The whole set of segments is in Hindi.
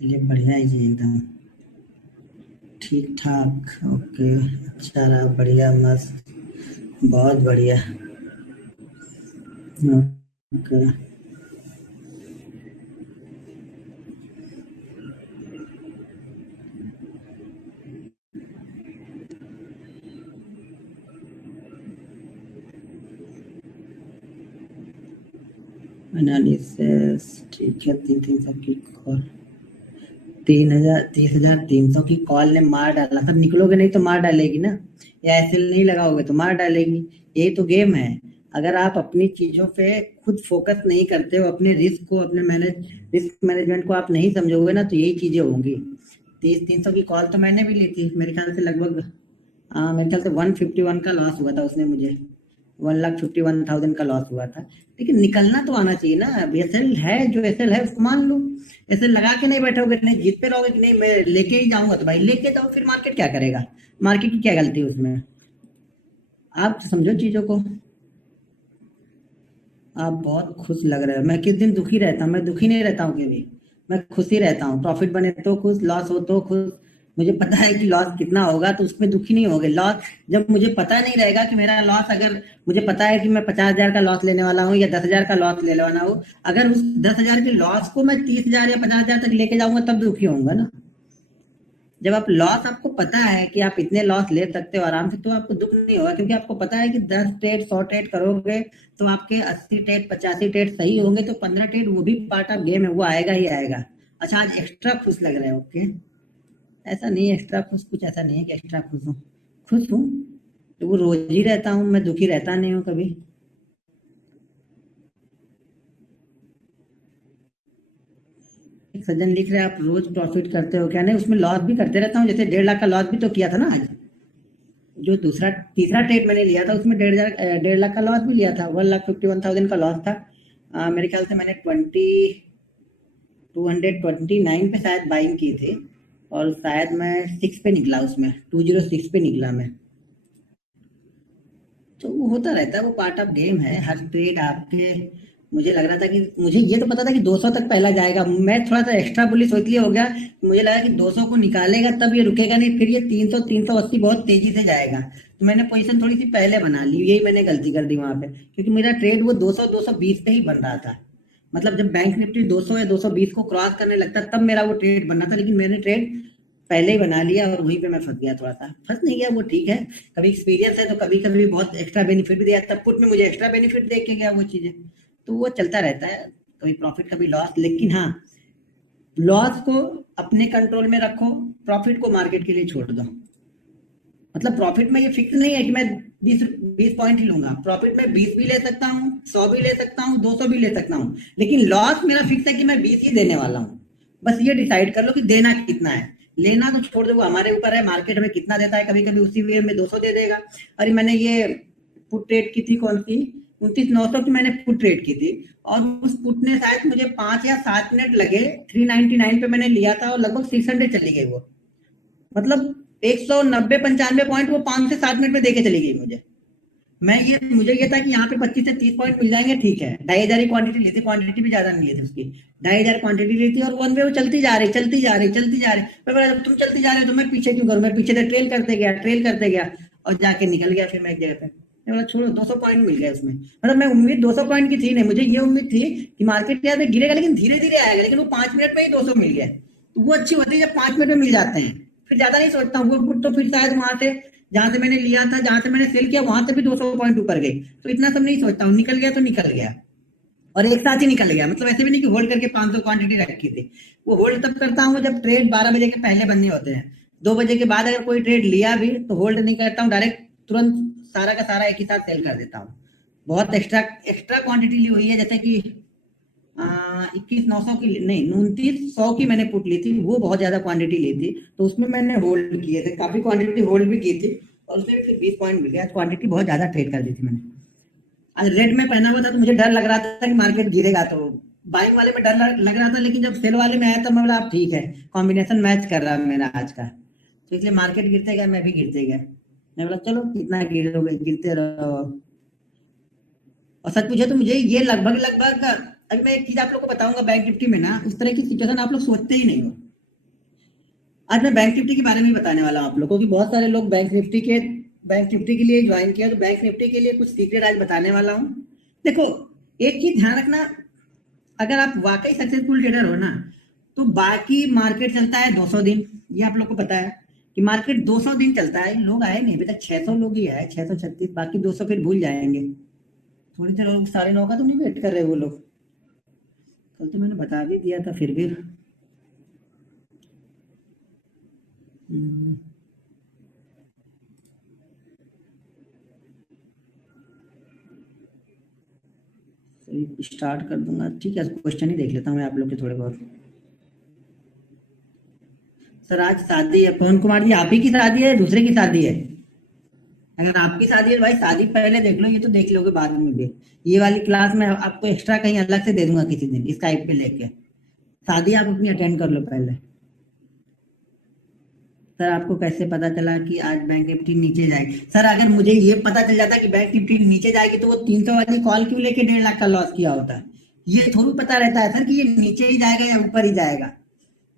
चलिए बढ़िया ही जी एकदम ठीक ठाक। ओके, अच्छा रहा, बढ़िया मस्त, बहुत बढ़िया। ओके। एनालिसिस ठीक है। 300 की कॉल, 3000 30,300 की कॉल ने मार डाला। सब निकलोगे नहीं तो मार डालेगी ना, या ऐसे नहीं लगाओगे तो मार डालेगी। यही तो गेम है। अगर आप अपनी चीजों पे खुद फोकस नहीं करते हो, अपने रिस्क को, अपने रिस्क मैनेजमेंट को आप नहीं समझोगे ना, तो यही चीजें होंगी। 300 की कॉल तो मैंने भी ली थी, मेरे ख्याल से लगभग, हाँ मेरे ख्याल से 151 का लॉस हुआ था उसने मुझे। 1,51,000 का लॉस हुआ था। लेकिन निकलना तो आना चाहिए ना। एसएल है जो एसएल है उसको मान लो। एसएल लगा के नहीं बैठोगे, नहीं जीतते रहोगे कि नहीं मैं लेके ही जाऊंगा, तो भाई लेके जाओ, फिर मार्केट क्या करेगा? मार्केट की क्या गलती है उसमें? आप समझो चीजों को। आप बहुत खुश लग रहे हो। मैं किस दिन दुखी रहता हूँ? मैं दुखी नहीं रहता हूँ कभी। मैं खुश ही रहता हूँ। प्रॉफिट बने तो खुश, लॉस हो तो खुश। मुझे पता है कि लॉस कितना होगा, तो उसमें दुखी नहीं होगे। लॉस जब मुझे पता नहीं रहेगा कि मेरा लॉस, अगर मुझे पता है कि मैं 50,000 का लॉस लेने वाला हूँ या 10,000 का लॉस लेने वाला हूँ, अगर उस 10,000 के लॉस को मैं 30,000 या 50,000 तक लेके जाऊंगा, तब दुखी होऊंगा ना। जब आप लॉस, आपको पता है कि आप इतने लॉस ले सकते हो आराम से, तो आपको दुख नहीं होगा, क्योंकि आपको पता है कि 10 ट्रेड 100 ट्रेड करोगे तो आपके 80 ट्रेड 85 ट्रेड सही होंगे, तो 15 ट्रेड वो भी पार्ट ऑफ गेम है, वो आएगा ही आएगा। अच्छा, आज एक्स्ट्रा खुश लग रहे हैं। ओके। ऐसा नहीं है एक्स्ट्रा खुश, कुछ ऐसा नहीं है कि एक्स्ट्रा खुश हूँ। खुश हूँ, तो वो रोज ही रहता हूँ, मैं दुखी रहता नहीं हूँ कभी। एक सज्जन लिख रहे हैं, आप रोज प्रॉफिट करते हो क्या? नहीं, उसमें लॉस भी करते रहता हूँ। जैसे 1.5 लाख का लॉस भी तो किया था ना आज। जो दूसरा तीसरा ट्रेड मैंने लिया था उसमें 1.5 लाख का लॉस भी लिया था। 1,51,000 का लॉस था। मेरे ख्याल से मैंने 229 पे शायद बाइंग की थी, और शायद मैं 6 पे निकला, उसमें 206 पे निकला मैं। तो वो होता रहता है, वो पार्ट ऑफ गेम है। हर ट्रेड आपके, मुझे लग रहा था कि, मुझे ये तो पता था कि 200 तक पहला जाएगा। मैं थोड़ा सा एक्स्ट्रा बुलिश इसलिए हो गया, मुझे लगा कि 200 को निकालेगा तब ये रुकेगा नहीं, फिर ये 300 380 बहुत तेजी से जाएगा। तो मैंने पोजीशन थोड़ी सी पहले बना ली, यही मैंने गलती कर दी वहां पे, क्योंकि मेरा ट्रेड वो 200 220 पे ही बन रहा था। मतलब जब बैंक निफ्टी 200 या 220 को क्रॉस करने लगता तब मेरा वो ट्रेड बनना था, लेकिन मैंने ट्रेड पहले ही बना लिया, और वहीं पे मैं फंस गया। थोड़ा सा फंस नहीं गया, वो ठीक है। कभी एक्सपीरियंस है तो कभी कभी बहुत एक्स्ट्रा बेनिफिट भी दिया। तब पुट में मुझे एक्स्ट्रा बेनिफिट दे के गया वो चीजें। तो वो चलता रहता है, कभी प्रॉफिट कभी लॉस। लेकिन हाँ, लॉस को अपने कंट्रोल में रखो, प्रॉफिट को मार्केट के लिए छोड़ दो। मतलब प्रॉफिट में ये फिक्स नहीं है कि मैं 20 20 पॉइंट ही लूंगा। प्रॉफिट में 20 भी ले सकता हूँ, 100 भी ले सकता हूँ, 200 भी ले सकता हूँ, लेकिन लॉस मेरा फिक्स है कि मैं 20 ही देने वाला हूँ। बस ये डिसाइड कर लो कि देना कितना है। लेना तो छोड़ दो, वो हमारे ऊपर है, मार्केट में कितना देता है। कभी कभी उसी वे में 200 दे देगा। अरे मैंने ये पुट ट्रेड की थी, कौन सी, 29,900 की मैंने पुट ट्रेड की थी, और उस पुट ने शायद मुझे 5 या 7 मिनट लगे। 399 पे मैंने लिया था, और लगभग 600 चली गई वो। मतलब 190 95 पॉइंट वो 5 से 7 मिनट में देके चली गई मुझे। मुझे ये था कि यहाँ पे 25 से 30 पॉइंट मिल जाएंगे, ठीक है। 2,500 की क्वांटिटी ली थी, क्वांटिटी भी ज्यादा नहीं ली थी उसकी। 2,500 क्वांटिटी ली थी, और वन वे वो चलती जा रही, चलती जा रही, चलती जा रही। मैं बोला, जब तुम चलती जा रहे हो तो मैं पीछे क्यों करूं? मैं पीछे से ट्रेल करते गया, ट्रेल करते गया, और जाके निकल गया फिर मैं एक जगह पे। मैं बोला छोड़ो, 200 पॉइंट मिल गया उसमें। मतलब मैं उम्मीद 200 पॉइंट की थी नहीं, मुझे ये उम्मीद थी कि मार्केट यहाँ पे गिरेगा, लेकिन धीरे धीरे आएगा। लेकिन वो 5 मिनट में ही 200 मिल गया, तो वो अच्छी होती है जब 5 मिनट में मिल जाते हैं। फिर ज्यादा नहीं सोचता हूँ। वो पुट तो फिर शायद वहां से, जहां से मैंने लिया था, जहां से मैंने सेल किया, वहां से भी 200 पॉइंट ऊपर गई। तो इतना सब नहीं सोचता हूँ, निकल गया तो निकल गया। और एक साथ ही निकल गया, मतलब ऐसे भी नहीं कि होल्ड करके 500 क्वांटिटी रखी थी। वो होल्ड तब करता हूँ जब ट्रेड 12 बजे के पहले बनने होते हैं। 2 बजे के बाद अगर कोई ट्रेड लिया भी तो होल्ड नहीं करता हूँ, डायरेक्ट तुरंत सारा का सारा एक ही साथ सेल कर देता हूँ। बहुत एक्स्ट्रा एक्स्ट्रा क्वांटिटी ली हुई है, जैसे कि 21,900 की नहीं, 29,100 की मैंने पुट ली थी। वो बहुत ज्यादा क्वांटिटी ली थी, तो उसमें मैंने होल्ड किए थे, काफी क्वांटिटी होल्ड भी की थी, और उसमें भी फिर 20 पॉइंट मिल गया। क्वांटिटी बहुत ज्यादा ट्रेड कर दी थी मैंने। आज रेड में पहना हुआ था तो मुझे डर लग रहा था कि मार्केट गिरेगा, तो बाइंग वाले में डर लग रहा था, लेकिन जब सेल वाले में आया तो मैं बोला अब ठीक है, कॉम्बिनेशन मैच कर रहा है मेरा आज का। तो इसलिए मार्केट गिरते गया, मैं भी गिरते गया। मैं बोला चलो कितना गिरोगे, गिरते रहो। और सच पूछे तो मुझे ये लगभग लगभग, अभी मैं एक चीज आप लोग को बताऊंगा, बैंक निफ्टी में ना उस तरह की सिचुएशन आप लोग सोचते ही नहीं हो। आज मैं बैंक निफ्टी के बारे में ही बताने वाला हूँ आप लोगों को, कि बहुत सारे लोग बैंक निफ्टी के लिए ज्वाइन किया, तो बैंक निफ्टी के लिए कुछ सीक्रेट आज बताने वाला हूँ। देखो, एक चीज ध्यान रखना, अगर आप वाकई सक्सेसफुल ट्रेडर हो ना, तो बाकी मार्केट चलता है 200 दिन, ये आप लोग को पता है कि मार्केट 200 दिन चलता है। लोग आए नहीं, अभी तक 600 लोग ही आए, 636, बाकी 200 फिर भूल जाएंगे। थोड़ी देर और 9:30 का तो नहीं वेट कर रहे वो लोग, कल तो मैंने बता भी दिया था फिर भी। हम्म, स्टार्ट कर दूंगा, ठीक है। क्वेश्चन ही देख लेता हूँ मैं आप लोग के थोड़े बहुत। सर आज शादी है पवन कुमार जी, आप ही की शादी है दूसरे की शादी है? अगर आपकी शादी है तो भाई शादी पहले देख लो, ये तो देख लोगे बाद में भी। ये वाली क्लास में आपको एक्स्ट्रा कहीं अलग से दे दूंगा किसी दिन स्काइप पे लेके। शादी आप अपनी अटेंड कर लो पहले। सर आपको कैसे पता चला कि आज बैंक निफ्टी नीचे जाएगी? सर अगर मुझे ये पता चल जाता कि बैंक निफ्टी नीचे जाएगी तो वो 300 वाली कॉल क्यों लेके 1.5 लाख का लॉस किया होता है? ये थोड़ी पता रहता है सर कि ये नीचे ही जाएगा या ऊपर ही जाएगा।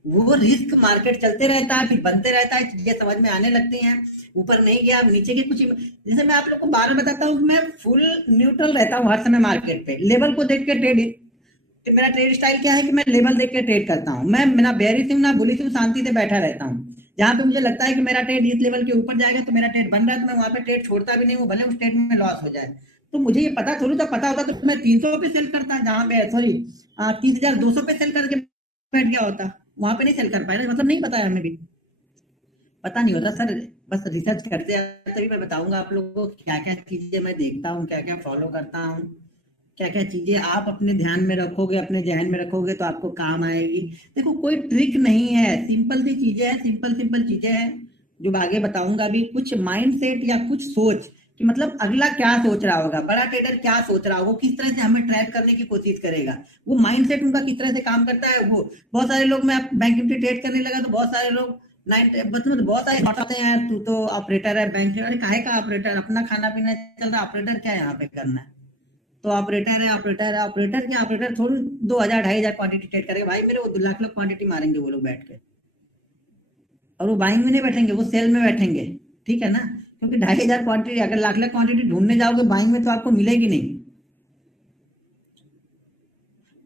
वो रिस्क मार्केट चलते रहता है, फिर बनते रहता है, चीजें समझ में आने लगती हैं। ऊपर नहीं गया, नीचे के कुछ, जैसे मैं आप लोग को बार बार बताता हूँ, मैं फुल न्यूट्रल रहता हूँ हर समय मार्केट पे, लेवल को देख के ट्रेड। तो मेरा ट्रेड स्टाइल क्या है कि मैं लेवल देख के ट्रेड करता हूँ। मैं ना बेयरिश हूँ ना बुलिश हूँ, शांति से बैठा रहता हूँ। जहां पे मुझे लगता है कि मेरा ट्रेड इस लेवल के ऊपर जाएगा तो मेरा ट्रेड बन रहा है, तो मैं वहां पे ट्रेड छोड़ता भी नहीं हूँ, भले उस ट्रेड में लॉस हो जाए। तो मुझे ये पता थोड़ी था, पता होता तो मैं 300 पे सेल करता, जहां पे सॉरी 30,200 पे सेल करके बैठ गया होता। वहां पे नहीं सेल कर पाया, मतलब नहीं पता है हमें भी, पता नहीं होता सर। बस रिसर्च करते हैं, तभी मैं बताऊंगा आप लोगों को क्या क्या चीजें मैं देखता हूँ, क्या क्या फॉलो करता हूँ, क्या क्या चीजें आप अपने ध्यान में रखोगे, अपने जहन में रखोगे तो आपको काम आएगी। देखो कोई ट्रिक नहीं है, सिंपल सी चीजें हैं, सिंपल सिंपल चीजें हैं जो मैं आगे बताऊंगा भी। कुछ माइंड सेट या कुछ सोच कि मतलब अगला क्या सोच रहा होगा, बड़ा ट्रेडर क्या सोच रहा होगा, किस तरह से हमें ट्रैप करने की कोशिश करेगा, वो माइंड सेट उनका किस तरह से काम करता है। वो बहुत सारे लोग, मैं बैंक निफ्टी ट्रेड करने लगा तो बहुत सारे लोग मतलब बहुत सारे thoughts आते हैं, यार तू तो ऑपरेटर है बैंक में। अरे काहे का ऑपरेटर, अपना खाना पीना चल रहा, ऑपरेटर क्या है यहाँ पे करना है? तो ऑपरेटर है, ऑपरेटर है, ऑपरेटर क्या, ऑपरेटर थोड़ी 2,000 2,500 क्वांटिटी ट्रेड करेगा भाई मेरे, वो 2 लाख लोग क्वांटिटी मारेंगे वो लोग बैठ के। और वो बाइंग में नहीं बैठेंगे, वो सेल में बैठेंगे, ठीक है ना? क्योंकि 2,500 क्वांटिटी, अगर लाख लाख क्वांटिटी ढूंढने जाओगे बाइंग में तो आपको मिलेगी नहीं।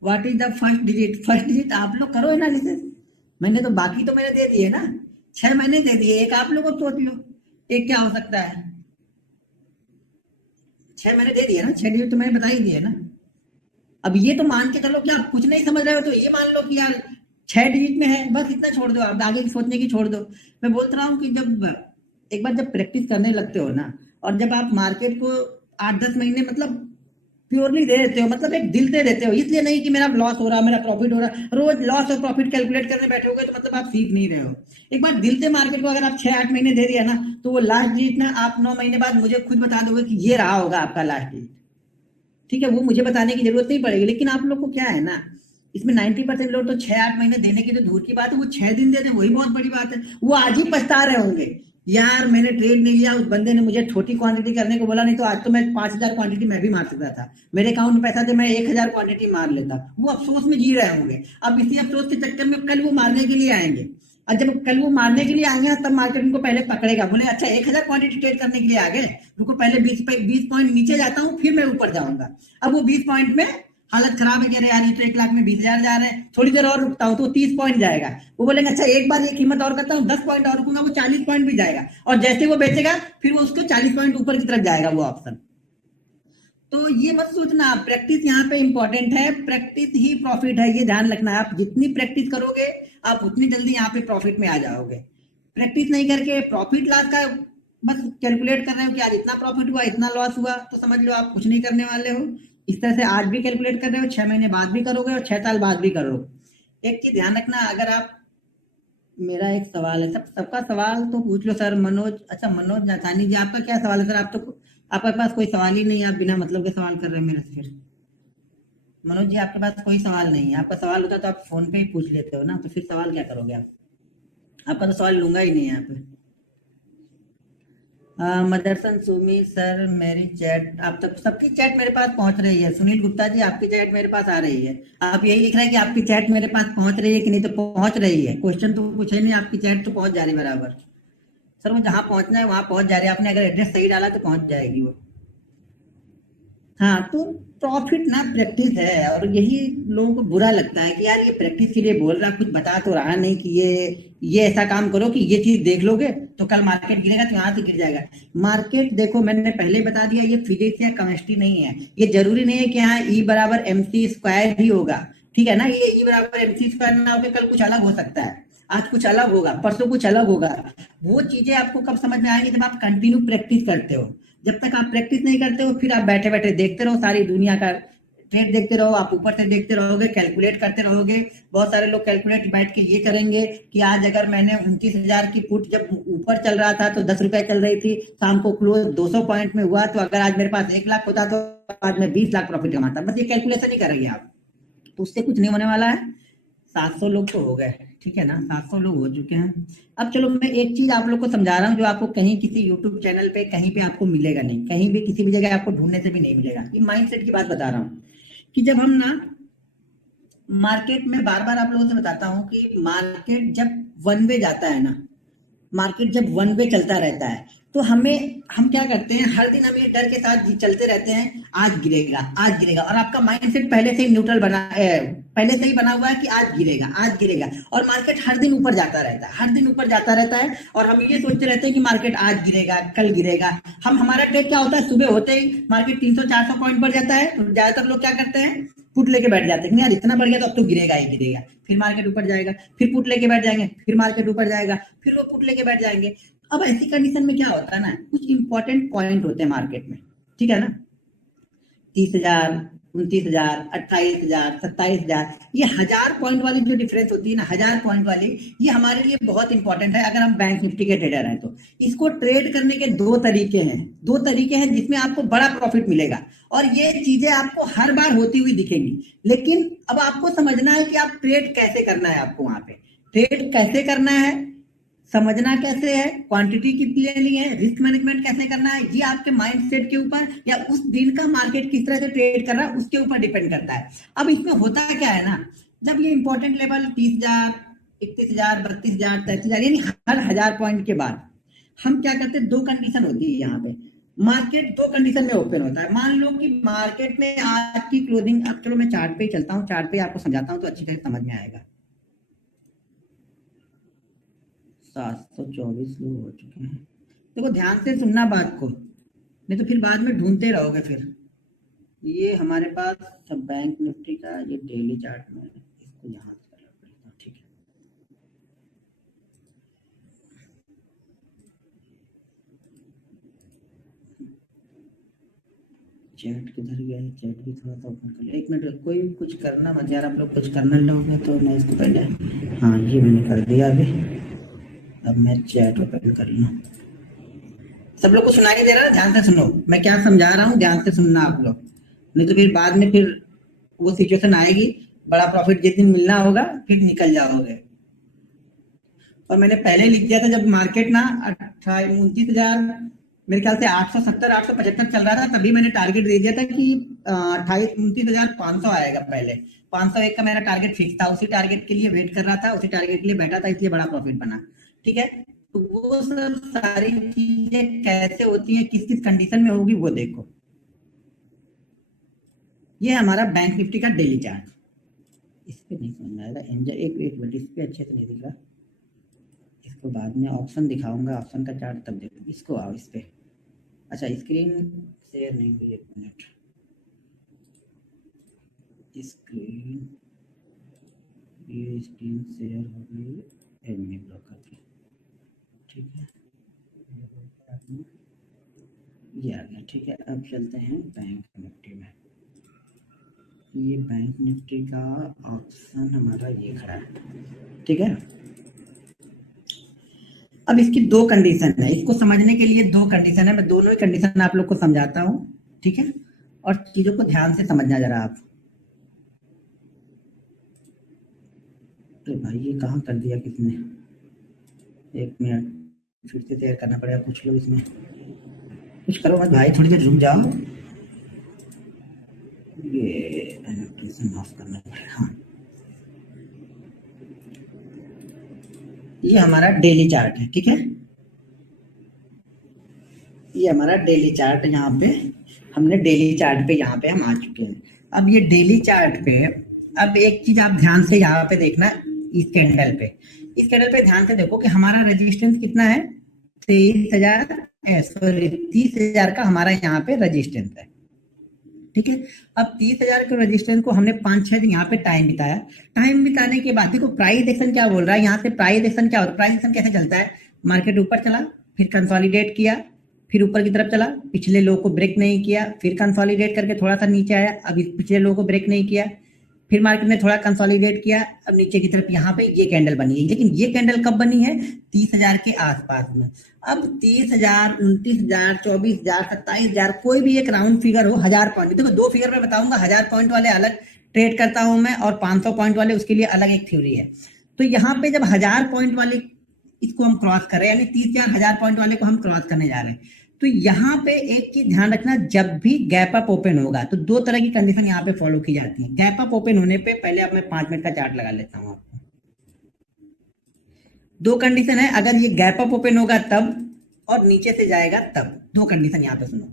What is the first digit? First digit आप लोग करो एनालिसिस। मैंने तो बाकी तो मैंने दे दिए ना, 6 महीने दे दिए, एक आप लोगों को सोच लो, एक क्या हो सकता है? 6 महीने दे दिए ना, 6 डिजिट तो मैंने बता ही दिए ना। अब ये तो मान के चलो कि आप कुछ नहीं समझ रहे हो, तो ये मान लो कि यार 6 डिजिट में है, बस इतना छोड़ दो, आप आगे की सोचने की छोड़ दो। मैं बोलता रहा हूँ कि जब एक बार जब प्रैक्टिस करने लगते हो ना, और जब आप मार्केट को 8-10 महीने मतलब प्योरली दे देते हो, मतलब एक दिल से देते हो, इसलिए नहीं कि मेरा लॉस हो रहा मेरा प्रॉफिट हो रहा, रोज लॉस और प्रॉफिट कैलकुलेट करने बैठे होगे तो मतलब आप सीख नहीं रहे हो। एक बार दिल से मार्केट को अगर आप 6-8 महीने दे दिया ना, तो वो लास्ट डिजिट ना आप 9 महीने बाद मुझे खुद बता दोगे कि ये रहा होगा आपका लास्ट डिजिट। ठीक है, वो मुझे बताने की जरूरत नहीं पड़ेगी। लेकिन आप लोग को क्या है ना, इसमें 90% लोग तो 6-8 महीने देने की तो दूर की बात है, वो 6 दिन दे दें वही बहुत बड़ी बात है। वो आज ही पछता रहे होंगे, यार मैंने ट्रेड नहीं लिया, उस बंदे ने मुझे छोटी क्वांटिटी करने को बोला, नहीं तो आज तो मैं 5,000 क्वांटिटी मैं भी मार सकता था, मेरे अकाउंट में पैसा थे, मैं 1,000 क्वांटिटी मार लेता। वो अफसोस में जी रहे होंगे। अब इसी अफसोस के चक्कर में कल वो मारने के लिए आएंगे, और जब कल वो मारने के लिए आएंगे ना, तब मार्केट उनको पहले पकड़ेगा, बोले अच्छा 1,000 क्वांटिटी ट्रेड करने के लिए आ गए, रुको पहले 20 पॉइंट नीचे जाता हूँ फिर मैं ऊपर जाऊंगा। अब वो 20 पॉइंट में हालत खराब है, कह रहे यार ये तो 1 लाख में 20,000 जा रहे हैं, थोड़ी देर और रुकता हूँ तो 30 पॉइंट जाएगा। वो बोलेंगे अच्छा एक बार ये कीमत और करता हूँ, 10 पॉइंट और रुकूंगा, वो 40 पॉइंट भी जाएगा, और जैसे वो बेचेगा फिर वो उसको 40 पॉइंट ऊपर की तरफ जाएगा वो ऑप्शन। तो ये मत सोचना, प्रैक्टिस यहाँ पे इंपॉर्टेंट है, प्रैक्टिस ही प्रॉफिट है, ये ध्यान रखना है। आप जितनी प्रैक्टिस करोगे आप उतनी जल्दी यहाँ पे प्रॉफिट में आ जाओगे। प्रैक्टिस नहीं करके प्रॉफिट लॉस का बस कैलकुलेट कर रहे हो कि आज इतना प्रॉफिट हुआ इतना लॉस हुआ, तो समझ लो आप कुछ नहीं करने वाले हो। इस तरह से आज भी कैलकुलेट कर रहे हो, 6 महीने बाद भी करोगे और 6 साल बाद भी करोगे। एक चीज ध्यान रखना, अगर आप, मेरा एक सवाल है, सबका सवाल तो पूछ लो सर। मनोज, अच्छा मनोज नाथानी जी, आपका क्या सवाल है सर? आप तो, आपके पास कोई सवाल ही नहीं है, आप बिना मतलब के सवाल कर रहे हैं मेरे से फिर। मनोज जी आपके पास कोई सवाल नहीं है, आपका सवाल होता तो आप फोन पे ही पूछ लेते हो ना, तो फिर सवाल क्या करोगे आप? आपका तो सवाल लूंगा ही नहीं यहाँ पे। मदरसन सुमी सर, मेरी चैट आप तक, सबकी चैट मेरे पास पहुंच रही है। सुनील गुप्ता जी, आपकी चैट मेरे पास आ रही है। आप यही लिख रहे हैं कि आपकी चैट मेरे पास पहुंच रही है कि नहीं, तो पहुंच रही है, क्वेश्चन तो पूछे नहीं, आपकी चैट तो पहुंच जा रही है बराबर। सर वो जहाँ पहुंचना है वहां पहुंच जा रही है, आपने अगर एड्रेस सही डाला तो पहुंच जाएगी वो। हाँ, तो प्रॉफिट ना प्रैक्टिस है, और यही लोगों को बुरा लगता है कि यार ये प्रैक्टिस के लिए बोल रहा, कुछ बता तो रहा नहीं कि ये ऐसा काम करो कि ये चीज देख लोगे तो कल मार्केट गिरेगा तो यहाँ से गिर जाएगा। मार्केट देखो, मैंने पहले बता दिया, ये फिजिक्स या केमिस्ट्री नहीं है। ये जरूरी नहीं है कि हाँ ई बराबर एम सी स्क्वायर ही होगा। ठीक है ना, ये ई बराबर एम सी स्क्वायर ना होकर कल कुछ अलग हो सकता है। आज कुछ अलग होगा, परसों कुछ अलग होगा। वो चीजें आपको कब समझ में आएगी, जब आप कंटिन्यू प्रैक्टिस करते हो। जब तक आप प्रैक्टिस नहीं करते हो, फिर आप बैठे बैठे देखते रहो सारी दुनिया का ट्रेड देखते रहो, आप ऊपर से देखते रहोगे, कैलकुलेट करते रहोगे। बहुत सारे लोग कैलकुलेट बैठ के ये करेंगे कि आज अगर मैंने 29,000 की पुट जब ऊपर चल रहा था तो 10 रुपए चल रही थी, शाम को क्लोज 200 पॉइंट में हुआ, तो अगर आज मेरे पास 1 लाख होता तो आज मैं 20 लाख प्रॉफिट कमाता। बस ये कैलकुलेशन ही करेंगे आप, तो उससे कुछ नहीं होने वाला है। 700 लोग तो हो गए, ठीक है ना, 700 लोग हो चुके हैं। अब चलो मैं एक चीज आप लोग को समझा रहा हूँ, जो आपको कहीं किसी यूट्यूब चैनल पे कहीं पे आपको मिलेगा नहीं, कहीं भी किसी भी जगह आपको ढूंढने से भी नहीं मिलेगा। ये माइंडसेट की बात बता रहा हूँ कि जब हम ना मार्केट में, बार बार आप लोगों से बताता हूँ कि मार्केट जब वन वे जाता है ना, मार्केट जब वन वे चलता रहता है, तो हम क्या करते हैं, हर दिन हम ये डर के साथ चलते रहते हैं आज गिरेगा आज गिरेगा, और आपका माइंडसेट पहले से ही न्यूट्रल पहले से ही बना हुआ है कि आज गिरेगा आज गिरेगा, और मार्केट हर दिन ऊपर जाता रहता है, हर दिन ऊपर जाता रहता है, और हम ये सोचते रहते हैं कि मार्केट आज गिरेगा कल गिरेगा। हमारा ट्रेड क्या होता है, सुबह होते ही मार्केट 300-400 पॉइंट बढ़ जाता है, तो ज्यादातर लोग क्या करते हैं, पुट लेके बैठ जाते हैं कि यार इतना बढ़ गया तो अब तो गिरेगा ही गिरेगा, फिर मार्केट ऊपर जाएगा, फिर पुट लेके बैठ जाएंगे, फिर मार्केट ऊपर जाएगा, फिर वो पुट लेके बैठ जाएंगे। अब ऐसी कंडीशन में क्या होता है ना, कुछ इंपॉर्टेंट पॉइंट होते हैं मार्केट में, ठीक है ना, 30,000, 29,000, 28,000, 27,000, ये 1,000 पॉइंट वाली जो डिफरेंस होती है ना, 1,000 पॉइंट वाली, ये हमारे लिए बहुत इंपॉर्टेंट है अगर हम बैंक निफ्टी के ट्रेडर हैं तो। इसको ट्रेड करने के दो तरीके हैं जिसमें आपको बड़ा प्रॉफिट मिलेगा, और ये चीजें आपको हर बार होती हुई दिखेंगी। लेकिन अब आपको समझना है कि आप ट्रेड कैसे करना है, आपको वहां पे ट्रेड कैसे करना है, समझना कैसे है, क्वांटिटी कितनी लेनी है, रिस्क मैनेजमेंट कैसे करना है, ये आपके माइंड सेट के ऊपर या उस दिन का मार्केट किस तरह से ट्रेड कर रहा है उसके ऊपर डिपेंड करता है। अब इसमें होता क्या है ना, जब ये इंपॉर्टेंट लेवल 30,000, 31,000, 32,000, 33,000, यानी हर 1,000 पॉइंट के बाद हम क्या करते हैं, दो कंडीशन होती है यहाँ पे। मार्केट दो कंडीशन में ओपन होता है। मान लो कि मार्केट में आज की क्लोजिंग, अब चलो मैं चार्ट पे ही चलता हूँ, चार्ट पे आपको समझाता हूँ तो अच्छी तरह समझ में आएगा। 724 लोग हो चुके हैं। देखो ध्यान से सुनना बात को, नहीं तो फिर बाद में ढूंढते रहोगे फिर। ये हमारे पास सब बैंक निफ्टी का ये डेली चार्ट में है, इसको यहाँ से करना पड़ेगा, ठीक है। चैट किधर गया है, चैट भी थोड़ा सा ओपन कर लिया, एक मिनट, कोई कुछ करना मत यार, आप लोग कुछ करना लोगे तो मैं इसको पहले, हाँ ये मैंने कर दिया अभी। अब मैं चैट ओपन कर लूँ। सब लोग को सुनाई दे रहा है, ध्यान से सुनो मैं क्या समझा रहा हूँ, ध्यान से सुनना आप लोग, नहीं तो फिर बाद में फिर वो सिचुएशन आएगी, बड़ा प्रॉफिट जिस दिन मिलना होगा फिर निकल जाओगे। और मैंने पहले लिख दिया था जब मार्केट ना 29,000, मेरे ख्याल से 870 875 चल रहा था, तभी मैंने टारगेट दे दिया था कि 29,500 आएगा पहले। 501 का मेरा टारगेट फिक्स था, उसी टारगेट के लिए वेट कर रहा था, उसी टारगेट के लिए बैठा था, इसलिए बड़ा प्रॉफिट बना। ठीक है, तो वो सब सारी चीजें कैसे होती है, किस किस कंडीशन में होगी वो देखो। ये हमारा बैंक निफ्टी का डेली चार्ट, इस पे नहीं समझ में आएगा, एक एक मिनट, इस पे अच्छे से नहीं दिख रहा, इसको बाद में ऑप्शन दिखाऊंगा, ऑप्शन का चार्ट तब देखो, इसको आओ इस पे। अच्छा स्क्रीन शेयर नहीं हुई, एक मिनट, स्क्रीन, ये स्क्रीन शेयर हो गई एडमिन ब्लॉकर की, ठीक है, ये आ गया, ठीक है। अब चलते हैं बैंक निफ्टी में। ये बैंक निफ्टी का ऑप्शन हमारा ये खड़ा है, ठीक है। अब इसकी दो कंडीशन है, इसको समझने के लिए दो कंडीशन है, मैं दोनों ही कंडीशन आप लोग को समझाता हूँ, ठीक है, और चीजों को ध्यान से समझना जरा आप। तो भाई ये कहाँ कर दिया किसने, एक मिनट, फिर से शेयर करना पड़ेगा कुछ लोग इसमें। कुछ करो मत भाई, थोड़ी देर रुक जाओ। ये एनोटेशन ऑफ करना पड़ेगा। हाँ, ये हमारा डेली चार्ट है, ठीक है। ये हमारा डेली चार्ट, यहाँ पे हमने डेली चार्ट पे यहाँ पे हम आ चुके हैं। अब ये डेली चार्ट पे, अब एक चीज आप ध्यान से यहाँ पे देखना, इस कैंडल पे, इस कैंडल पे ध्यान से देखो कि हमारा रेजिस्टेंस कितना है, 23,000, सॉरी 30,000 का हमारा यहाँ पे रेजिस्टेंस है, ठीक है। अब 30,000 के रेजिस्टेंस को हमने 5-6 दिन यहाँ पे टाइम बिताया। टाइम बिताने के बाद देखो प्राइस एक्शन क्या बोल रहा है, यहाँ से प्राइस एक्शन क्या होता है, प्राइस एक्शन कैसे चलता है, मार्केट ऊपर चला, फिर कंसोलिडेट किया, फिर ऊपर की तरफ चला, पिछले लो को ब्रेक नहीं किया, फिर कंसोलिडेट करके थोड़ा सा नीचे आया, अब इस पिछले लो को ब्रेक नहीं किया, फिर मार्केट ने थोड़ा कंसोलिडेट किया, अब नीचे की तरफ यहाँ पे ये कैंडल बनी है। लेकिन ये कैंडल कब बनी है, 30,000 के आसपास में। अब 30,000, 29,000, 24,000, 27,000, कोई भी एक राउंड फिगर हो, 1000 पॉइंट, देखो 2 फिगर में बताऊंगा, 1000 पॉइंट वाले अलग ट्रेड करता हूं मैं, और 500 पॉइंट वाले उसके लिए अलग एक थ्योरी है। तो यहाँ पे जब 1000 पॉइंट वाले इसको हम क्रॉस कर रहे हैं, यानी 30,000 1000 पॉइंट वाले को हम क्रॉस करने जा रहे हैं, तो यहाँ पे एक चीज ध्यान रखना, जब भी गैप अप ओपन होगा तो 2 तरह की कंडीशन यहाँ पे फॉलो की जाती है। गैप अप ओपन होने पे, पहले अब मैं 5 मिनट का चार्ट लगा लेता हूँ आपको। 2 कंडीशन है, अगर ये गैप अप ओपन होगा तब, और नीचे से जाएगा तब। 2 कंडीशन यहाँ पे सुनो,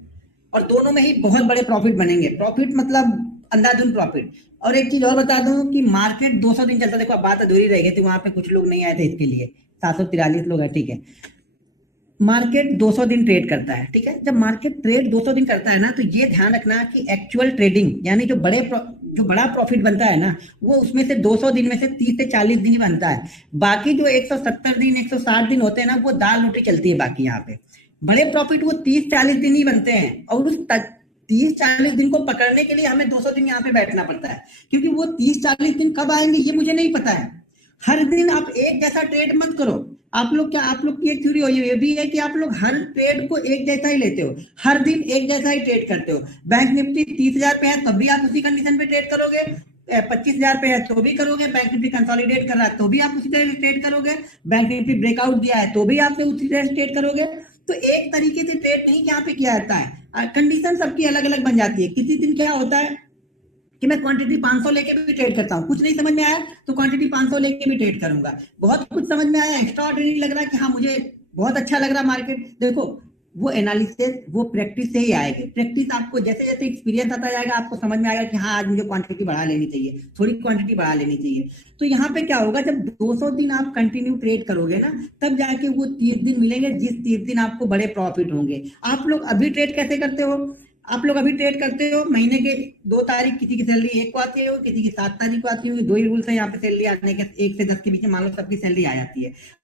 और दोनों में ही बहुत बड़े प्रॉफिट बनेंगे। प्रॉफिट मतलब अंधाधुंध प्रॉफिट। और एक चीज और बता दूं कि मार्केट 200 दिन चलता, देखो बात अधूरी रह गई थी, वहां पे कुछ लोग नहीं आए थे इसके लिए, 743 लोग हैं, ठीक है। मार्केट 200 दिन ट्रेड करता है, ठीक है। जब मार्केट ट्रेड 200 दिन करता है ना, तो ये ध्यान रखना कि एक्चुअल ट्रेडिंग, यानी जो बड़ा प्रॉफिट बनता है ना, वो उसमें से 200 दिन में से 30 से 40 दिन ही बनता है। बाकी जो 170 दिन 160 दिन होते हैं ना, वो दाल रोटी चलती है बाकी। यहाँ पे बड़े प्रॉफिट वो 30-40 दिन ही बनते हैं, और उस 30-40 दिन को पकड़ने के लिए हमें 200 दिन यहाँ पे बैठना पड़ता है, क्योंकि वो 30-40 दिन कब आएंगे ये मुझे नहीं पता है। हर दिन आप एक जैसा ट्रेड मत करो। आप लोग की एक थ्योरी ये भी है कि आप लोग हर ट्रेड को एक जैसा ही लेते हो, हर दिन एक जैसा ही ट्रेड करते हो। बैंक निफ्टी 30,000 पे है तब भी आप उसी कंडीशन पे ट्रेड करोगे, 25,000 पे है तो भी करोगे, बैंक निफ्टी कंसोलिडेट कर रहा है तो भी आप उसी तरह ट्रेड करोगे, बैंक निफ्टी ब्रेकआउट दिया है तो भी आप उसी तरह ट्रेड करोगे। तो एक तरीके से ट्रेड नहीं यहाँ पे किया जाता है, कंडीशन सबकी अलग अलग बन जाती है। किसी दिन क्या होता है कि मैं क्वांटिटी 500 लेके भी ट्रेड करता हूँ, कुछ नहीं समझ में आया तो क्वांटिटी 500 लेके भी ट्रेड करूंगा। बहुत कुछ समझ में आया, एक्स्ट्रा ऑर्डिनरी लग रहा है कि हाँ मुझे बहुत अच्छा लग रहा मार्केट, देखो वो एनालिसिस वो प्रैक्टिस से ही आएगी। प्रैक्टिस आपको जैसे जैसे एक्सपीरियंस आता जाएगा, आपको समझ में आएगा कि हाँ आज मुझे क्वांटिटी बढ़ा लेनी चाहिए, थोड़ी क्वांटिटी बढ़ा लेनी चाहिए। तो यहाँ पे क्या होगा, जब 200 दिन आप कंटिन्यू ट्रेड करोगे ना, तब जाके वो 30 दिन मिलेंगे, जिस 30 दिन आपको बड़े प्रॉफिट होंगे। आप लोग अभी ट्रेड कैसे करते हो, आप लोग अभी ट्रेड करते हो महीने के 2 तारीख, किसी की सैलरी 1 को आती है, किसी की 7 तारीख को आती है। 2 ही रूल्स है यहाँ पे सैलरी आने के, 1 से 10 के बीच में मान लो सबकी सैलरी आ जाती है।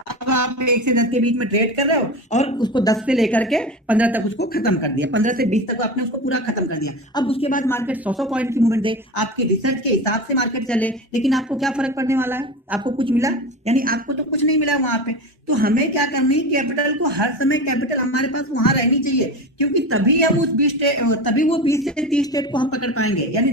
अब आप 1 से 10 के बीच में ट्रेड कर रहे हो, और उसको 10 से लेकर के 15 तक उसको खत्म कर दिया, 15 से 20 तक आपने उसको पूरा खत्म कर दिया। अब उसके बाद मार्केट 100 पॉइंट की मूवमेंट दे, आपके रिसर्च के हिसाब से मार्केट चले, लेकिन आपको क्या फर्क पड़ने वाला है, आपको कुछ मिला, यानी आपको तो कुछ नहीं मिला वहां पे। तो हमें क्या करनी, कैपिटल को हर समय कैपिटल हमारे पास वहां रहनी चाहिए, क्योंकि तभी हम उस 20 से 30 ट्रेड को हम पकड़ पाएंगे। यानी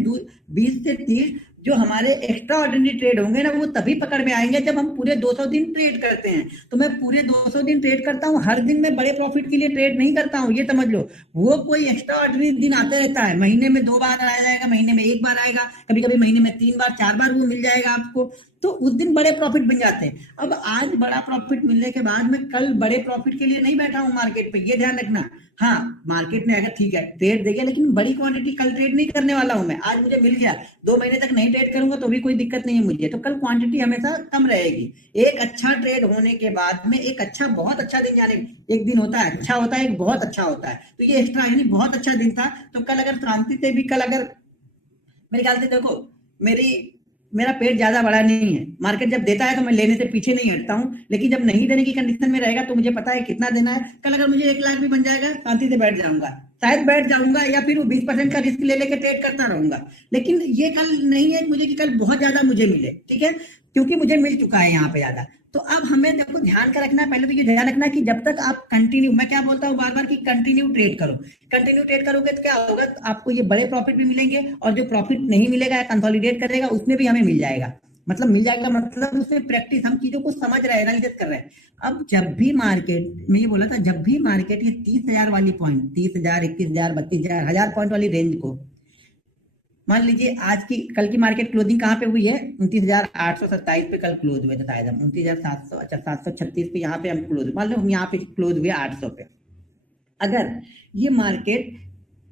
20 से 30 जो हमारे एक्स्ट्रा ऑर्डिनरी ट्रेड होंगे ना, वो तभी पकड़ में आएंगे जब हम पूरे 200 दिन ट्रेड करते हैं। तो मैं पूरे 200 दिन ट्रेड करता हूँ, हर दिन मैं बड़े प्रॉफिट के लिए ट्रेड नहीं करता हूँ, ये समझ लो। वो कोई एक्स्ट्रा ऑर्डिनरी दिन आते रहता है, महीने में 2 बार आ जाएगा, महीने में 1 बार आएगा, कभी कभी महीने में 3 बार 4 बार वो मिल जाएगा आपको, तो उस दिन बड़े प्रॉफिट बन जाते हैं। अब आज बड़ा प्रॉफिट मिलने के बाद मैं कल बड़े प्रॉफिट के लिए नहीं बैठा हूँ मार्केट पे, ये ध्यान रखना। हाँ मार्केट ने अगर ठीक है ट्रेड दे गया, लेकिन बड़ी क्वांटिटी कल ट्रेड नहीं करने वाला हूं मैं। आज मुझे मिल गया, 2 महीने तक नहीं ट्रेड करूंगा तो भी कोई दिक्कत नहीं है मुझे, तो कल क्वांटिटी हमेशा कम रहेगी। एक अच्छा ट्रेड होने के बाद में एक अच्छा बहुत अच्छा दिन, यानी एक दिन होता है अच्छा होता है, एक बहुत अच्छा होता है, तो ये एक्स्ट्रा यानी बहुत अच्छा दिन था। तो कल अगर क्रांति से भी, कल अगर मेरे ख्याल से देखो मेरा पेट ज्यादा बड़ा नहीं है, मार्केट जब देता है तो मैं लेने से पीछे नहीं हटता हूँ, लेकिन जब नहीं देने की कंडीशन में रहेगा तो मुझे पता है कितना देना है। कल अगर मुझे 1 लाख भी बन जाएगा, शांति से बैठ जाऊंगा, शायद बैठ जाऊंगा, या फिर वो 20% का रिस्क ले लेकर ट्रेड करता रहूंगा। लेकिन ये कल नहीं है मुझे कि कल बहुत ज्यादा मुझे मिले, ठीक है, क्योंकि मुझे मिल चुका है यहाँ पे ज्यादा। तो अब हमें देखो ध्यान का रखना है, पहले तो ये ध्यान रखना कि जब तक आप कंटिन्यू, मैं क्या बोलता हूँ बार बार कि कंटिन्यू ट्रेड करो। कंटिन्यू ट्रेड करोगे तो क्या होगा, आपको ये बड़े प्रॉफिट भी मिलेंगे, और जो प्रॉफिट नहीं मिलेगा या कंसोलिडेट करेगा उसमें भी हमें मिल जाएगा। मतलब मिल जाएगा, मतलब उसमें प्रैक्टिस, हम चीजों को समझ रहे हैं, एनालिसिस कर रहे हैं। अब जब भी मार्केट में ये बोला था, जब भी मार्केट ये 30,000 वाली पॉइंट, 30,000, 21,000, 32,000, 1000 पॉइंट वाली रेंज को, मान लीजिए आज की, कल की मार्केट क्लोजिंग कहाँ पे हुई है, 29,827 पे कल क्लोज हुए थे शायद हम, 29,700, अच्छा 736 पे यहाँ पे हम क्लोज, मान लो हम यहाँ पे क्लोज हुए 800 पे। अगर ये मार्केट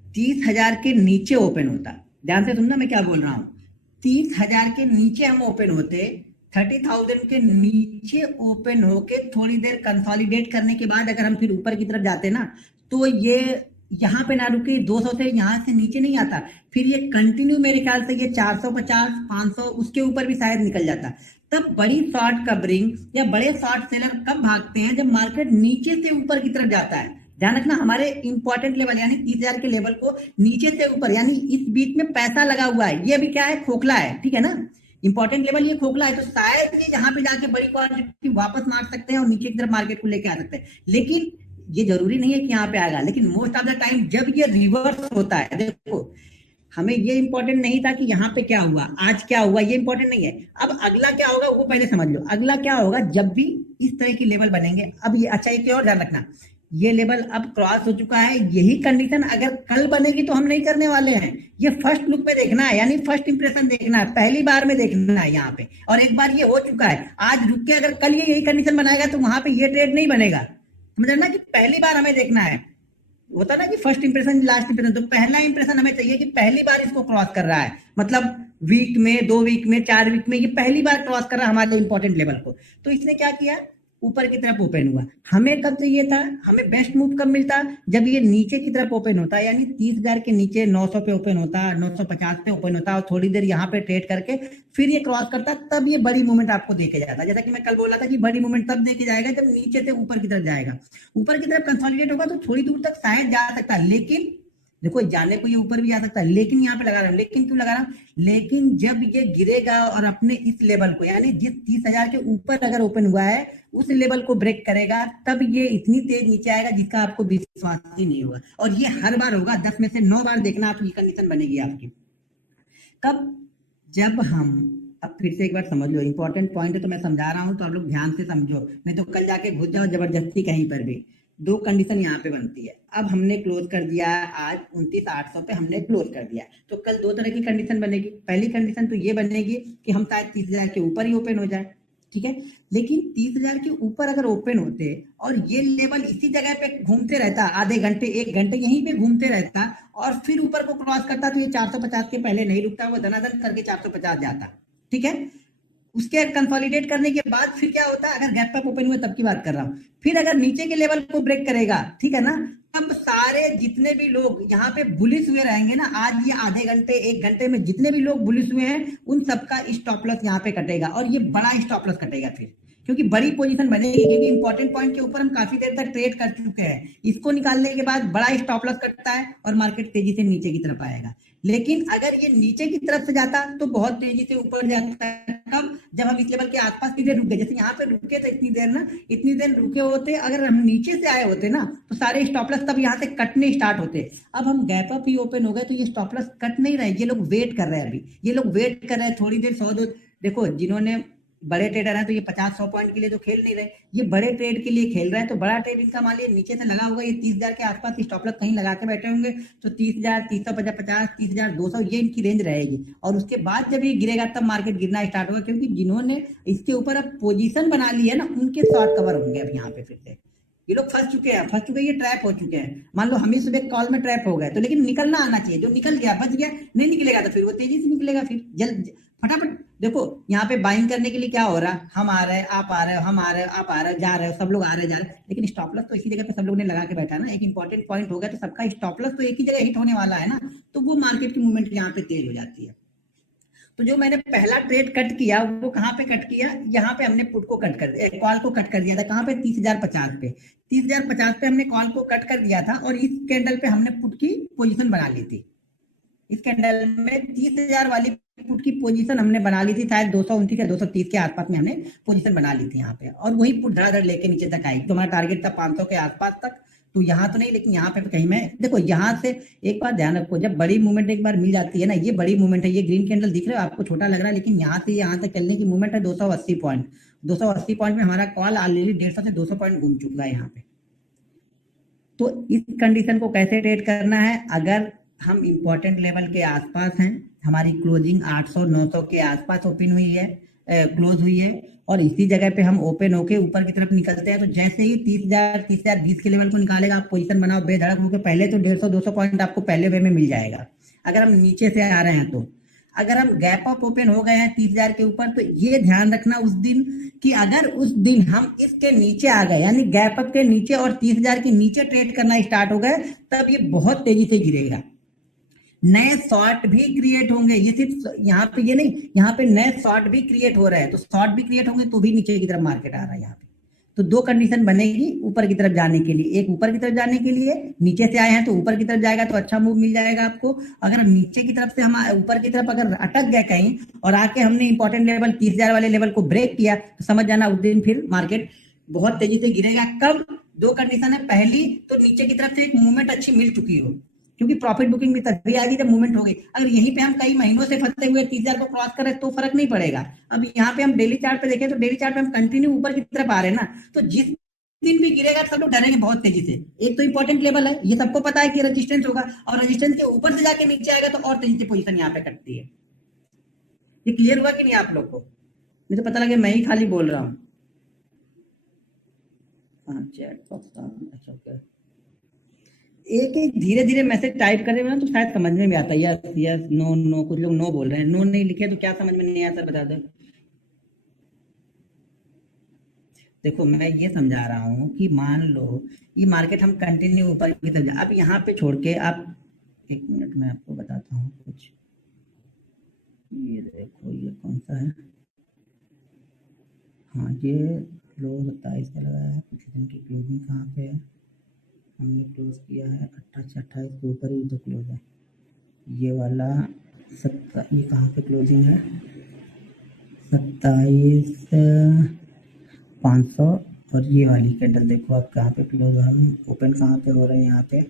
30,000 के नीचे ओपन होता, ध्यान से सुनना मैं क्या बोल रहा हूँ, 30,000 के नीचे हम ओपन होते, 30,000 के नीचे ओपन होके थोड़ी देर कंसोलिडेट करने के बाद अगर हम फिर ऊपर की तरफ जाते ना, तो ये यहाँ पे ना रुके, 200 से यहाँ से नीचे नहीं आता, फिर ये कंटिन्यू मेरे ख्याल से ये 450, 500 उसके ऊपर भी शायद निकल जाता। तब बड़ी शॉर्ट कवरिंग या बड़े शॉर्ट सेलर कब भागते हैं, जब मार्केट नीचे से ऊपर की तरफ जाता है। ध्यान रखना, हमारे इंपॉर्टेंट लेवल यानी 30,000 के लेवल को नीचे से ऊपर, यानी इस बीच में पैसा लगा हुआ है, ये अभी क्या है, खोखला है, ठीक है ना, इंपॉर्टेंट लेवल ये खोखला है, तो शायद ये यहाँ पे जाके बड़ी क्वांटिटी वापस मार सकते हैं और नीचे की तरफ मार्केट को लेके आ सकते हैं। लेकिन ये जरूरी नहीं है कि यहाँ पे आएगा, लेकिन मोस्ट ऑफ द टाइम जब ये रिवर्स होता है, देखो हमें ये इंपॉर्टेंट नहीं था कि यहाँ पे क्या हुआ, आज क्या हुआ, ये इंपॉर्टेंट नहीं है। अब अगला क्या होगा वो पहले समझ लो, अगला क्या होगा, जब भी इस तरह की लेवल बनेंगे। अब ये अच्छा, एक और ध्यान रखना, ये लेवल अब क्रॉस हो चुका है, यही कंडीशन अगर कल बनेगी तो हम नहीं करने वाले हैं, ये फर्स्ट लुक में देखना है, यानी फर्स्ट इंप्रेशन देखना है, पहली बार में देखना है यहाँ पे। और एक बार ये हो चुका है, आज रुक के अगर कल ये यही कंडीशन बनाएगा तो वहां पे ये ट्रेड नहीं बनेगा, समझना कि पहली बार हमें देखना है, होता ना कि फर्स्ट इंप्रेशन लास्ट इंप्रेशन, तो पहला इंप्रेशन हमें चाहिए कि पहली बार इसको क्रॉस कर रहा है, मतलब वीक में, 2 वीक में, 4 वीक में ये पहली बार क्रॉस कर रहा है हमारे इंपॉर्टेंट लेवल को। तो इसने क्या किया, ऊपर की तरफ ओपन हुआ। हमें कब चाहिए था, हमें बेस्ट मूव कब मिलता, जब ये नीचे की तरफ ओपन होता, यानी 30,000 के नीचे 900 पे ओपन होता, 950 पे ओपन होता और थोड़ी देर यहाँ पे ट्रेड करके फिर ये क्रॉस करता, तब ये बड़ी मूवमेंट आपको देके जाता। जैसा कि मैं कल बोला था कि बड़ी मूवमेंट तब देके जाएगा जब नीचे से ऊपर की तरफ जाएगा, ऊपर की तरफ कंसोलिडेट होगा तो थोड़ी दूर तक शायद जा सकता है, लेकिन देखो जाने को ये ऊपर भी जा सकता है, लेकिन यहाँ पे लगा रहा हूँ, लेकिन क्यों लगा रहा हूँ, लेकिन जब ये गिरेगा और अपने इस लेवल को, यानी जिस 30,000 के ऊपर अगर ओपन हुआ है उस लेवल को ब्रेक करेगा, तब ये इतनी तेज नीचे आएगा जिसका आपको विश्वास ही नहीं होगा। और ये हर बार होगा, 10 में से 9 बार देखना आप, ये कंडीशन बनेगी आपकी। कब, जब हम, अब फिर से एक बार समझ लो, इंपॉर्टेंट पॉइंट है तो मैं समझा रहा हूँ तो आप लोग ध्यान से समझो, नहीं तो कल जाके घुस जाओ जबरदस्ती कहीं पर भी। दो कंडीशन यहाँ पे बनती है। अब हमने क्लोज कर दिया आज 29,800 पे हमने क्लोज कर दिया, तो कल दो तरह की कंडीशन बनेगी। पहली कंडीशन तो ये बनेगी कि हम शायद 30,000 के ऊपर ही ओपन हो जाए, ठीक है, लेकिन 30,000 के ऊपर अगर ओपन होते और ये लेवल इसी जगह पे घूमते रहता, आधे घंटे 1 घंटे यहीं पे घूमते रहता और फिर ऊपर को क्रॉस करता, तो ये 450 के पहले नहीं रुकता, वो धनाधन करके 450 जाता, ठीक है। उसके कंसोलिडेट करने के बाद फिर क्या होता है, अगर गैप अप ओपन हुए तब की बात कर रहा हूं, फिर अगर नीचे के लेवल को ब्रेक करेगा, ठीक है ना, तब सारे जितने भी लोग यहाँ पे बुलिश हुए रहेंगे ना, आज ये आधे घंटे 1 घंटे में जितने भी लोग बुलिश हुए हैं उन सबका स्टॉप लॉस यहाँ पे कटेगा, और ये बड़ा स्टॉप लॉस कटेगा फिर, क्योंकि बड़ी पोजीशन बनेगी, क्योंकि इंपॉर्टेंट पॉइंट के ऊपर हम काफी देर तक ट्रेड कर चुके हैं। इसको निकालने के बाद बड़ा स्टॉप लॉस कटता है और मार्केट तेजी से नीचे की तरफ आएगा। लेकिन अगर ये नीचे की तरफ से जाता तो बहुत तेजी से ऊपर जाता है, कब, जब हम इस लेवल के आसपास सीधे रुक गए, जैसे यहाँ पे रुके थे इतनी देर ना, इतनी देर रुके होते, अगर हम नीचे से आए होते ना तो सारे स्टॉप लॉस तब यहाँ से कटने स्टार्ट होते। अब हम गैप अप ही ओपन हो गए तो ये स्टॉप लॉस कट नहीं रहे, ये लोग वेट कर रहे हैं, अभी ये लोग वेट कर रहे हैं थोड़ी देर, 100 देखो जिन्होंने बड़े ट्रेडर हैं तो ये 50-100 पॉइंट के लिए तो खेल नहीं रहे, ये बड़े ट्रेड के लिए खेल रहे हैं। तो बड़ा ट्रेड इनका मान लीजिए नीचे से लगा होगा, ये 30,000 के आसपास स्टॉप लॉस कहीं लगा के बैठे होंगे, तो 30,000, 350, 30,200 ये इनकी रेंज रहेगी। और उसके बाद जब ये गिरेगा तब मार्केट गिरना स्टार्ट होगा, क्योंकि जिन्होंने इसके ऊपर अब पोजीशन बना ली है ना, उनके शॉर्ट कवर होंगे अब यहाँ पे, फिर से ये लोग फंस चुके हैं, ये ट्रैप हो चुके हैं। मान लो हम ही सुबह कॉल में ट्रैप हो गए, तो लेकिन निकलना आना चाहिए, जो निकल गया बच गया, नहीं निकलेगा तो फिर वो तेजी से निकलेगा, फिर जल्द फटाफट। देखो यहाँ पे बाइंग करने के लिए क्या हो रहा, हम आ रहे हैं, आप आ रहे हो, हम आ रहे हो, आप आ रहे हो, जा रहे हो, सब लोग आ रहे जा रहे हैं, लेकिन स्टॉप लॉस तो इसी जगह पे सब लोग ने लगा के बैठा ना। एक इंपॉर्टेंट पॉइंट हो गया तो सबका स्टॉप लॉस तो एक ही जगह हिट होने वाला है ना, तो वो मार्केट की मूवमेंट यहाँ पे तेज हो जाती है। तो जो मैंने पहला ट्रेड कट किया वो कहाँ पे कट किया, यहाँ पे हमने पुट को कट कर दिया, कॉल को कट कर दिया था, कहाँ पे 30,050 पे, 30,050 पे हमने कॉल को कट कर दिया था, और इस कैंडल पे हमने पुट की पोजीशन बना ली थी। इस कैंडल में 30,000 वाली पुट की पोजीशन हमने बना ली थी, शायद 229 या 230 के आसपास में हमने पोजीशन बना ली थी यहाँ पे, और वही पुट धड़ाधड़ लेके नीचे तक आई, तो हमारा टारगेट था 500 के आसपास तक, तो यहाँ तो नहीं, लेकिन यहाँ पे कहीं मैं देखो, यहाँ से एक बात ध्यान रखो, जब बड़ी मूवमेंट एक बार मिल जाती है ना, ये बड़ी मूवमेंट है, ये ग्रीन कैंडल दिख रहा है आपको, छोटा लग रहा है, लेकिन यहाँ से यहाँ तक चलने की मूवमेंट है 280 पॉइंट। 280 पॉइंट में हमारा कॉल ऑलरेडी 150 से 200 पॉइंट घूम चुका है यहाँ पे। तो इस कंडीशन को कैसे ट्रेड करना है, अगर हम इंपॉर्टेंट लेवल के आसपास हैं, हमारी क्लोजिंग 800 900 के आसपास ओपन हुई है, क्लोज हुई है, और इसी जगह पे हम ओपन होके ऊपर की तरफ निकलते हैं, तो जैसे ही 30,020 के लेवल को निकालेगा, आप पोजीशन बनाओ बेधड़क होकर, पहले तो 150 200 पॉइंट आपको पहले वे में मिल जाएगा अगर हम नीचे से आ रहे हैं। तो अगर हम गैप अप ओपन हो गए हैं 30,000 के ऊपर, तो ये ध्यान रखना उस दिन कि अगर उस दिन हम इसके नीचे आ गए, यानी गैप अप के नीचे और 30,000 के नीचे ट्रेड करना स्टार्ट हो गए, तब ये बहुत तेजी से गिरेगा, नए शॉर्ट भी क्रिएट होंगे। ये सिर्फ यहाँ पे ये नहीं, यहाँ पे नए शॉर्ट भी क्रिएट हो रहे हैं, तो शॉर्ट भी क्रिएट होंगे तो भी नीचे की तरफ मार्केट आ रहा है यहाँ पे। तो दो कंडीशन बनेगी ऊपर की तरफ जाने के लिए, एक ऊपर की तरफ जाने के लिए, नीचे से आए हैं तो ऊपर की तरफ जाएगा तो अच्छा मूव मिल जाएगा आपको। अगर हम नीचे की तरफ से हम ऊपर की तरफ अगर अटक गए कहीं और आके हमने इंपॉर्टेंट लेवल 30,000 वाले लेवल को ब्रेक किया, तो समझ जाना उस दिन फिर मार्केट बहुत तेजी से गिरेगा। कब? दो कंडीशन है, पहली तो नीचे की तरफ से एक मूवमेंट अच्छी मिल चुकी हो, क्योंकि प्रॉफिट बुकिंग भी तभी आएगी जब मूवमेंट होगी। अगर यहीं पे हम कई महीनों से फंसे हुए 30,000 को क्रॉस करें तो फर्क नहीं पड़ेगा। अब यहाँ पे हम डेली चार्ट पे देखें तो डेली चार्ट पे हम कंटिन्यू ऊपर की तरफ आ रहे हैं ना, तो जिस दिन भी गिरेगा सब लोग डरेंगे बहुत तेजी से। एक तो इंपॉर्टेंट लेवल है, ये सबको पता है कि रेजिस्टेंस होगा, और रेजिस्टेंस के ऊपर से जाके नीचे आएगा तो और तेजी से पोजीशन यहाँ पे कटती है। ये क्लियर हुआ कि नहीं आप लोग को? मुझे तो पता लगे मैं ही खाली बोल रहा हूँ। हाँ चैट बॉक्स, अच्छा ओके। एक एक धीरे धीरे मैसेज टाइप करे ना तो शायद समझ में भी आता है। यस यस, नो नो, कुछ लोग नो बोल रहे हैं, नो नहीं लिखे तो क्या समझ में नहीं आता, बता दो। देखो मैं ये समझा रहा हूँ कि मान लो ये मार्केट हम कंटिन्यू ऊपर की तरफ, अब यहाँ पे छोड़ के आप, एक मिनट में आपको बताता हूँ कुछ। ये देखो ये कौन सा है, हाँ ये लो 27 का लगाया है, पिछले दिन की क्लोजिंग कहाँ पे है, हमने क्लोज किया है 28 के ऊपर ही तो क्लोज है ये वाला। ये कहाँ पे क्लोजिंग है, 27,500, और ये वाली कैंडल देखो आप कहाँ पे क्लोज, हम ओपन कहाँ पे हो रहे हैं यहाँ पे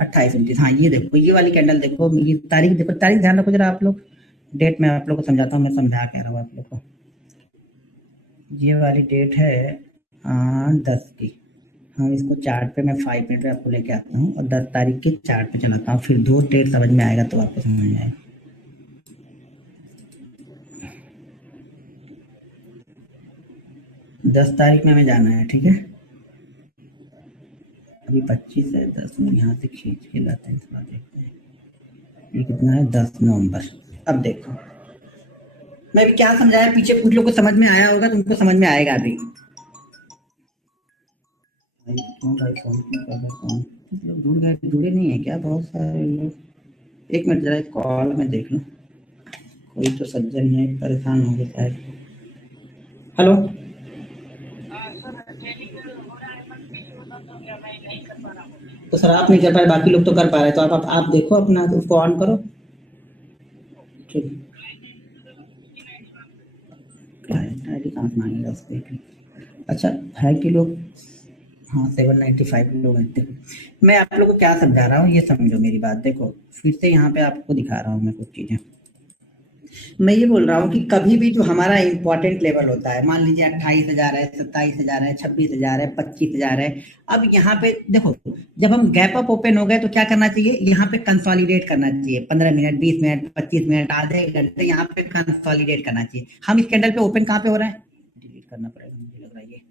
28-29। हाँ ये देखो ये वाली कैंडल देखो, ये तारीख देखो, तारीख ध्यान रखो जरा आप लोग, डेट मैं आप लोग को समझाता हूँ, मैं समझा कह रहा हूँ आप लोग को। ये वाली डेट है 10 की, हम इसको चार्ट पे मैं 5 मिनट में आपको लेके आता हूँ और 10 तारीख के चार्ट पे चलाता हूँ, फिर दो डेट समझ में आएगा तो आपको समझ में आएगा। 10 तारीख में हमें जाना है, ठीक है। अभी 25 है, 10 में यहाँ से खींच के लाते हैं, थोड़ा देखते हैं ये कितना है, 10 नवंबर। अब देखो मैं भी क्या समझाया, पीछे कुछ लोग को समझ में आया होगा, तुमको समझ में आएगा अभी। लोग जुड़ गए, जुड़े नहीं है क्या बहुत सारे लोग? एक मिनट जरा कॉल में देख लो, कोई तो सज्जन है परेशान हो गया है। हेलो, तो सर आप नहीं कर पाए, बाकी लोग तो कर पा रहे हैं, तो आप देखो अपना, उसको ऑन करो। ठीक, क्लाइंट आईडी कहाँ से मांगेगा उस पर? अच्छा है कि लोग, हाँ 795 लोग हैं। देखो मैं आप लोग को क्या समझा रहा हूँ, ये समझो मेरी बात। देखो फिर से यहाँ पे आपको दिखा रहा हूँ मैं कुछ चीजें। मैं ये बोल रहा हूँ कि कभी भी जो हमारा इंपॉर्टेंट लेवल होता है, मान लीजिए 28,000 है, 27,000 है, 26,000 है, 25,000 है। अब यहाँ पे देखो, जब हम गैप अप ओपन हो गए तो क्या करना चाहिए, यहाँ पे कंसोलिडेट करना चाहिए, 15 मिनट, 20 मिनट, 25 मिनट, आधे घंटे यहाँ पे कंसोलिडेट करना चाहिए। हम इस कैंडल पे ओपन कहाँ पे हो रहा है, डिलीट करना पड़ेगा मुझे लग रहा है ये,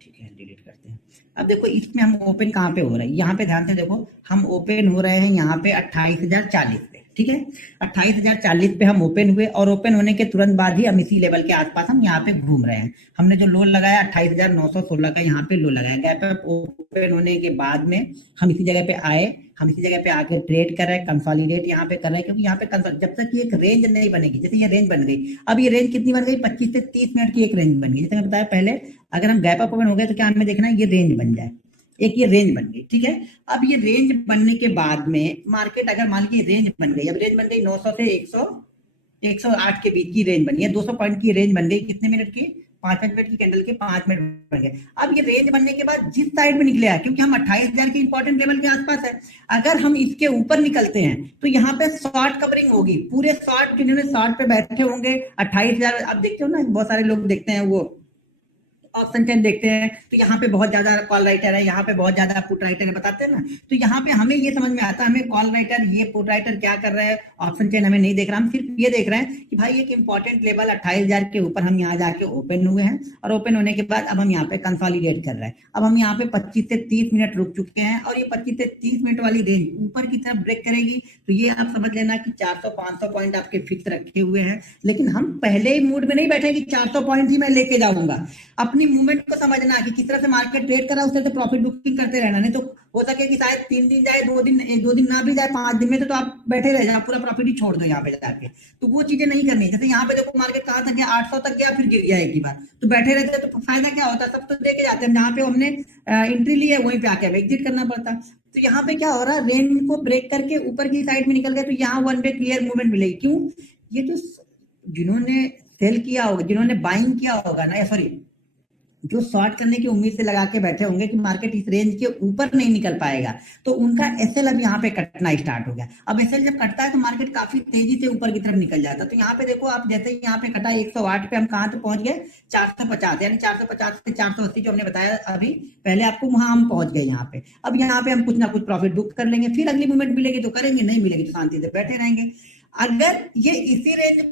ठीक है डिलीट करते हैं। अब देखो इसमें हम ओपन कहाँ पे हो रहे हैं, यहाँ पे ध्यान से देखो, हम ओपन हो रहे हैं यहाँ पे 28,040 पे, ठीक है। 28,040 पे हम ओपन हुए, और ओपन होने के तुरंत बाद ही हम इसी लेवल के आसपास हम यहाँ पे घूम रहे हैं। हमने जो लो लगाया 28,916 का यहाँ पे लो लगाया, गैप अप ओपन होने के बाद में हम इसी जगह पे आए, हम इसी जगह पे आके ट्रेड कर रहे हैं, कंसोलिडेट यहाँ पे कर रहे हैं, क्योंकि यहाँ पे जब तक ये एक रेंज नहीं बनेगी, जैसे ये रेंज बन गई, अब ये रेंज कितनी बन गई, 25 से 30 मिनट की एक रेंज बन गई। जैसे मैं बताया पहले, अगर हम गैप अप ओपन हो गए तो क्या हमें देखना है, ये रेंज बन जाए, एक ये रेंज बन गई, ठीक है। अब ये रेंज बनने के बाद में मार्केट, अगर मान लीजिए रेंज बन गई, अब रेंज बन गई 900 से 108 के बीच की रेंज बनी है, 200 पॉइंट की रेंज बन गई, कितने मिनट की, 5 मिनट की कैंडल के 5 मिनट बन गए। अब ये रेंज बनने के बाद जिस साइड में निकले हैं, क्योंकि हम 28,000 के इंपॉर्टेंट लेवल के आसपास है, अगर हम इसके ऊपर निकलते हैं तो यहाँ पे शॉर्ट कवरिंग होगी, पूरे शॉर्ट जिन्होंने शॉर्ट पे बैठे होंगे 28,000, आप देखते हो ना बहुत सारे लोग देखते हैं वो ऑप्शन चेन देखते हैं, तो यहाँ पे बहुत ज्यादा कॉल राइटर है, यहाँ पे बहुत ज्यादा पुट राइटर है, बताते हैं ना। तो यहाँ पे हमें ये समझ में आता है, हमें कॉल राइटर ये पुट राइटर क्या कर रहा है, ऑप्शन चेन हमें नहीं देख रहा, हम सिर्फ ये देख रहे हैं कि भाई एक इंपॉर्टेंट लेवल 28,000 के ऊपर हम यहाँ जाके ओपन हुए हैं, और ओपन होने के बाद अब हम यहाँ पे कंसोलिडेट कर रहे हैं। अब हम यहाँ पे 25 से 30 मिनट रुक चुके हैं, और ये 25 से 30 मिनट वाली रेंज ऊपर की तरफ ब्रेक करेगी तो ये आप समझ लेना कि 400-500 पॉइंट आपके फिक्स रखे हुए हैं। लेकिन हम पहले ही मूड में नहीं बैठे कि 400 पॉइंट ही मैं लेके जाऊंगा, अपनी मूवमेंट को समझना कि किस तरह से मार्केट ट्रेड कर रहा है, उस तरह से प्रॉफिट बुकिंग करते रहना। नहीं तो हो सके कि शायद 3 दिन जाए, 2 दिन ना भी जाए, 5 दिन में तो आप बैठे रह जाओ, पूरा प्रॉफिट ही छोड़ दो यहाँ पे जाके। तो वो चीजें नहीं करनी। जैसे यहाँ पे देखो मार्केट कहाँ तक गया, 800 तक गया, फिर गिर गया एक ही बार, तो बैठे रहते तो फायदा क्या होता, सब तो देके जाते हैं, जहाँ पे हमने एंट्री ली है वहीं पे आके एग्जिट करना पड़ता। तो यहाँ पे क्या हो रहा है, रेंज को ब्रेक करके ऊपर की साइड में निकल गए, तो यहाँ वन वे क्लियर मूवमेंट मिलेगी। क्यों, ये जो जिन्होंने सेल किया होगा, जिन्होंने बाइंग किया होगा ना, सॉरी जो शॉर्ट करने की उम्मीद से लगा के बैठे होंगे कि मार्केट इस रेंज के ऊपर नहीं निकल पाएगा, तो उनका एसएल अब यहाँ पे कटना स्टार्ट हो गया। अब एसएल जब कटता है तो मार्केट काफी तेजी से ऊपर की तरफ निकल जाता है। तो यहाँ पे देखो आप, जैसे यहाँ पे कटा 108 पे, हम कहाँ तक पहुंच गए, 450, यानी 450 से 480 जो हमने बताया अभी पहले आपको, वहां हम पहुंच गए यहाँ पे। अब यहाँ पे हम कुछ ना कुछ प्रॉफिट बुक कर लेंगे, फिर अगली मूवमेंट मिलेगी तो करेंगे, नहीं मिलेगी तो शांति से बैठे रहेंगे। अगर ये इसी रेंज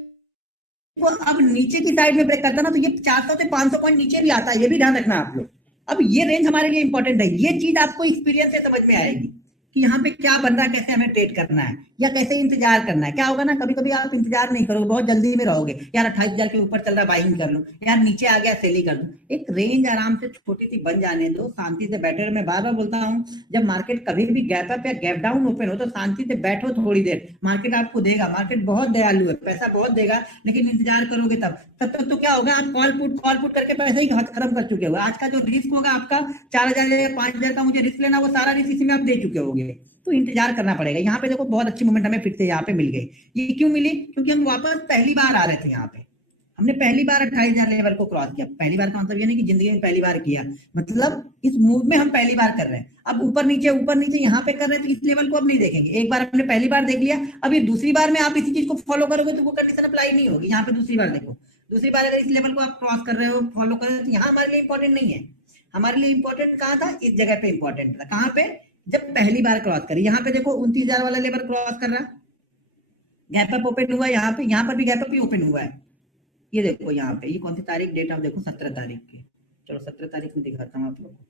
वो अब नीचे की साइड में ब्रेक करता ना, तो ये 400 से 500 पॉइंट नीचे भी आता है, ये भी ध्यान रखना आप लोग। अब ये रेंज हमारे लिए इंपॉर्टेंट है, ये चीज आपको एक्सपीरियंस से समझ में आएगी कि यहाँ पे क्या बन रहा है, कैसे हमें ट्रेड करना है या कैसे इंतजार करना है। क्या होगा ना, कभी कभी आप इंतजार नहीं करोगे, बहुत जल्दी में रहोगे, यार 28,000 के ऊपर चल रहा है बाइंग कर लो, यार नीचे आ गया सेल ही कर दो। एक रेंज आराम से छोटी सी बन जाने दो, शांति से बैठे। मैं बार बार बोलता हूँ, जब मार्केट कभी भी गैप अप या गैप डाउन ओपन हो तो शांति से बैठो थोड़ी देर, मार्केट आपको देगा, मार्केट बहुत दयालु है, पैसा बहुत देगा, लेकिन इंतजार करोगे तब तक तो क्या होगा, आप कॉल पुट करके पैसे ही खत्म कर चुके हो। आज का जो रिस्क होगा आपका 4,000 या 5,000 का मुझे रिस्क लेना, वो सारा रिस्क इसी में आप दे चुके होंगे, तो इंतजार करना पड़ेगा। यहाँ पे देखो बहुत अच्छी मोमेंट हमें फिर से यहाँ पे मिल गई। ये क्यों मिली, क्योंकि हम वापस पहली बार आ रहे थे, यहाँ पे हमने पहली बार 28,000 लेवल को क्रॉस किया। पहली बार का मतलब ये नहीं कि जिंदगी में पहली बार किया, मतलब इस मूव में हम पहली बार कर रहे हैं। अब ऊपर नीचे यहाँ पे कर रहे हैं, तो इस लेवल को अब नहीं देखेंगे। एक बार हमने पहली बार देख लिया, अब ये दूसरी बार में आप इसी चीज को फॉलो करोगे तो वो कंडीशन अप्लाई नहीं होगी। यहाँ पे दूसरी बार देखो, दूसरी बार अगर इस लेवल को आप क्रॉस कर रहे हो, फॉलो कर रहे हो, तो यहाँ हमारे लिए इंपॉर्टेंट नहीं है। हमारे लिए इंपॉर्टेंट कहाँ था, इस जगह पे इंपॉर्टेंट था। कहाँ पे, जब पहली बार क्रॉस करी। यहाँ पे देखो 29,000 वाला लेवल क्रॉस कर रहा, गैप अप ओपन हुआ, यहाँ पे, यहाँ पर भी गैप अप ही ओपन हुआ है। ये देखो यहाँ पे, ये कौन सी तारीख, डेट आप देखो 17 तारीख की, चलो 17 तारीख में दिखाता हूँ आप लोगों को।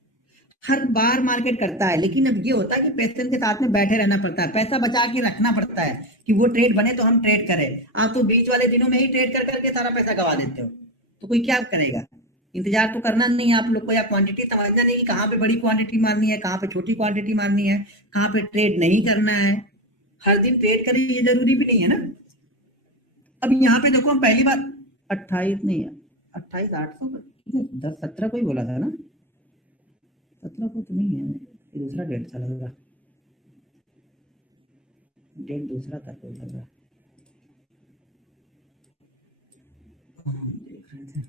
हर बार मार्केट करता है, लेकिन अब ये होता है कि पेशेंस के साथ में बैठे रहना पड़ता है, पैसा बचा के रखना पड़ता है कि वो ट्रेड बने तो हम ट्रेड करें। आप तो बीच वाले दिनों में ही ट्रेड कर करके सारा पैसा गवा देते हो, तो कोई क्या करेगा। इंतजार तो करना नहीं है आप लोग को, या क्वांटिटी समझना नहीं कि कहाँ पे बड़ी क्वांटिटी मारनी है, कहाँ पे छोटी क्वांटिटी मारनी है, कहाँ पे ट्रेड नहीं करना है। हर दिन ट्रेड करें ये जरूरी भी नहीं है ना। अब यहाँ पे देखो हम पहली बार 28 नहीं है, 28,800 17 को ही बोला था ना, 17 को तो नहीं है, ये दूसरा डेट था लग रहा, डेट दूसरा था कोई लग रहा। देख रहे थे,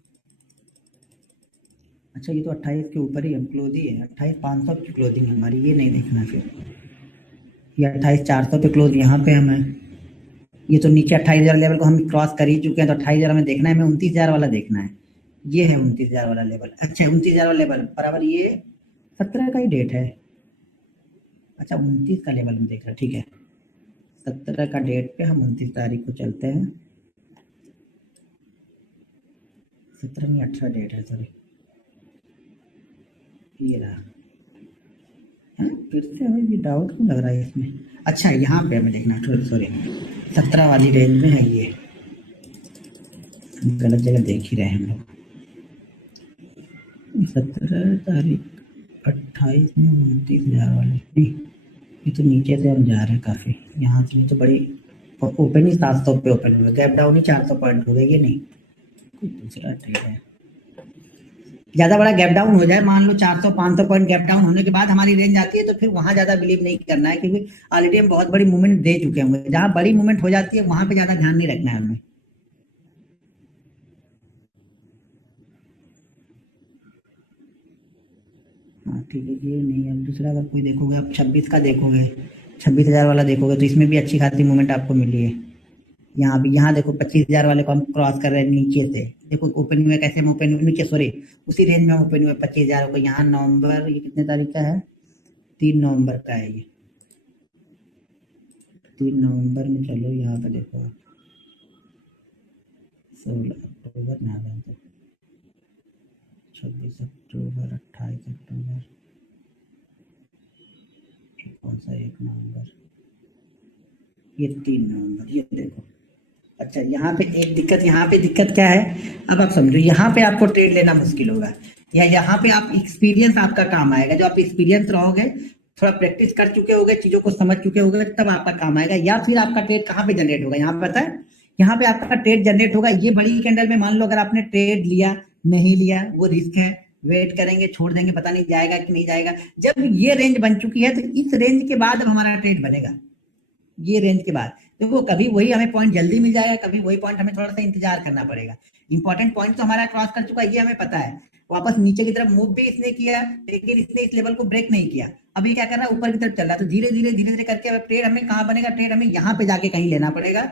अच्छा ये तो 28 के ऊपर ही हम क्लोज ही है, 28,500 की क्लोजिंग हमारी, ये नहीं देखना। फिर ये 28,400 पे क्लोज यहाँ पे हमें, ये तो नीचे 28,000 लेवल को हम क्रॉस कर ही चुके हैं, तो 28,000 हमें देखना है, हमें 29,000 वाला देखना है। ये है 29,000 वाला लेवल। अच्छा 29,000 वाला लेवल बराबर, ये 17 का ही डेट है। अच्छा 29 का लेवल में देख रहे, ठीक है, 17 का डेट पे हम 29 तारीख को चलते हैं। 17 नहीं 18 डेट है, सॉरी, ये रहा। फिर से हमें भी डाउट क्यों लग रहा है इसमें। अच्छा यहाँ पे हमें देखना है, सॉरी 17 वाली रेंज में है ये, गलत जगह देख ही रहे हैं हम लोग। 17 तारीख 28 में 29,000 वाले नहीं, ये तो नीचे से हम जा रहे हैं काफ़ी, यहाँ से तो बड़ी ओपन ही 700 पे ओपन हुआ, गैप डाउन ही 400 पॉइंट हो गए। ये नहीं कोई दूसरा ट्रेड है, ज्यादा बड़ा गैप डाउन हो जाए, मान लो 400-500 पॉइंट गैप डाउन होने के बाद हमारी रेंज आती है, तो फिर वहां ज्यादा बिलीव नहीं करना है, क्योंकि ऑलरेडी हम बहुत बड़ी मूवमेंट दे चुके होंगे। जहां बड़ी मूवमेंट हो जाती है वहां पे ज्यादा ध्यान नहीं रखना है हमें। ठीक है, ये नहीं है। दूसरा अगर कोई देखोगे आप 26 का देखोगे, 26,000 वाला देखोगे तो इसमें भी अच्छी खासी मूवमेंट आपको मिली है। यहाँ भी, यहाँ देखो 25,000 वाले को हम क्रॉस कर रहे हैं नीचे से। देखो ओपन हुए कैसे, हम ओपन नीचे, सॉरी उसी रेंज में ओपन हुए 25,000 को। यहाँ नवंबर, ये कितने तारीख का है, 3 नवंबर का है ये। 3 नवंबर में चलो यहाँ पे देखो आप, 16 अक्टूबर नवंबर, 26 अक्टूबर, 28 अक्टूबर, कौन सा 1 नवंबर, ये 3 नवंबर, ये देखो। अच्छा यहाँ पे एक दिक्कत, यहाँ पे दिक्कत क्या है, अब आप समझो, यहाँ पे आपको ट्रेड लेना मुश्किल होगा, या यहाँ पे आप एक्सपीरियंस आपका काम आएगा। जो आप एक्सपीरियंस रहोगे, थोड़ा प्रैक्टिस कर चुके होगे, चीजों को समझ चुके होगे, तब आपका काम आएगा। या फिर आपका ट्रेड कहाँ पे जनरेट होगा, यहाँ पे पता है, यहाँ पे आपका ट्रेड जनरेट होगा ये बड़ी कैंडल में। मान लो अगर आपने ट्रेड लिया, नहीं लिया, वो रिस्क है, वेट करेंगे, छोड़ देंगे, पता नहीं जाएगा कि नहीं जाएगा। जब ये रेंज बन चुकी है तो इस रेंज के बाद अब हमारा ट्रेड बनेगा, ये रेंज के बाद। देखो कभी वही हमें पॉइंट जल्दी मिल जाएगा, कभी वही पॉइंट हमें थोड़ा सा इंतजार करना पड़ेगा। इंपॉर्टेंट पॉइंट तो हमारा क्रॉस कर चुका है, ये हमें पता है। वापस नीचे की तरफ मूव भी इसने किया, लेकिन इसने इस लेवल को ब्रेक नहीं किया। अब ये क्या कर रहा है, ऊपर की तरफ चल रहा है। तो धीरे धीरे धीरे धीरे करके अब ट्रेड हमें कहाँ बनेगा, ट्रेड हमें यहाँ पे जाके कहीं लेना पड़ेगा।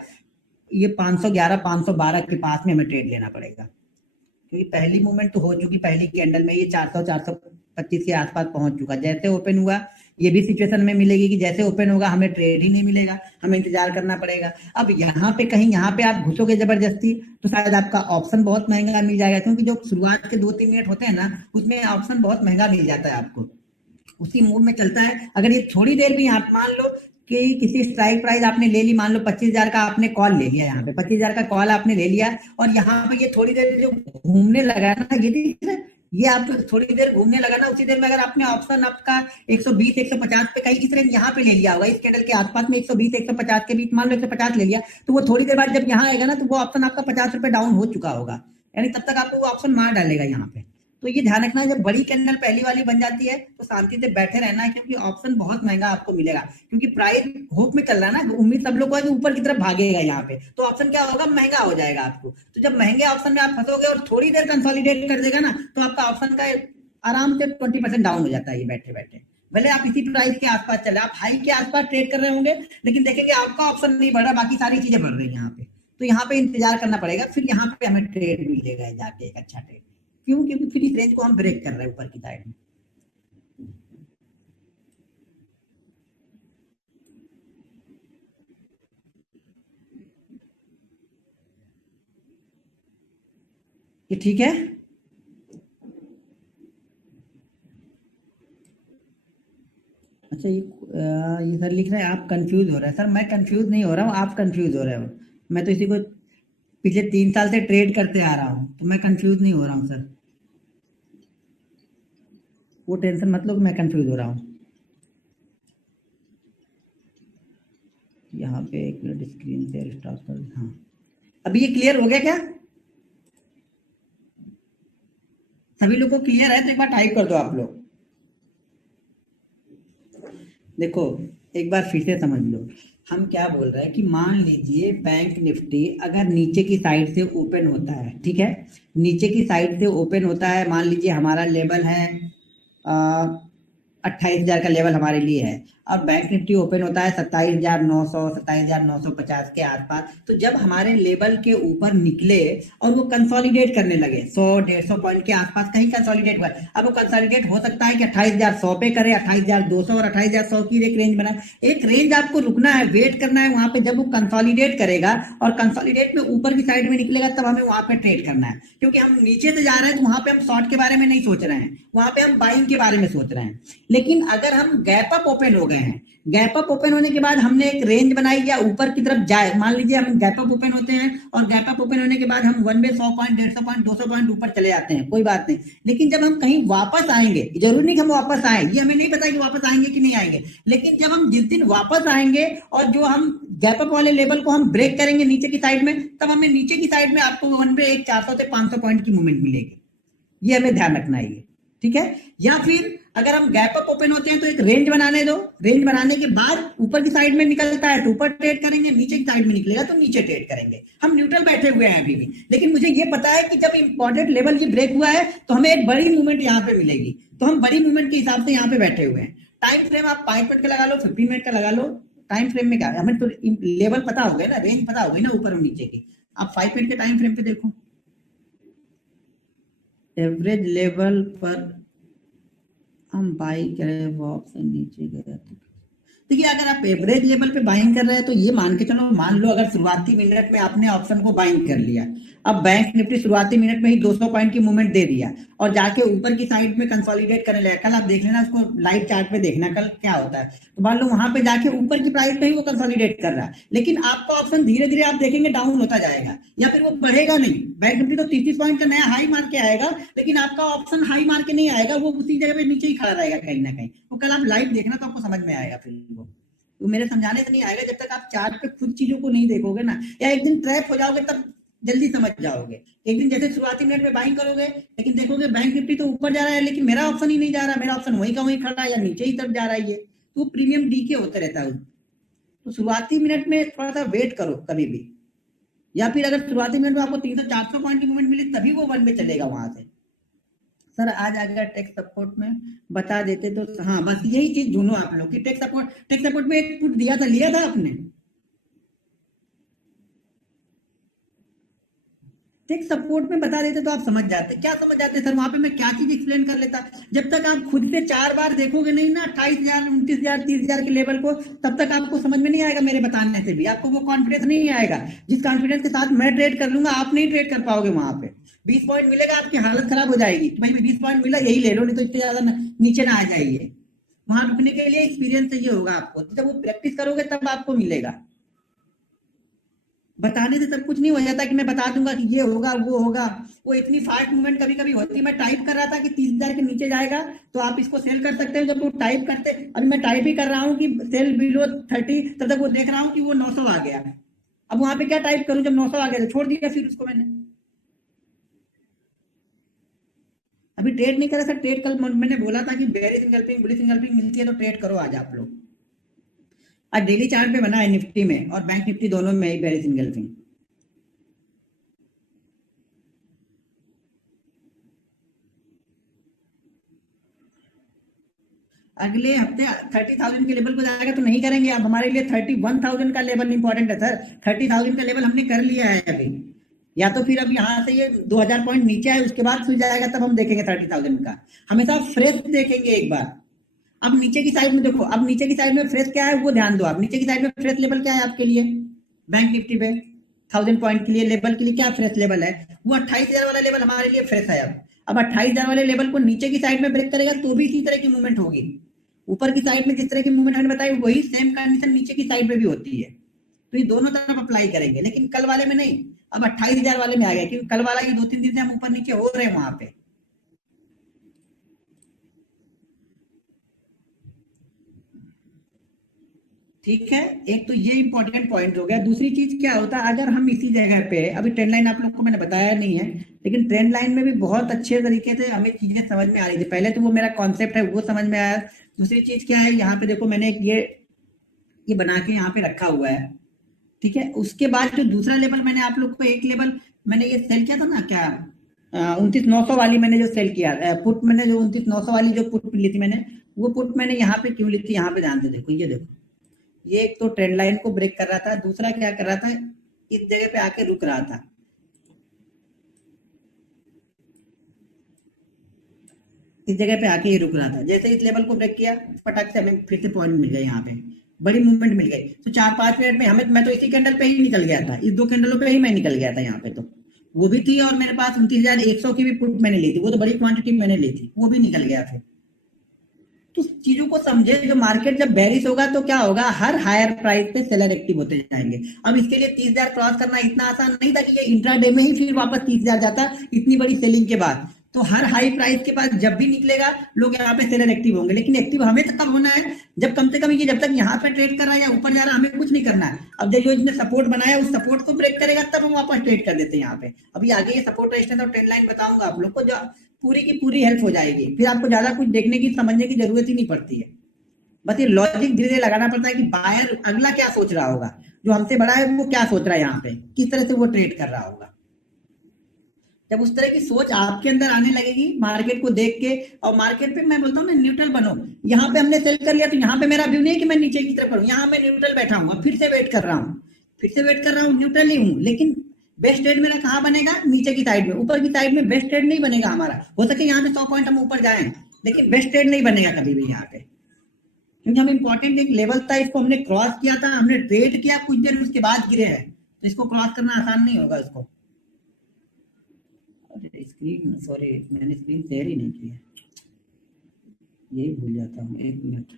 ये 511 512 के पास में हमें ट्रेड लेना पड़ेगा, क्योंकि पहली मूवमेंट तो हो चुकी, पहली कैंडल में ये 400 425 के आसपास पहुंच चुका। जैसे ओपन हुआ, ये भी सिचुएशन में मिलेगी कि जैसे ओपन होगा हमें ट्रेड ही नहीं मिलेगा, हमें इंतजार करना पड़ेगा। अब यहाँ पे कहीं, यहाँ पे आप घुसोगे जबरदस्ती तो शायद आपका ऑप्शन बहुत महंगा मिल जाएगा, क्योंकि जो शुरुआत के 2-3 मिनट होते हैं ना, उसमें ऑप्शन बहुत महंगा मिल जाता है आपको, उसी मूव में चलता है। अगर ये थोड़ी देर भी आप मान लो कि किसी स्ट्राइक प्राइस आपने ले ली, मान लो 25,000 का आपने कॉल ले लिया, यहाँ पे 25,000 का कॉल आपने ले लिया, और यहाँ पे ये थोड़ी देर जो घूमने लगा ना, ये आप थोड़ी देर घूमने लगा ना, उसी देर में अगर आपने ऑप्शन आपका 120 150 पे कहीं इस रेंज यहाँ पे ले लिया होगा, इस कैंडल के आसपास में 120 150 के बीच, मान लो 150 ले लिया, तो वो थोड़ी देर बाद जब यहाँ आएगा ना, तो वो ऑप्शन आपका 50 रुपए डाउन हो चुका होगा, यानी तब तक आपको वो ऑप्शन मार डालेगा यहाँ पे। तो ये ध्यान रखना है, जब बड़ी कैंडल पहली वाली बन जाती है तो शांति से बैठे रहना है, क्योंकि ऑप्शन बहुत महंगा आपको मिलेगा, क्योंकि प्राइस होप में चल रहा है ना, उम्मीद सब लोग को है कि ऊपर की तरफ भागेगा यहाँ पे, तो ऑप्शन क्या होगा, महंगा हो जाएगा आपको। तो जब महंगे ऑप्शन में आप फंसोगे और थोड़ी देर कंसोलिडेट कर देगा ना, तो आपका ऑप्शन का आराम से 20% डाउन हो जाता है ये बैठे बैठे। भले आप इसी प्राइस के आसपास चले, आप हाई के आसपास ट्रेड कर रहे होंगे, लेकिन देखेंगे आपका ऑप्शन नहीं बढ़ रहा, बाकी सारी चीजें बढ़ रही है यहाँ पे। तो यहाँ पे इंतजार करना पड़ेगा, फिर यहाँ पे हमें ट्रेड मिलेगा जाके एक अच्छा ट्रेड। क्यों, क्योंकि फिर इस रेंज को हम ब्रेक कर रहे हैं ऊपर की साइड में। ये ठीक है। अच्छा ये सर लिख रहे हैं आप कंफ्यूज हो रहे हैं। सर मैं कंफ्यूज नहीं हो रहा हूँ, आप कंफ्यूज हो रहे हो। मैं तो इसी को पिछले 3 साल से ट्रेड करते आ रहा हूँ, तो मैं कंफ्यूज नहीं हो रहा हूँ सर, वो टेंशन मत लो कि मैं कंफ्यूज हो रहा हूँ। यहाँ पे एक मिनट स्क्रीन शेयर स्टॉप कर, हाँ अभी ये क्लियर हो गया क्या, सभी लोगों को क्लियर है तो एक बार टाइप कर दो आप लोग। देखो एक बार फिर से समझ लो, हम क्या बोल रहे हैं कि मान लीजिए बैंक निफ्टी अगर नीचे की साइड से ओपन होता है, ठीक है, नीचे की साइड से ओपन होता है, मान लीजिए हमारा लेवल है 28,000 का लेवल हमारे लिए है, और बैंक निफ्टी ओपन होता है 27,900 27,950 के आसपास। तो जब हमारे लेवल के ऊपर निकले और वो कंसोलिडेट करने लगे 100-150 पॉइंट के आसपास कहीं कंसोलिडेट हुआ, अब वो कंसोलिडेट हो सकता है कि 28,100 पे करे, 28,200 और 28,100 की एक रेंज बना। एक रेंज आपको रुकना है, वेट करना है वहां पे, जब वो कंसोलिडेट करेगा और कंसोलिडेट में ऊपर की साइड में निकलेगा, तब हमें वहां पे ट्रेड करना है। क्योंकि हम नीचे से जा रहे हैं तो वहां पे हम शॉर्ट के बारे में नहीं सोच रहे हैं, वहां पे हम बाइंग के बारे में सोच रहे हैं। लेकिन अगर हम गैप अप ओपन हो गए हैं, गैप अप ओपन होने के बाद हमने एक रेंज बनाई या ऊपर की तरफ जाए, मान लीजिए हम गैप अप ओपन होते हैं और गैप अप ओपन होने के बाद हम 1 वे 100 पॉइंट 150 पॉइंट 200 पॉइंट ऊपर चले जाते हैं, कोई बात नहीं। लेकिन जब हम कहीं वापस आएंगे, जरूरी नहीं कि हम वापस आए, ये हमें नहीं पता कि वापस आएंगे कि नहीं आएंगे, लेकिन जब हम जिस दिन वापस आएंगे और जो हम गैप अप वाले लेवल को हम ब्रेक करेंगे नीचे की साइड में, तब हमें नीचे की साइड में आपको 1 वे 400 से 500 पॉइंट की मूवमेंट मिलेगी। ये हमें ध्यान रखना है। ठीक है। या फिर अगर हम गैप अप ओपन होते हैं तो एक रेंज बनाने दो, रेंज बनाने के बाद ऊपर की साइड में निकलता है तो ऊपर ट्रेड करेंगे, नीचे की साइड में निकलेगा तो नीचे ट्रेड करेंगे। हम न्यूट्रल बैठे हुए हैं अभी भी, लेकिन मुझे ये पता है कि जब इंपॉर्टेंट लेवल ये ब्रेक हुआ है तो हमें एक बड़ी मूवमेंट यहाँ पे मिलेगी, तो हम बड़ी मूवमेंट के हिसाब से यहाँ पे बैठे हुए हैं। टाइम फ्रेम आप 5 मिनट का लगा लो, 15 मिनट का लगा लो। टाइम फ्रेम में क्या है, हमें तो लेवल पता हो गया ना, रेंज पता हो गई ना ऊपर और नीचे की। आप 5 मिनट के टाइम फ्रेम पे देखो, एवरेज लेवल पर हम बाई करें, वो ऑप्शन नीचे गया तो देखिए, अगर आप एवरेज लेवल पे बाइंग कर रहे हैं तो ये मान के चलो, मान लो अगर शुरुआती मिनट में आपने ऑप्शन को बाइंग कर लिया, अब बैंक निफ्टी शुरुआती मिनट में ही 200 पॉइंट की मूवमेंट दे दिया और जाके ऊपर की साइड में कंसोलिडेट करने लगा। कल आप देख लेना उसको, लाइव चार्ट पे देखना कल क्या होता है। तो मान लो वहां पे जाके ऊपर की प्राइस में ही वो कंसोलिडेट कर रहा है, लेकिन आपका ऑप्शन धीरे धीरे आप देखेंगे डाउन होता जाएगा या फिर वो बढ़ेगा नहीं। बैंक निफ्टी तो 30 पॉइंट का नया हाई मार के आएगा, लेकिन आपका ऑप्शन हाई मार के नहीं आएगा, वो उसी जगह पे नीचे ही खड़ा रहेगा कहीं ना कहीं। तो कल आप लाइव देखना तो आपको समझ में आएगा। फिर वो तो मेरे समझाने से नहीं आएगा जब तक आप चार्ट पे खुद चीजों को नहीं देखोगे ना, या एक दिन ट्रैप हो जाओगे तब जल्दी समझ जाओगे। एक दिन जैसे शुरुआती मिनट में बाइंग करोगे, लेकिन देखोगे बैंक निफ्टी तो ऊपर जा रहा है लेकिन मेरा ऑप्शन ही नहीं जा रहा, मेरा ऑप्शन वहीं का वहीं खड़ा है या नीचे ही तरफ जा रहा है, ये तो प्रीमियम डीके होते रहता है। तो शुरुआती मिनट में थोड़ा सा वेट करो कभी भी, या फिर अगर शुरुआती मिनट में आपको 300-400 पॉइंट की मूवमेंट मिले तभी वो वन में चलेगा वहां से। सर आज अगर टेक सपोर्ट में बता देते तो, हाँ बस यही चीज ढूंढो आप लोग कि टेक सपोर्ट में एक पुट दिया था, लिया था आपने? टेक सपोर्ट में बता देते तो आप समझ जाते। क्या समझ जाते सर, वहां पे मैं क्या चीज एक्सप्लेन कर लेता। जब तक आप खुद से 4 बार देखोगे नहीं ना 28,000, 29,000, 30,000 के लेवल को, तब तक आपको समझ में नहीं आएगा। मेरे बताने से भी आपको वो कॉन्फिडेंस नहीं आएगा जिस कॉन्फिडेंस के साथ मैं ट्रेड कर लूंगा, आप नहीं ट्रेड कर पाओगे। वहां पे 20 पॉइंट मिलेगा, आपकी हालत खराब हो जाएगी। भाई 20 पॉइंट मिला यही ले लो, नहीं तो इससे ज्यादा नीचे ना आ जाइए। वहां रुकने के लिए एक्सपीरियंस चाहिए होगा आपको, जब वो प्रैक्टिस करोगे तब आपको मिलेगा। बताने से सब कुछ नहीं हो जाता कि मैं बता दूंगा कि ये होगा वो होगा। वो इतनी फास्ट मूवमेंट कभी कभी होती है। मैं टाइप कर रहा था कि 30,000 के नीचे जाएगा तो आप इसको सेल कर सकते हो। जब वो टाइप करते, अभी मैं टाइप ही कर रहा हूँ कि सेल बिलो 30, तब तक वो देख रहा हूँ कि वो 900 आ गया। अब वहां पे क्या टाइप करूं, जब 900 आ गया तो छोड़ दिया फिर उसको मैंने। अभी ट्रेड नहीं करा सर, ट्रेड कल मैंने बोला था कि बेरिश इंगल्फिंग बुलिश इंगल्फिंग मिलती है तो ट्रेड करो आज आप लोग। आज डेली चार्ट पे बना है निफ्टी में और बैंक निफ्टी दोनों में ही बेरिश इंगल्फिंग। अगले हफ्ते 30,000 के लेवल को जाएगा तो नहीं करेंगे। अब हमारे लिए 31,000 का लेवल इंपॉर्टेंट है सर। 30,000 का लेवल हमने कर लिया है अभी, या तो फिर अब यहाँ से ये 2,000 पॉइंट नीचे है उसके बाद खुल जाएगा तब हम देखेंगे 30,000 का। हमेशा फ्रेश देखेंगे एक बार। अब नीचे की साइड में देखो, अब नीचे की साइड में फ्रेश क्या है वो ध्यान दो। आप नीचे की साइड में फ्रेश लेवल क्या है आपके लिए, बैंक निफ्टी पे 1000 पॉइंट के लिए लेवल के लिए क्या फ्रेश लेवल है, वो 28,000 वाला लेवल हमारे लिए फ्रेश है। अब 28,000 वाले लेवल को नीचे की साइड में ब्रेक करेगा तो भी इसी तरह की मूवमेंट होगी। ऊपर की साइड में जिस तरह की मूवमेंट मैंने बताई वही सेम कंडीशन नीचे की साइड में भी होती है। तो ये दोनों तरफ अप्लाई करेंगे, लेकिन कल वाले में नहीं। अब 28,000 वाले में आ गया क्योंकि कल वाला ये 2-3 दिन से हम ऊपर नीचे हो रहे हैं वहां पे। ठीक है, एक तो ये इंपॉर्टेंट पॉइंट हो गया। दूसरी चीज क्या होता है, अगर हम इसी जगह पे, अभी ट्रेंड लाइन आप लोग को मैंने बताया नहीं है, लेकिन ट्रेंड लाइन में भी बहुत अच्छे तरीके से हमें चीजें समझ में आ रही थी। पहले तो वो मेरा कॉन्सेप्ट है वो समझ में आया। दूसरी चीज क्या है, यहाँ पे देखो मैंने एक ये बना के यहाँ पे रखा हुआ है। ठीक है, उसके बाद जो दूसरा लेवल मैंने आप लोग को एक लेवल मैंने ये सेल किया था ना, क्या 29,900 वाली मैंने जो सेल किया पुट, मैंने जो 29,900 वाली जो पुट ली थी मैंने, वो पुट मैंने यहाँ पे क्यों ली थी, यहाँ पे ध्यान से देखो। ये देखो, ये एक तो ट्रेंड लाइन को ब्रेक कर रहा था, दूसरा क्या कर रहा था, इस जगह पे आके रुक रहा था। इस जगह पे आके ये रुक रहा था। जैसे इस लेवल को ब्रेक किया पटाख से हमें फिर से पॉइंट मिल गया, यहाँ पे बड़ी मूवमेंट मिल गई। तो 4-5 मिनट में हमें, मैं तो इसी कैंडल पे ही निकल गया था, इस 2 कैंडलों पे ही मैं निकल गया था यहाँ पे। तो वो भी थी और मेरे पास 29,100 की भी पुट मैंने ली थी, वो तो बड़ी क्वांटिटी मैंने ली थी, वो भी निकल गया फिर। तो चीजों को समझे, जो मार्केट जब बेरिश होगा तो क्या होगा, हर हायर प्राइस पे सेलर एक्टिव होते जाएंगे। अब इसके लिए 30,000 क्रॉस करना इतना आसान नहीं था कि ये इंट्राडे में ही फिर वापस 30,000 जाता इतनी बड़ी सेलिंग के बाद। तो हर हाई प्राइस के बाद जब भी निकलेगा लोग यहाँ पे सेलर एक्टिव होंगे, लेकिन एक्टिव हमें तो कब होना है, जब कम से कम ये जब तक यहाँ पे ट्रेड कर रहा है या ऊपर जा रहा है हमें कुछ नहीं करना है। अब जो इसने सपोर्ट बनाया उस सपोर्ट को ब्रेक करेगा तब हम वापस ट्रेड कर देते हैं यहाँ पे। अभी आगे ये सपोर्ट रेजिस्टेंस और ट्रेंड लाइन बताऊंगा आप लोग को, जो पूरी की पूरी हेल्प हो जाएगी, फिर आपको ज्यादा कुछ देखने की समझने की जरूरत ही नहीं पड़ती है। बस ये लॉजिक धीरे धीरे लगाना पड़ता है कि बायर अगला क्या सोच रहा होगा, जो हमसे बड़ा है वो क्या सोच रहा है, यहाँ पे किस तरह से वो ट्रेड कर रहा होगा। जब उस तरह की सोच आपके अंदर आने लगेगी मार्केट को देख के, और मार्केट पे मैं बोलता हूँ मैं न्यूट्रल बनो। यहाँ पे हमने सेल कर लिया तो यहाँ पे मेरा व्यू नहीं है कि मैं नीचे की तरफ करूँ, यहाँ मैं न्यूट्रल बैठा हूँ, फिर से वेट कर रहा हूँ, न्यूट्रल ही हूँ, लेकिन बेस्ट ट्रेड मेरा कहाँ बनेगा, नीचे की साइड में। ऊपर की साइड में बेस्ट ट्रेड नहीं बनेगा हमारा। हो सके यहाँ पे 100 पॉइंट हम ऊपर जाएं, लेकिन बेस्ट ट्रेड नहीं बनेगा कभी भी यहाँ पे, क्योंकि हम इंपॉर्टेंट एक लेवल था, इसको हमने क्रॉस किया था, हमने ट्रेड किया, कुछ देर उसके बाद गिरे हैं, तो इसको क्रॉस करना आसान नहीं होगा इसको। स्क्रीन, सॉरी मैंने स्क्रीन शेयर ही नहीं किया, यही भूल जाता हूँ, एक मिनट।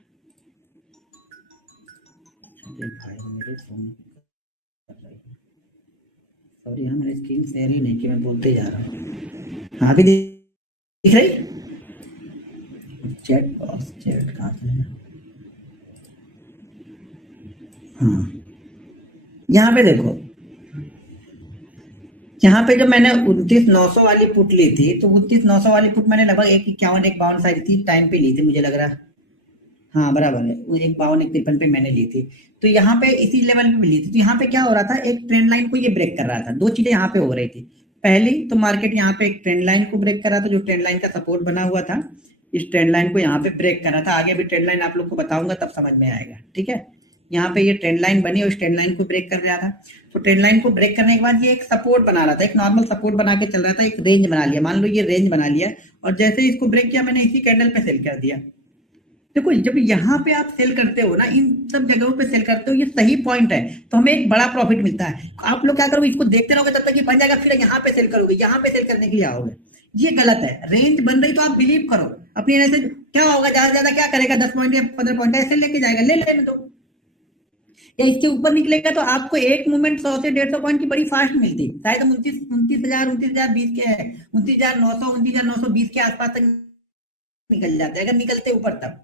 अरे भाई मेरे फोन कर रही है, सॉरी हाँ, मैंने स्क्रीन शेयर ही नहीं की, मैं बोलते जा रहा हूँ। हाँ भी दिख रही, चैट कहाँ से है? हाँ यहाँ पे देखो, यहाँ पे जब मैंने 29,900 वाली पुट ली थी, तो 29,900 वाली पुट मैंने लगभग 151-152 साइड थी टाइम पे ली थी, मुझे लग रहा। हाँ बराबर है, 152-153 पे मैंने ली थी, तो यहाँ पे इसी लेवल पे मिली थी। तो यहाँ पे क्या हो रहा था, एक ट्रेंड लाइन को ये ब्रेक कर रहा था। दो चीजें यहाँ पे हो रही थी। पहली तो मार्केट यहाँ पे एक ट्रेंड लाइन को ब्रेक कर रहा था, जो ट्रेंड लाइन का सपोर्ट बना हुआ था, इस ट्रेंड लाइन को यहाँ पे ब्रेक कर रहा था। आगे भी ट्रेंड लाइन आप लोग को बताऊंगा तब समझ में आएगा, ठीक है। यहाँ पे ये ट्रेंड लाइन बनी और इस ट्रेंड लाइन को ब्रेक कर रहा था। तो ट्रेंड लाइन को ब्रेक करने के बाद ये एक सपोर्ट बना रहा था, एक नॉर्मल सपोर्ट बना के चल रहा था, एक रेंज बना लिया, मान लो ये रेंज बना लिया, और जैसे इसको ब्रेक किया मैंने इसी कैंडल पे सेल कर दिया। देखो जब यहाँ पे आप सेल करते हो ना, इन सब जगहों पे सेल करते हो, ये सही पॉइंट है, तो हमें एक बड़ा प्रॉफिट मिलता है। आप लोग क्या करोगे, इसको देखते रहोगे तब तक ये बन जाएगा, फिर यहाँ पे सेल करोगे, यहाँ पे सेल करने के लिए आओगे, ये गलत है। रेंज बन रही तो आप बिलीव करो अपनी, ऐसे क्या होगा, ज्यादा ज्यादा क्या करेगा, 10 पॉइंट या 15 पॉइंट ऐसे लेके जाएगा, ले लेने दो। या इसके ऊपर निकलेगा तो आपको एक मूवमेंट 100 से 150 पॉइंट की बड़ी फास्ट मिलती है। शायद हम 29,020 के है, 29,900 29,920 के आसपास तक निकल जाते हैं, अगर निकलते ऊपर तब।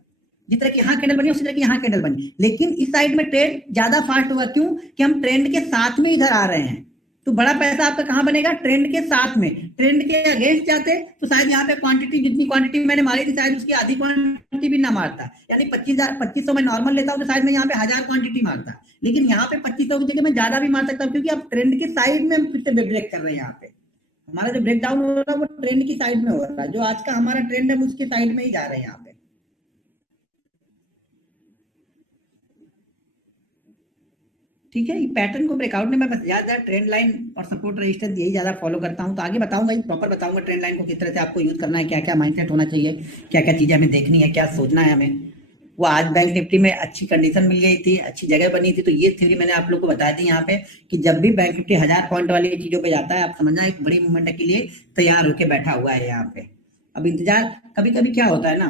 जिस तरह की यहाँ कैंडल बनी उसी तरह की यहाँ कैंडल बनी, लेकिन इस साइड में ट्रेड ज्यादा फास्ट हुआ, क्यों कि हम ट्रेंड के साथ में इधर आ रहे हैं। तो बड़ा पैसा आपका कहाँ बनेगा, ट्रेंड के साथ में। ट्रेंड के अगेंस्ट जाते तो शायद यहाँ पे क्वांटिटी, जितनी क्वांटिटी मैंने मारी थी शायद उसकी आधी क्वांटिटी भी ना मारता, यानी 25,000 में नॉर्मल लेता हूँ तो शायद मैं यहाँ पे 1000 क्वांटिटी मारता, लेकिन यहाँ पे 2500 की जगह मैं ज्यादा भी मार सकता हूँ, क्योंकि अब ट्रेंड के साइड में हम फिर से ब्रेक कर रहे हैं। यहाँ पे हमारा जो ब्रेक डाउन हो रहा है वो ट्रेंड की साइड में हो रहा है, जो आज का हमारा ट्रेंड है उसके साइड में ही जा रहे हैं यहाँ पे। ठीक है, पैटर्न को ब्रेकआउट में मैं बस ज्यादा ट्रेंड लाइन और सपोर्ट रेजिस्टेंस यही ज्यादा फॉलो करता हूं। तो आगे बताऊंगा, प्रॉपर बताऊंगा ट्रेंड लाइन को किस तरह से आपको यूज करना है, क्या क्या माइंडसेट होना चाहिए, क्या क्या चीजें हमें देखनी है, क्या सोचना है हमें। वो आज बैंक निफ्टी में अच्छी कंडीशन मिल गई थी, अच्छी जगह बनी थी, तो ये थ्योरी मैंने आप लोग को बताई थी यहाँ पे कि जब भी बैंक निफ्टी 1000 पॉइंट वाली चीजों पे जाता है, आप समझना एक बड़ी मूवमेंट के लिए तैयार होकर बैठा हुआ है यहाँ पे। अब इंतजार, कभी कभी क्या होता है ना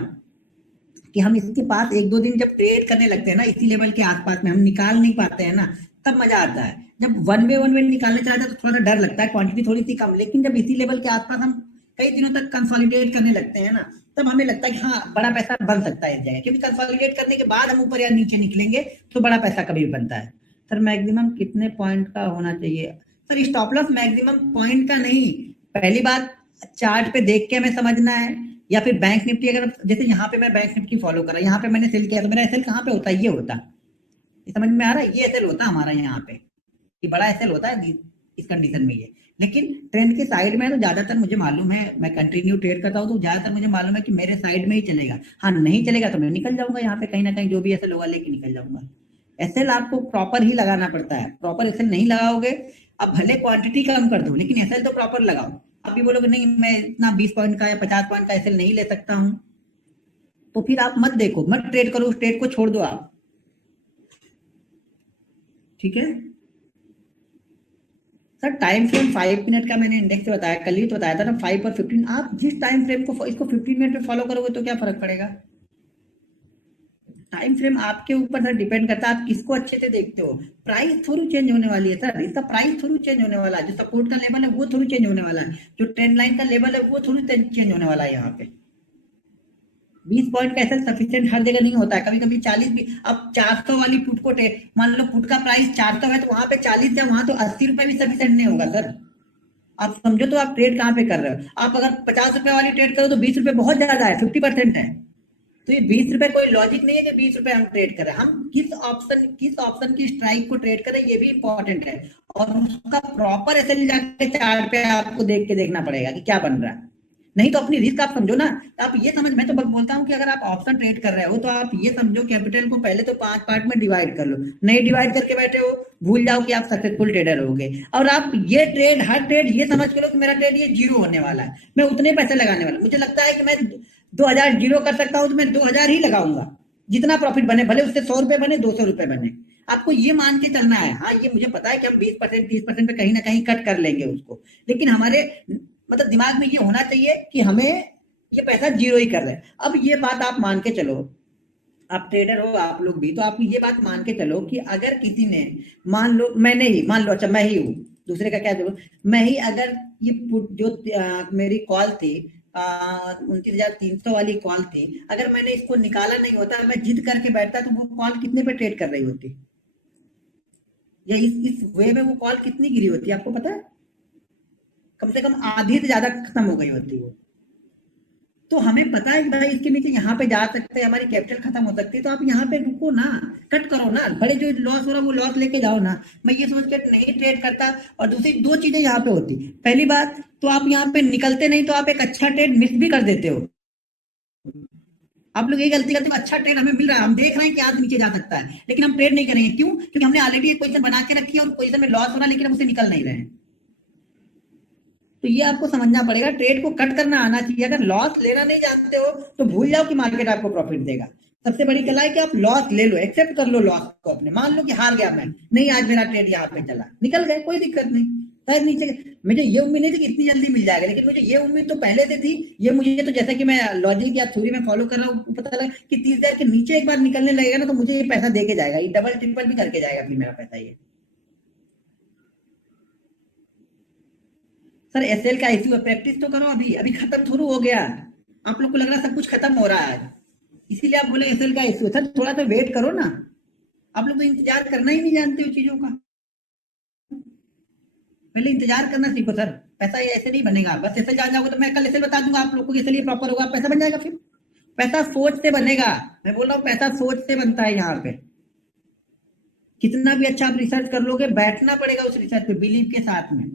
कि हम इसके पास एक दो दिन जब ट्रेड करने लगते हैं ना, इसी लेवल के आसपास में हम निकाल नहीं पाते हैं ना, तब मजा आता है। जब वन वे निकालने चाहते हैं तो थोड़ा सा डर लगता है, क्वांटिटी थोड़ी सी कम, लेकिन जब इसी लेवल के आसपास हम कई दिनों तक कंसोलिडेट करने लगते हैं ना, तब हमें लगता है कि हाँ बड़ा पैसा बन सकता है इस जगह, क्योंकि कंसोलिडेट करने के बाद हम ऊपर या नीचे निकलेंगे तो बड़ा पैसा कभी भी बनता है। सर मैक्सिमम कितने पॉइंट का होना चाहिए? Sir stop loss maximum point का नहीं, पहली बात चार्ट पे देख के हमें समझना है, या फिर बैंक निफ्टी, अगर जैसे यहाँ पे मैं बैंक निफ्टी फॉलो करा, यहाँ पे मैंने सेल किया तो मेरा एसएल कहाँ पे होता है, ये होता, ये समझ में आ रहा है, ये एसएल होता हमारा यहाँ पे, ये बड़ा एसएल होता है इस कंडीशन में ये। लेकिन ट्रेंड के साइड में तो ज्यादातर मुझे मालूम है, मैं कंटिन्यू ट्रेड करता हूँ, तो ज्यादातर मुझे मालूम है कि मेरे साइड में ही चलेगा। हाँ नहीं चलेगा तो मैं निकल जाऊंगा यहाँ पे, कहीं ना कहीं जो भी एसएल होगा लेके निकल जाऊंगा। एसएल आपको प्रॉपर ही लगाना पड़ता है, प्रॉपर एसएल नहीं लगाओगे, अब भले क्वांटिटी कम कर दो लेकिन एसएल तो प्रॉपर लगाओ। आप भी बोलोगे नहीं मैं इतना 20 पॉइंट का या 50 पॉइंट का एसएल नहीं ले सकता हूँ, तो फिर आप मत देखो, मत ट्रेड करो, उस ट्रेड को छोड़ दो आप, ठीक है। सर टाइम फ्रेम 5 मिनट का मैंने इंडेक्स से बताया, कल ही तो बताया था ना, 5 और 15, आप जिस टाइम फ्रेम को इसको 15 मिनट में फॉलो करोगे तो क्या फर्क पड़ेगा। टाइम फ्रेम आपके ऊपर सर डिपेंड करता है, आप किसको अच्छे से देखते हो। प्राइस थोड़ी चेंज होने वाली है सर, इसका प्राइस थोड़ी चेंज होने वाला है, जो सपोर्ट का लेवल है वो थोड़ी चेंज होने वाला है, जो ट्रेंड लाइन का लेवल है वो थोड़ी चेंज होने वाला है। यहाँ पे 20 पॉइंट का एसएल सफिशिएंट हर जगह नहीं होता है, कभी कभी 40 भी। अब 400 वाली पुट को मान लो पुट का प्राइस 400 है, तो वहां पे 40 है, वहां तो 80 रुपए भी सफिशिएंट नहीं होगा सर। आप समझो तो आप ट्रेड कहाँ पे कर रहे हो। आप अगर 50 रुपए वाली ट्रेड करो तो 20 रुपए बहुत ज्यादा है, 50% है। तो ये 20 रुपए कोई लॉजिक नहीं है कि 20 रुपए हम ट्रेड करें। हम किस ऑप्शन की स्ट्राइक को ट्रेड करें ये भी इंपॉर्टेंट है। और उसका प्रॉपर ऐसे जाके चार्ट पे आपको देख के देखना पड़ेगा कि क्या बन रहा है। नहीं तो अपनी रिस्क आप समझो ना। आप ये समझ, मैं तो बोलता हूँ कि अगर आप ऑप्शन ट्रेड कर रहे हो तो आप ये समझो कैपिटल को पहले तो 5 पार्ट में डिवाइड कर लो। नहीं डिवाइड करके बैठे हो, भूल जाओ कि आप सक्सेसफुल ट्रेडर हो गए। और आप ये ट्रेड, हर ट्रेड ये समझ के लो कि मेरा ट्रेड ये जीरो होने वाला है, मैं उतने पैसे लगाने वाला, मुझे लगता है कि मैं 2000 जीरो कर सकता हूँ तो मैं 2000 ही लगाऊंगा। जितना प्रॉफिट बने, भले उससे 100 रुपए बने, 200 रुपए बने, आपको ये मान के चलना है। हाँ ये मुझे पता है कि हम 20% 30% पे कहीं ना कहीं कट कर लेंगे उसको, लेकिन हमारे मतलब दिमाग में ये होना चाहिए कि हमें ये पैसा जीरो ही कर रहे हैं। अब ये बात आप मान के चलो, आप ट्रेडर हो आप लोग भी, तो आप ये बात मान के चलो कि अगर किसी ने, मान लो मैंने ही, मान लो अच्छा मैं ही हूँ, दूसरे का क्या जरूरत, मैं ही अगर ये जो मेरी कॉल थी 29,300 वाली कॉल थी, अगर मैंने इसको निकाला नहीं होता, मैं जिद करके बैठता तो वो कॉल कितने पे ट्रेड कर रही होती, या इस वे में वो कॉल कितनी गिरी होती आपको पता है? कम से कम आधी से ज्यादा खत्म हो गई होती वो। तो हमें पता है कि भाई इसके नीचे यहाँ पे जा सकते हैं, हमारी कैपिटल खत्म हो सकती है, तो आप यहाँ पे रुको ना, कट करो ना, बड़े जो लॉस हो रहा है वो लॉस लेके जाओ ना। मैं ये सोच के नहीं ट्रेड करता। और दूसरी दो चीजें यहाँ पे होती, पहली बात तो आप यहाँ पे निकलते नहीं तो आप एक अच्छा ट्रेड मिस भी कर देते हो। आप लोग ये गलती करते हो, अच्छा ट्रेड हमें मिल रहा है, हम देख रहे हैं कि आज नीचे जा सकता है, लेकिन हम ट्रेड नहीं करेंगे। क्यों? क्योंकि हमने ऑलरेडी एक पोजीशन बना के रखी है और पोजीशन में लॉस हो रहा है, लेकिन हम उसे निकल नहीं रहे हैं। तो ये आपको समझना पड़ेगा, ट्रेड को कट करना आना चाहिए। अगर लॉस लेना नहीं जानते हो तो भूल जाओ कि मार्केट आपको प्रॉफिट देगा। सबसे बड़ी कला है कि आप लॉस ले लो, एक्सेप्ट कर लो लॉस को अपने। मान लो कि हार गया मैं, नहीं आज मेरा ट्रेड यहाँ पे चला, निकल गए, कोई दिक्कत नहीं। शायद नीचे, मुझे ये उम्मीद नहीं थी कि इतनी जल्दी मिल जाएगा, लेकिन मुझे ये उम्मीद तो पहले से थी। ये मुझे तो जैसा कि मैं लॉजिक या थ्योरी में फॉलो कर रहा हूँ, पता लगा कि 30,000 के नीचे एक बार निकलने लगेगा ना तो मुझे ये पैसा दे के जाएगा, ये डबल ट्रिपल भी करके जाएगा फिर मेरा पैसा ये। सर एसएल का इश्यू है, प्रैक्टिस तो करो, अभी अभी खत्म थोड़ा हो गया। आप लोग को लग रहा है सब कुछ खत्म हो रहा है, इसीलिए आप बोले एसएल का इश्यू। सर थोड़ा सा वेट करो ना, आप लोग तो इंतजार करना ही नहीं जानते हो चीजों का। पहले इंतजार करना सीखो सर। पैसा ये ऐसे नहीं बनेगा, बस एसएल जान जाओगे तो मैं कल एसएल बता दूंगा आप लोग को, इसलिए प्रॉपर होगा, पैसा बन जाएगा फिर। पैसा सोच से बनेगा, मैं बोल रहा हूँ पैसा सोच से बनता है यहाँ पे। कितना भी अच्छा आप रिसर्च कर लोगे, बैठना पड़ेगा उस रिसर्च पे बिलीव के साथ में।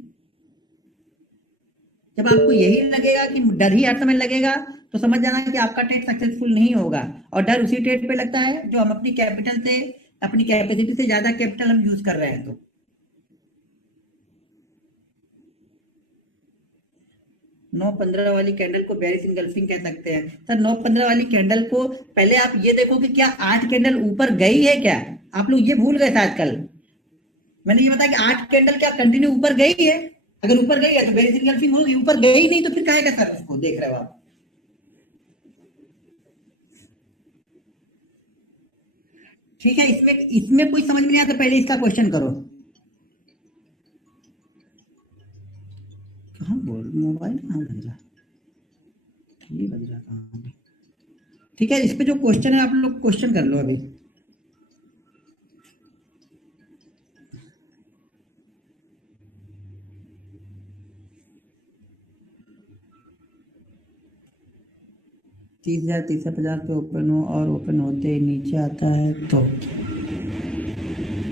जब आपको यही लगेगा कि डर ही हर समय लगेगा तो समझ जाना कि आपका ट्रेड सक्सेसफुल नहीं होगा। और डर उसी ट्रेड पे लगता है जो हम अपनी कैपिटल से, अपनी कैपेसिटी से ज्यादा कैपिटल हम यूज कर रहे हैं। तो 9-15 वाली कैंडल को बेरिश इनगल्फिंग कह सकते हैं। सर 9-15 वाली कैंडल को पहले आप ये देखो कि क्या 8 कैंडल ऊपर गई है क्या। आप लोग ये भूल गए थे आजकल। मैंने ये बताया कि 8 कैंडल क्या कंटिन्यू ऊपर गई है? अगर ऊपर गई है तो बेरिश इनगल्फिंग होगी, ऊपर गई नहीं तो फिर कहेगा सर उसको देख रहे हो आप। ठीक है, इसमें इसमें कोई समझ में नहीं आता, पहले इसका क्वेश्चन करो। कहाँ बोल, मोबाइल कहाँ बज रहा, ये बज रहा कहाँ? ठीक है, इस पे जो क्वेश्चन है आप लोग क्वेश्चन कर लो अभी। तीस हजार 30,050 पे ओपन हो और ओपन होते ही नीचे आता है तो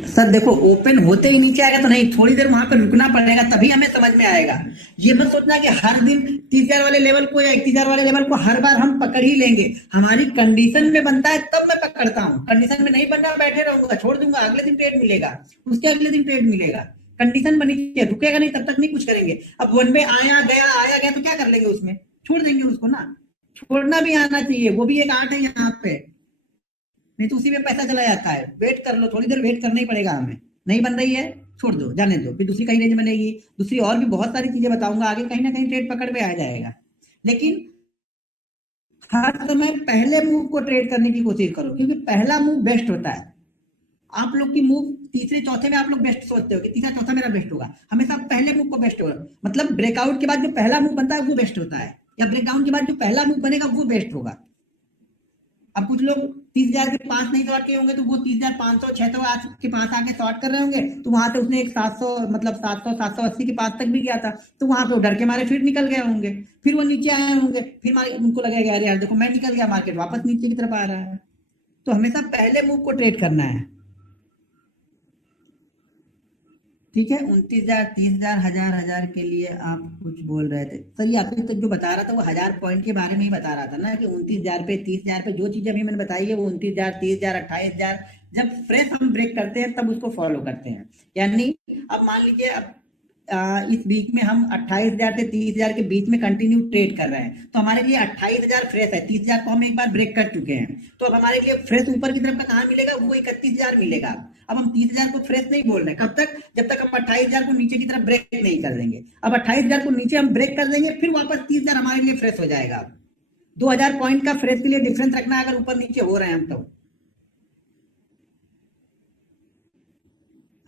सर देखो, ओपन होते ही नीचे आएगा तो नहीं, थोड़ी देर वहां पे रुकना पड़ेगा तभी हमें समझ में आएगा। ये मत सोचना कि हर दिन 30,000 वाले लेवल को या 31,000 वाले लेवल को हर बार हम पकड़ ही लेंगे। हमारी कंडीशन में बनता है तब मैं पकड़ता हूँ, कंडीशन में नहीं बनना बैठे रहूंगा, छोड़ दूंगा, अगले दिन ट्रेड मिलेगा, उसके अगले दिन ट्रेड मिलेगा। कंडीशन बनी चाहिए, रुकेगा नहीं तब तक नहीं कुछ करेंगे। अब वन में आया गया तो क्या कर लेंगे उसमें, छोड़ देंगे उसको ना। छोड़ना भी आना चाहिए, वो भी एक आर्ट है यहाँ पे, नहीं तो उसी में पैसा चला जाता है। वेट कर लो, थोड़ी देर वेट करना ही पड़ेगा हमें। नहीं बन रही है, छोड़ दो, जाने दो, फिर दूसरी कहीं रेंज बनेगी, दूसरी और भी बहुत सारी चीजें बताऊंगा आगे, कहीं ना कहीं ट्रेड पकड़ में आ जाएगा। लेकिन हर समय पहले मूव को ट्रेड करने की कोशिश करो, क्योंकि पहला मूव बेस्ट होता है। आप लोग की मूव तीसरे चौथे में आप लोग बेस्ट सोचते हो कि तीसरा चौथा मेरा बेस्ट होगा, हमेशा पहले मूव को बेस्ट होगा। मतलब ब्रेकआउट के बाद जो पहला मूव बनता है वो बेस्ट होता है, या ब्रेकडाउन के बाद जो पहला मूव बनेगा वो बेस्ट होगा। अब कुछ लोग 30,000 के पास नहीं शॉर्ट किए होंगे तो वो 30,500 600 के पास आके शॉर्ट कर रहे होंगे, तो वहां से उसने एक 700 मतलब 780 के पास तक भी गया था, तो वहां पे वो डर के मारे फिर निकल गए होंगे, फिर वो नीचे आए होंगे, फिर उनको लगेगा यार यार देखो मैं निकल गया, मार्केट वापस नीचे की तरफ आ रहा है। तो हमेशा पहले मूव को ट्रेड करना है। ठीक है, 29,000 30,000 हजार हजार के लिए आप कुछ बोल रहे थे सर, ये अभी तक जो बता रहा था वो 1000 पॉइंट के बारे में ही बता रहा था ना, कि 29,000 पे 30,000 पे जो चीजें अभी मैंने बताई है वो 29,000 30,000 28,000 जब फ्रेश हम ब्रेक करते हैं तब उसको फॉलो करते हैं। यानी अब मान लीजिए अब इस वीक में हम 28,000 से 30,000 के बीच में कंटिन्यू ट्रेड कर रहे हैं, तो हमारे लिए 28,000 फ्रेश है, 30,000 को हम एक बार ब्रेक कर चुके हैं, तो अब हमारे लिए फ्रेश ऊपर की तरफ का कहाँ मिलेगा, वो 31,000 मिलेगा। अब हम 30,000 को फ्रेश नहीं बोल रहे, कब तक, जब तक हम 28,000 को नीचे की तरफ ब्रेक नहीं कर देंगे। अब 28,000 को नीचे हम ब्रेक कर देंगे, फिर वापस 30,000 हमारे लिए फ्रेश हो जाएगा। 2,000 पॉइंट का फ्रेश के लिए डिफरेंस रखना है, अगर ऊपर नीचे हो रहे हैं हम तो।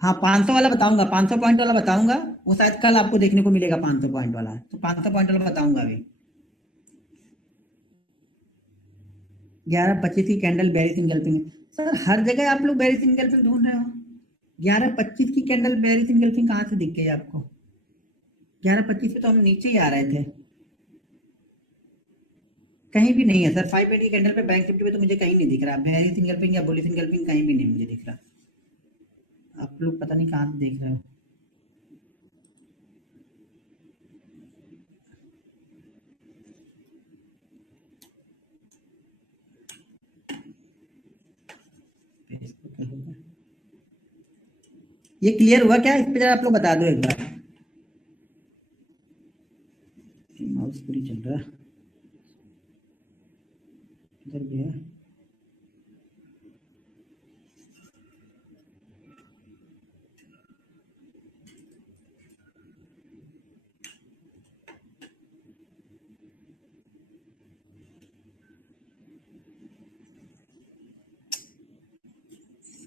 हाँ 500 वाला बताऊंगा, 500 पॉइंट वाला बताऊंगा, वो शायद कल आपको देखने को मिलेगा 500 पॉइंट वाला, तो 500 पॉइंट वाला बताऊंगा अभी। 11:25 की कैंडल बेरिश इंगल्फिंग है सर, हर जगह आप लोग बेरिश इंगल्फिंग ढूंढ रहे हो। 11:25 की कैंडल बेरिश इंगल्फिंग कहाँ से दिख गई आपको? 11:25 पे तो हम नीचे ही आ रहे थे, कहीं भी नहीं है सर। 580 कैंडल पे बैंक निफ्टी पे तो मुझे कहीं नहीं दिख रहा, बेरिश इंगल्फिंग या बुलिश इंगल्फिंग कहीं भी नहीं मुझे दिख रहा। आप लोग पता नहीं कहाँ से देख रहे हो। ये क्लियर हुआ क्या, इस पे जरा आप लोग बता दो एक बार। माउस पूरी चल रहा है, इधर गया।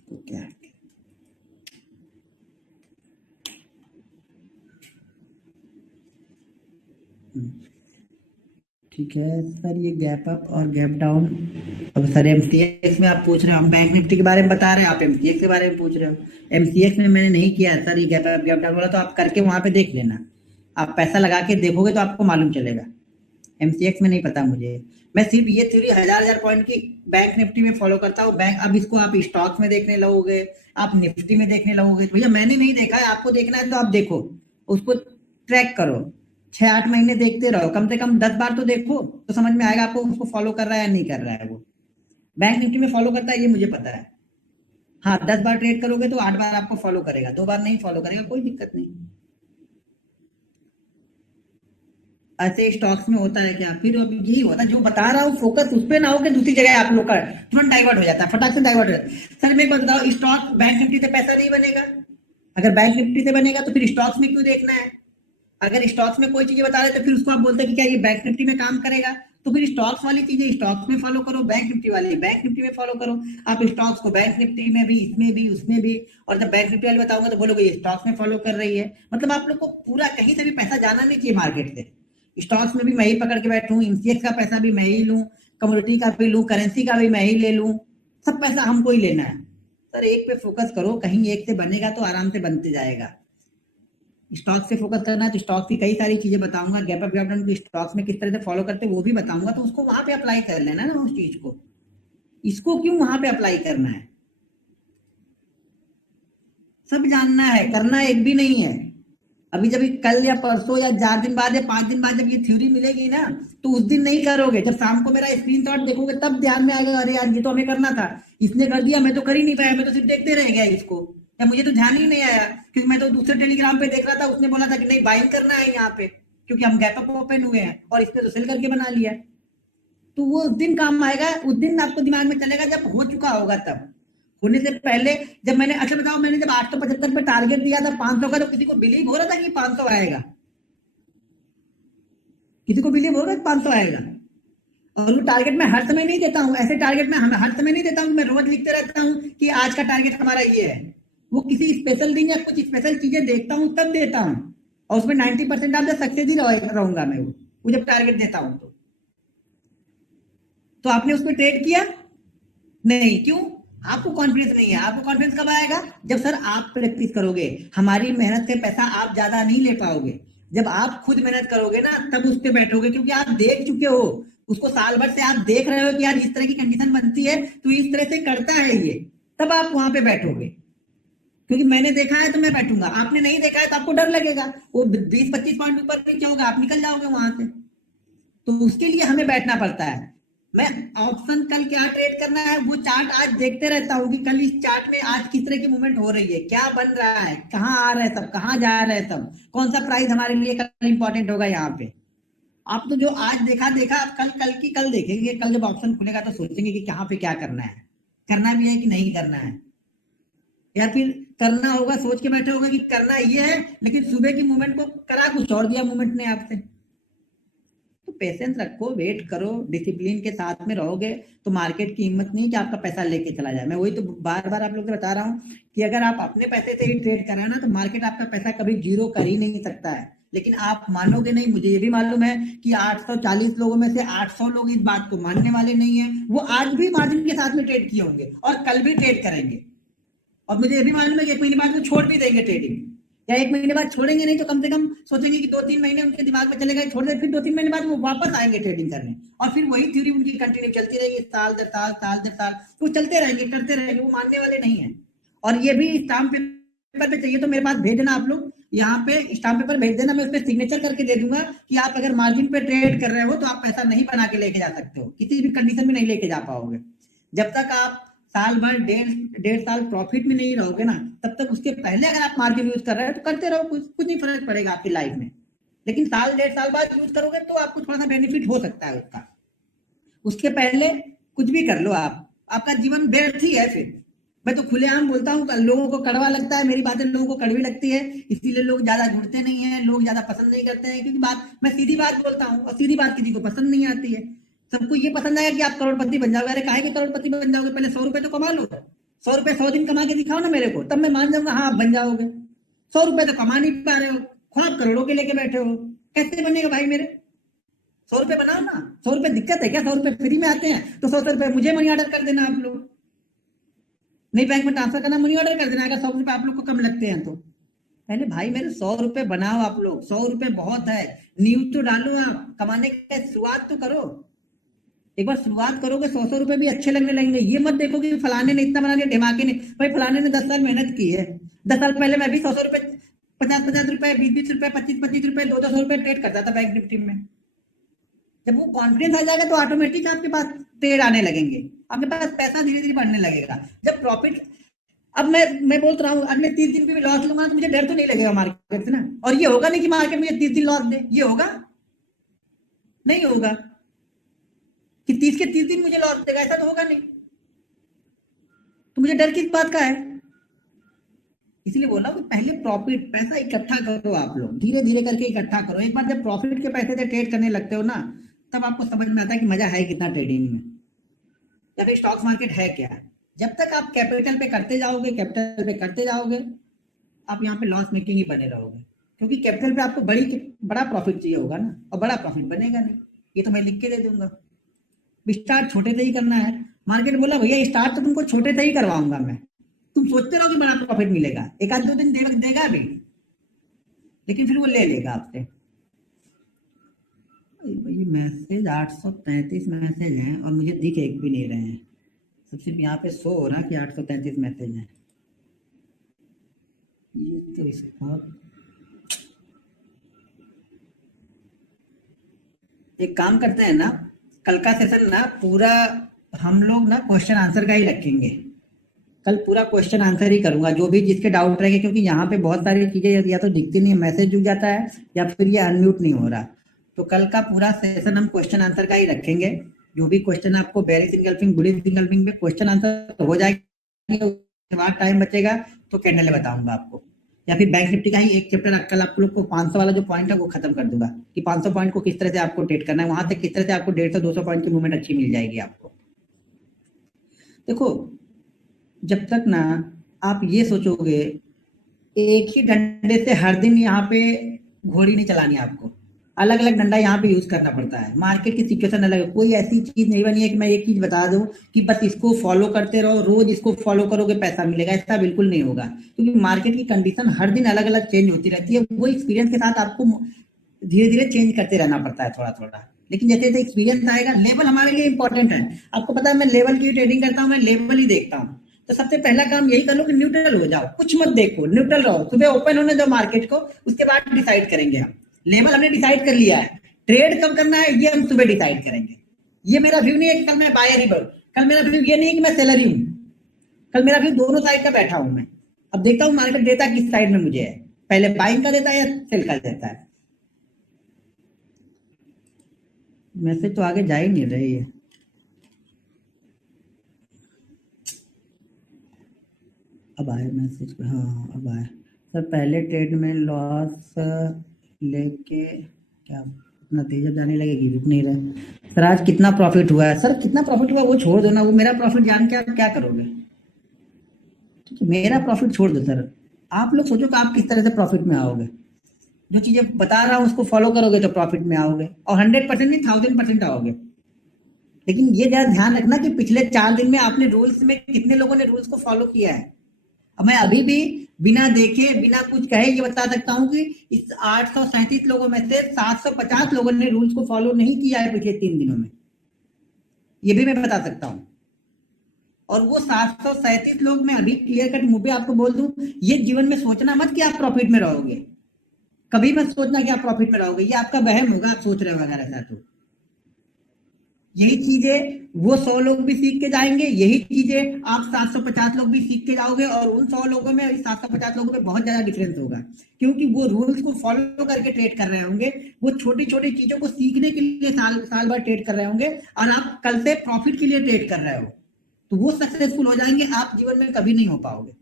तो क्या है? ठीक है सर, ये गैप अप और गैप डाउन। अब सर एमसीएक्स में आप पूछ रहे हो, हम बैंक निफ्टी के बारे में बता रहे हैं, आप एमसीएक्स के बारे में पूछ रहे हो। एमसीएक्स में मैंने नहीं किया है सर ये गैप अप गैप डाउन वाला, तो आप करके वहां पे देख लेना, आप पैसा लगा के देखोगे तो आपको मालूम चलेगा। एमसीएक्स में नहीं पता मुझे, मैं सिर्फ ये थ्योरी 1000 पॉइंट की बैंक निफ्टी में फॉलो करता हूँ। बैंक अब इसको आप स्टॉक्स में देखने लगोगे, आप निफ्टी में देखने लगोगे, तो भैया मैंने नहीं देखा है, आपको देखना है तो आप देखो, उसको ट्रैक करो, 6-8 महीने देखते रहो, कम से कम 10 बार तो देखो, तो समझ में आएगा आपको उसको फॉलो कर रहा है या नहीं कर रहा है। वो बैंक निफ्टी में फॉलो करता है ये मुझे पता है। हाँ 10 बार ट्रेड करोगे तो 8 बार आपको फॉलो करेगा, 2 बार नहीं फॉलो करेगा, कोई दिक्कत नहीं। ऐसे स्टॉक्स में होता है क्या, फिर अब यही होता है जो बता रहा हूँ, फोकस उस पर ना हो कि दूसरी जगह आप लोग का तुरंत डाइवर्ट हो जाता है, फटाक से डाइवर्ट हो जाता है। सर मैं बताओ, स्टॉक बैंक निफ्टी से पैसा नहीं बनेगा, अगर बैंक निफ्टी से बनेगा तो फिर स्टॉक्स में क्यों देखना है? अगर स्टॉक्स में कोई चीजें बता रहे तो फिर उसको आप बोलते हैं कि क्या ये बैंक निफ्टी में काम करेगा, तो फिर स्टॉक्स वाली चीजें स्टॉक्स में फॉलो करो, बैंक निफ्टी वाली बैंक निफ्टी में फॉलो करो। आप स्टॉक्स को बैंक निफ्टी में भी, इसमें भी, उसमें भी, और जब बैंक निफ्टी वाली बताऊंगा तो बोलोगे ये स्टॉक्स में फॉलो कर रही है। मतलब आप लोग को पूरा कहीं से भी पैसा जाना नहीं चाहिए मार्केट से, स्टॉक्स में भी मैं ही पकड़ के बैठूं, एमसीएक्स का पैसा भी मैं ही लूं, कमोडिटी का भी लूं, करेंसी का भी मैं ही ले लूं, सब पैसा हमको ही लेना है। सर एक पे फोकस करो, कहीं एक से बनेगा तो आराम से बनते जाएगा। स्टॉक से फोकस करना है तो स्टॉक की कई सारी चीजें बताऊंगा, गैप अप गैप डाउन को स्टॉक्स में किस तरह से फॉलो करते हैं वो भी बताऊंगा, तो उसको वहां पे अप्लाई कर लेना ना उस चीज को, इसको क्यों वहां पे अप्लाई करना है? सब जानना है, करना एक भी नहीं है। अभी जब कल या परसों या 4 दिन बाद या 5 दिन बाद जब ये थ्योरी मिलेगी ना, तो उस दिन नहीं करोगे, जब शाम को मेरा स्क्रीनशॉट देखोगे तब ध्यान में आएगा, अरे यार ये तो हमें करना था, इसने कर दिया, मैं तो कर ही नहीं पाया, मैं तो सिर्फ देखते रह गया इसको, या मुझे तो ध्यान ही नहीं आया, क्योंकि मैं तो दूसरे टेलीग्राम पे देख रहा था, उसने बोला था कि नहीं बाइंग करना है यहाँ पे, क्योंकि हम गैप अप ओपन हुए हैं और इसने तो सेल करके बना लिया। तो वो उस दिन काम आएगा, उस दिन आपको दिमाग में चलेगा जब हो चुका होगा, तब होने से पहले। जब मैंने, अच्छा बताओ, मैंने जब 875 पे टारगेट दिया था 500 का, तो किसी को बिलीव हो रहा था कि 500 आएगा? किसी को बिलीव होगा कि 500 आएगा? और वो टारगेट मैं हर समय नहीं देता हूँ, ऐसे टारगेट मैं हर समय नहीं देता हूँ, मैं रोज लिखते रहता हूँ कि आज का टारगेट हमारा ये है। वो किसी स्पेशल दिन या कुछ स्पेशल चीजें देखता हूँ तब देता हूँ, और उसमें 90% ऑफ द सक्सेस ही रहूंगा मैं, वो जब टारगेट देता हूँ तो आपने उसको ट्रेड किया, नहीं, क्यों? आपको कॉन्फिडेंस नहीं है। आपको कॉन्फिडेंस कब आएगा? जब सर आप प्रैक्टिस करोगे। हमारी मेहनत के पैसा आप ज्यादा नहीं ले पाओगे। जब आप खुद मेहनत करोगे ना तब उस पे बैठोगे, क्योंकि आप देख चुके हो उसको। साल भर से आप देख रहे हो कि यार इस तरह की कंडीशन बनती है तो इस तरह से करता है ये, तब आप वहां पे बैठोगे। क्योंकि मैंने देखा है तो मैं बैठूंगा, आपने नहीं देखा है तो आपको डर लगेगा। वो 20-25 पॉइंट ऊपर नीचे होगा, आप निकल जाओगे वहां से। तो उसके लिए हमें बैठना पड़ता है। मैं ऑप्शन कल क्या ट्रेड करना है वो चार्ट आज देखते रहता हूँ कि कल इस चार्ट में आज किस तरह की मूवमेंट हो रही है, क्या बन रहा है, कहाँ आ रहा है सब, कहाँ जा रहा है सब, कौन सा प्राइस हमारे लिए कल इंपॉर्टेंट होगा यहाँ पे। आप तो जो आज देखा देखा, आप कल कल की कल देखेंगे। कल जब ऑप्शन खुलेगा तो सोचेंगे कि कहाँ पे क्या करना है, करना भी है कि नहीं करना है। या फिर करना होगा सोच के बैठे होगा कि करना ये है, लेकिन सुबह की मूवमेंट को करा कुछ और दिया मूवमेंट ने आपसे। तो पेशेंस रखो, वेट करो, डिसिप्लिन के साथ में रहोगे तो मार्केट की हिम्मत नहीं कि आपका पैसा लेके चला जाए। मैं वही तो बार बार आप लोग को बता रहा हूँ कि अगर आप अपने पैसे से ही ट्रेड कर रहे हैं ना तो मार्केट आपका पैसा कभी जीरो कर ही नहीं सकता है। लेकिन आप मानोगे नहीं, मुझे ये भी मालूम है कि 840 लोगों में से 800 लोग इस बात को मानने वाले नहीं है। वो आज भी मार्जिन के साथ में ट्रेड किए होंगे और कल भी ट्रेड करेंगे। और मुझे ये भी मालूम है कि 1 महीने बाद वो छोड़ भी देंगे ट्रेडिंग, या 1 महीने बाद छोड़ेंगे नहीं तो कम से कम सोचेंगे कि 2-3 महीने उनके दिमाग में चले गए, छोड़ दे, फिर 2-3 महीने बाद वो वापस आएंगे ट्रेडिंग करने, और फिर वही थ्योरी उनकी कंटिन्यू चलती रहेगी साल दर साल, साल दर साल। तो चलते रहेंगे, करते रहेंगे, वो मानने वाले नहीं है। और ये भी स्टाम्प पेपर पे चाहिए तो मेरे पास भेज देना आप लोग, यहाँ पे स्टाम्प पेपर भेज देना, मैं उस पर सिग्नेचर करके दे दूंगा कि आप अगर मार्जिन पे ट्रेड कर रहे हो तो आप पैसा नहीं बना के लेके जा सकते हो, किसी भी कंडीशन में नहीं लेके जा पाओगे। जब तक आप साल भर डेढ़ डेढ़ साल प्रॉफिट में नहीं रहोगे ना, तब तक उसके पहले अगर आप मार्जिन यूज कर रहे हो तो करते रहो, कुछ नहीं फर्क पड़ेगा आपकी लाइफ में। लेकिन साल डेढ़ साल बाद यूज करोगे तो आपको थोड़ा सा बेनिफिट हो सकता है उसका। उसके पहले कुछ भी कर लो आप, आपका जीवन व्यर्थ ही है फिर। मैं तो खुलेआम बोलता हूँ, लोगों को कड़वा लगता है, मेरी बातें लोगों को कड़वी लगती है, इसीलिए लोग ज्यादा जुड़ते नहीं है, लोग ज्यादा पसंद नहीं करते हैं। क्योंकि बात मैं सीधी बात बोलता हूँ और सीधी बात किसी को पसंद नहीं आती है। सबको ये पसंद आएगा कि आप करोड़पति बन जाओगे। अरे काहे के करोड़पति बन जाओगे? पहले 100 रुपए तो कमा लो। 100 रुपए 100 दिन कमा के दिखाओ ना मेरे को, तब मैं मान जाऊंगा हाँ आप बन जाओगे। 100 रुपए तो कमा नहीं पा रहे हो, ख्वाब करोड़ों के लेके बैठे हो, कैसे बनेगा भाई मेरे? 100 रुपए बनाओ ना। 100 रुपए दिक्कत है क्या? 100 रुपए फ्री में आते हैं तो 100 रुपए मुझे मनी ऑर्डर कर देना आप लोग, नहीं बैंक में ट्रांसफर करना, मनी ऑर्डर कर देना अगर 100 रुपए आप लोग को कम लगते हैं तो। पहले भाई मेरे 100 रुपए बनाओ आप लोग, 100 रुपए बहुत है। नींव तो डालो, आप कमाने का शुरुआत तो करो। एक बार शुरुआत करोगे 100-100 रुपए भी अच्छे लगने लगेंगे। ये मत देखो कि फलाने ने इतना बना दिया, ढिमाके ने। भाई फलाने ने 10 साल मेहनत की है। 10 साल पहले मैं भी 100-100 रुपए, 50-50 रुपए, 20-20 रुपए, 25-25 रुपए, 200 रुपए ट्रेड करता था बैंक निफ्टी में। जब वो कॉन्फिडेंस आ जाएगा तो ऑटोमेटिक आपके पास ट्रेड आने लगेंगे, आपके पास पैसा धीरे धीरे बढ़ने लगेगा। जब प्रॉफिट, अब मैं बोल रहा हूँ अगले 30 दिन भी लॉस लूंगा तो मुझे डर तो नहीं लगेगा मार्केट से ना। और ये होगा नहीं कि मार्केट मुझे 30 दिन लॉस दे, ये होगा नहीं होगा कि 30 के 30 दिन मुझे लॉस देगा, ऐसा तो होगा नहीं। तो मुझे डर किस बात का है? इसलिए बोला कि पहले प्रॉफिट पैसा इकट्ठा करो, आप लोग धीरे धीरे करके इकट्ठा करो। एक बार जब प्रॉफिट के पैसे से ट्रेड करने लगते हो ना, तब आपको समझ में आता है कि मजा है कितना ट्रेडिंग में, या फिर स्टॉक मार्केट है क्या। जब तक आप कैपिटल पे करते जाओगे, कैपिटल पे करते जाओगे, आप यहाँ पे लॉस मेकिंग ही बने रहोगे। क्योंकि कैपिटल पे आपको बड़ा प्रॉफिट चाहिए होगा ना, और बड़ा प्रॉफिट बनेगा नहीं। ये तो मैं लिख के दे दूंगा, स्टार्ट छोटे से ही करना है। मार्केट बोला भैया स्टार्ट तो तुमको छोटे से ही करवाऊंगा मैं, तुम सोचते रहो कि बड़ा प्रॉफिट मिलेगा, एक आध दो दिन देगा भी, लेकिन फिर वो ले लेगा आपसे। ये मैसेज 833 मैसेज हैं और मुझे दिख एक भी नहीं रहे हैं। सब सिर्फ यहाँ पे शो हो रहा कि 833 मैसेज हैं। ये तो इसका एक काम करते हैं ना, कल का सेशन ना पूरा हम लोग ना क्वेश्चन आंसर का ही रखेंगे। कल पूरा क्वेश्चन आंसर ही करूंगा, जो भी जिसके डाउट रहेंगे, क्योंकि यहाँ पे बहुत सारी चीजें या तो दिखती नहीं है, मैसेज जुड़ जाता है, या फिर ये अनम्यूट नहीं हो रहा। तो कल का पूरा सेशन हम क्वेश्चन आंसर का ही रखेंगे। जो भी क्वेश्चन आपको बेरिश इंगल्फिंग, बुलिश इंगल्फिंग में क्वेश्चन आंसर हो जाएगा, उसके बाद टाइम बचेगा तो कैंडल बताऊंगा आपको। या फिर बैंक निफ्टी का ही एक चैप्टर कल आप लोग को 500 वाला जो पॉइंट है वो खत्म कर दूंगा कि 500 पॉइंट को किस तरह से आपको ट्रेड करना है, वहां से किस तरह से आपको 150-200 पॉइंट की मूवमेंट अच्छी मिल जाएगी आपको। देखो, जब तक ना आप ये सोचोगे एक ही डंडे से हर दिन यहाँ पे घोड़ी नहीं चलानी आपको, अलग अलग डंडा यहाँ पे यूज करना पड़ता है, मार्केट की सिचुएशन अलग है। कोई ऐसी चीज नहीं बनी है कि मैं एक चीज बता दूं कि बस इसको फॉलो करते रहो, रोज इसको फॉलो करोगे पैसा मिलेगा, ऐसा बिल्कुल नहीं होगा। क्योंकि मार्केट की कंडीशन हर दिन अलग अलग चेंज होती रहती है, वो एक्सपीरियंस के साथ आपको धीरे धीरे चेंज करते रहना पड़ता है थोड़ा थोड़ा। लेकिन जैसे जैसे एक्सपीरियंस आएगा, लेवल हमारे लिए इंपॉर्टेंट है। आपको पता है मैं लेवल की ट्रेडिंग करता हूँ, मैं लेवल ही देखता हूँ। तो सबसे पहला काम यही कर लो कि न्यूट्रल हो जाओ, कुछ मत देखो, न्यूट्रल रहो, सुबह ओपन होने दो मार्केट को, उसके बाद डिसाइड करेंगे हम। लेवल हमने डिसाइड कर लिया है, ट्रेड कब करना है ये हम सुबह डिसाइड करेंगे। ये मेरा व्यू नहीं है कि कल मैं बायर ही बढ़ू, कल मेरा व्यू ये नहीं है कि मैं सेलर ही हूँ, कल मेरा व्यू दोनों साइड का बैठा हूं मैं। अब देखता हूँ मार्केट देता किस साइड में मुझे है, पहले बाइंग का देता है या सेल का देता है। मैसेज तो आगे जा ही नहीं रही है। अब आए मैसेज, हाँ अब आए। सर पहले ट्रेड में लॉस लेके क्या नतीजा जाने लगेगी, रुक नहीं रहे। सर आज कितना प्रॉफिट हुआ है? सर कितना प्रॉफिट हुआ वो छोड़ दो ना, वो मेरा प्रॉफिट जान के आप क्या करोगे? ठीक है, मेरा प्रॉफिट छोड़ दो सर, आप लोग सोचो कि आप किस तरह से प्रॉफिट में आओगे। जो चीजें बता रहा हूँ उसको फॉलो करोगे तो प्रॉफिट में आओगे, और 100% नहीं 1000% आओगे। लेकिन ये जरा ध्यान रखना कि पिछले 4 दिन में आपने रूल्स में कितने लोगों ने रूल्स को फॉलो किया है। अब मैं अभी भी बिना देखे बिना कुछ कहे ये बता सकता हूँ कि इस 837 लोगों में से 750 लोगों ने रूल्स को फॉलो नहीं किया है पिछले 3 दिनों में, ये भी मैं बता सकता हूँ। और वो 737 लोग मैं अभी क्लियर कट मुंह पे आपको बोल दूं, ये जीवन में सोचना मत कि आप प्रॉफिट में रहोगे, कभी मत सोचना कि आप प्रॉफिट में रहोगे, ये आपका वहम होगा, आप सोच रहे हो अगर ऐसा तो। यही चीजें वो 100 लोग भी सीख के जाएंगे, यही चीजें आप 750 लोग भी सीख के जाओगे, और उन 100 लोगों में 750 लोगों में बहुत ज्यादा डिफरेंस होगा, क्योंकि वो रूल्स को फॉलो करके ट्रेड कर रहे होंगे, वो छोटी छोटी चीजों को सीखने के लिए साल साल भर ट्रेड कर रहे होंगे, और आप कल से प्रॉफिट के लिए ट्रेड कर रहे हो, तो वो सक्सेसफुल हो जाएंगे, आप जीवन में कभी नहीं हो पाओगे।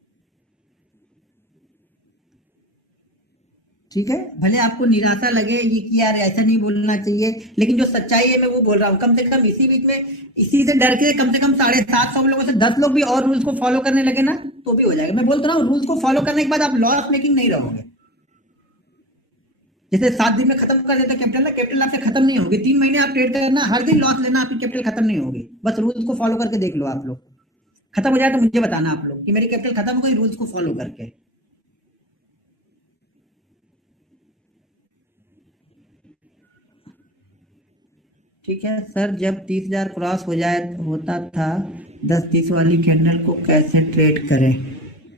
ठीक है, भले आपको निराशा लगे ये कि यार ऐसा नहीं बोलना चाहिए, लेकिन जो सच्चाई है मैं वो बोल रहा हूँ। कम से कम इसी बीच में, इसी से डर के कम से कम 750 लोगों से 10 लोग भी और रूल्स को फॉलो करने लगे ना, तो भी हो जाएगा। मैं बोलता हूँ रूल्स को फॉलो करने के बाद आप लॉस मेकिंग नहीं रहोगे। जैसे 7 दिन में खत्म कर देते कैपिटल ना, कैपिटल आपसे खत्म नहीं होगी, 3 महीने आप ट्रेड करना, हर दिन लॉस लेना, आपकी कैपिटल खत्म नहीं होगी। बस रूल्स को फॉलो करके देख लो, आप लोग खत्म हो जाए तो मुझे बताना आप लोग कि मेरी कैपिटल खत्म हो गई रूल्स को फॉलो करके। ठीक है सर, जब 30,000 क्रॉस हो जाए होता था 10-30 वाली कैंडल को कैसे ट्रेड करें?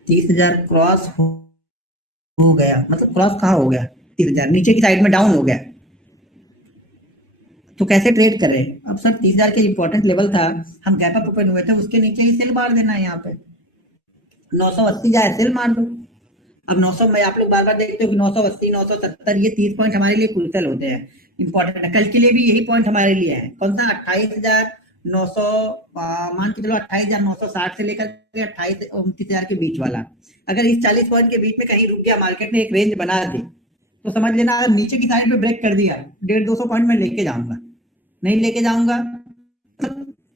30,000 क्रॉस हो गया मतलब क्रॉस कहाँ हो गया? 30,000 नीचे की साइड में डाउन हो गया, तो कैसे ट्रेड करें? अब सर 30,000 के इंपॉर्टेंट लेवल था, हम गैप अप ओपन हुए थे, उसके नीचे ही सेल मार देना है। यहाँ पे 980 जाए सेल मार दो। अब 900 में आप लोग बार बार देखते हो कि 980 970 ये 30 पॉइंट हमारे लिए क्रूशियल होते हैं, इंपॉर्टेंट है। कल के लिए भी यही पॉइंट हमारे लिए है, कौन सा? 28,900, मान के चलो 28,960 से लेकर 28-29,000 के बीच वाला। अगर इस 40 पॉइंट के बीच में कहीं रुक गया, मार्केट ने एक रेंज बना दी, तो समझ लेना अगर नीचे की साइड पे ब्रेक कर दिया 150-200 पॉइंट में लेके जाऊंगा, नहीं लेके जाऊंगा तो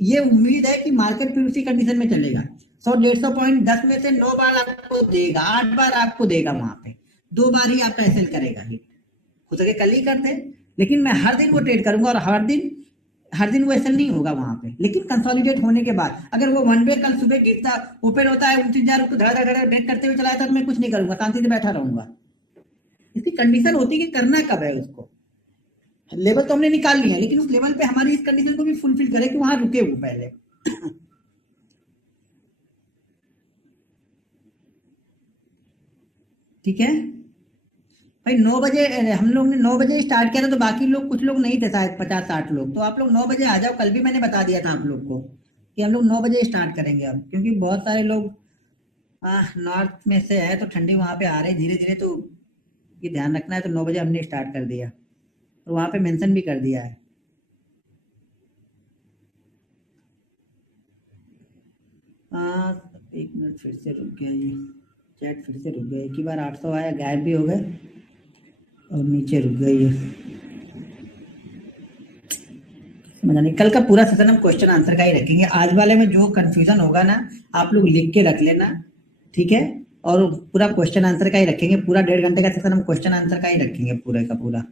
ये उम्मीद है कि मार्केट फिर उसी कंडीशन में चलेगा। 100-150 पॉइंट 10 में से 9 बार आपको देगा, 8 बार आपको देगा, वहां पे 2 बार ही आपका एसएल करेगा हिट। हो सके कल ही करते, लेकिन मैं हर दिन वो ट्रेड करूंगा, और हर दिन वो एसएल नहीं होगा वहां पे, लेकिन कंसोलिडेट होने के बाद अगर वो वन वे कल सुबह गिरता ओपन होता है 29,000 को धड़ा धड़ा ब्रेक करते हुए चला जाता, तो मैं कुछ नहीं करूंगा, शांति से बैठा रहूंगा। इसकी कंडीशन होती है कि करना कब है उसको। लेवल तो हमने निकाल लिया, लेकिन उस लेवल पे हमारी इस कंडीशन को भी फुलफिल करे कि वहां रुके वो पहले। ठीक है भाई, 9 बजे हम लोग ने 9 बजे स्टार्ट किया था, तो बाकी लोग कुछ लोग नहीं थे, शायद 50-60 लोग, तो आप लोग 9 बजे आ जाओ। कल भी मैंने बता दिया था आप लोग को कि हम लोग 9 बजे स्टार्ट करेंगे अब, क्योंकि बहुत सारे लोग नॉर्थ में से है, तो ठंडी वहां पे आ रही धीरे धीरे, तो ये ध्यान रखना है। तो 9 बजे हमने स्टार्ट कर दिया, और वहां पे मेंशन भी कर दिया है। एक मिनट, फिर से रुक गया ये चैट, फिर से रुक गया, एक ही बार 800 आया, गायब भी हो गए, और नीचे रुक गई है। समझा नहीं, कल का पूरा सेशन हम क्वेश्चन आंसर का ही रखेंगे। आज वाले में जो कंफ्यूजन होगा ना, आप लोग लिख के रख लेना, ठीक है? और पूरा क्वेश्चन आंसर का ही रखेंगे, पूरा 1.5 घंटे का सेशन हम क्वेश्चन आंसर का ही रखेंगे पूरे का पूरा।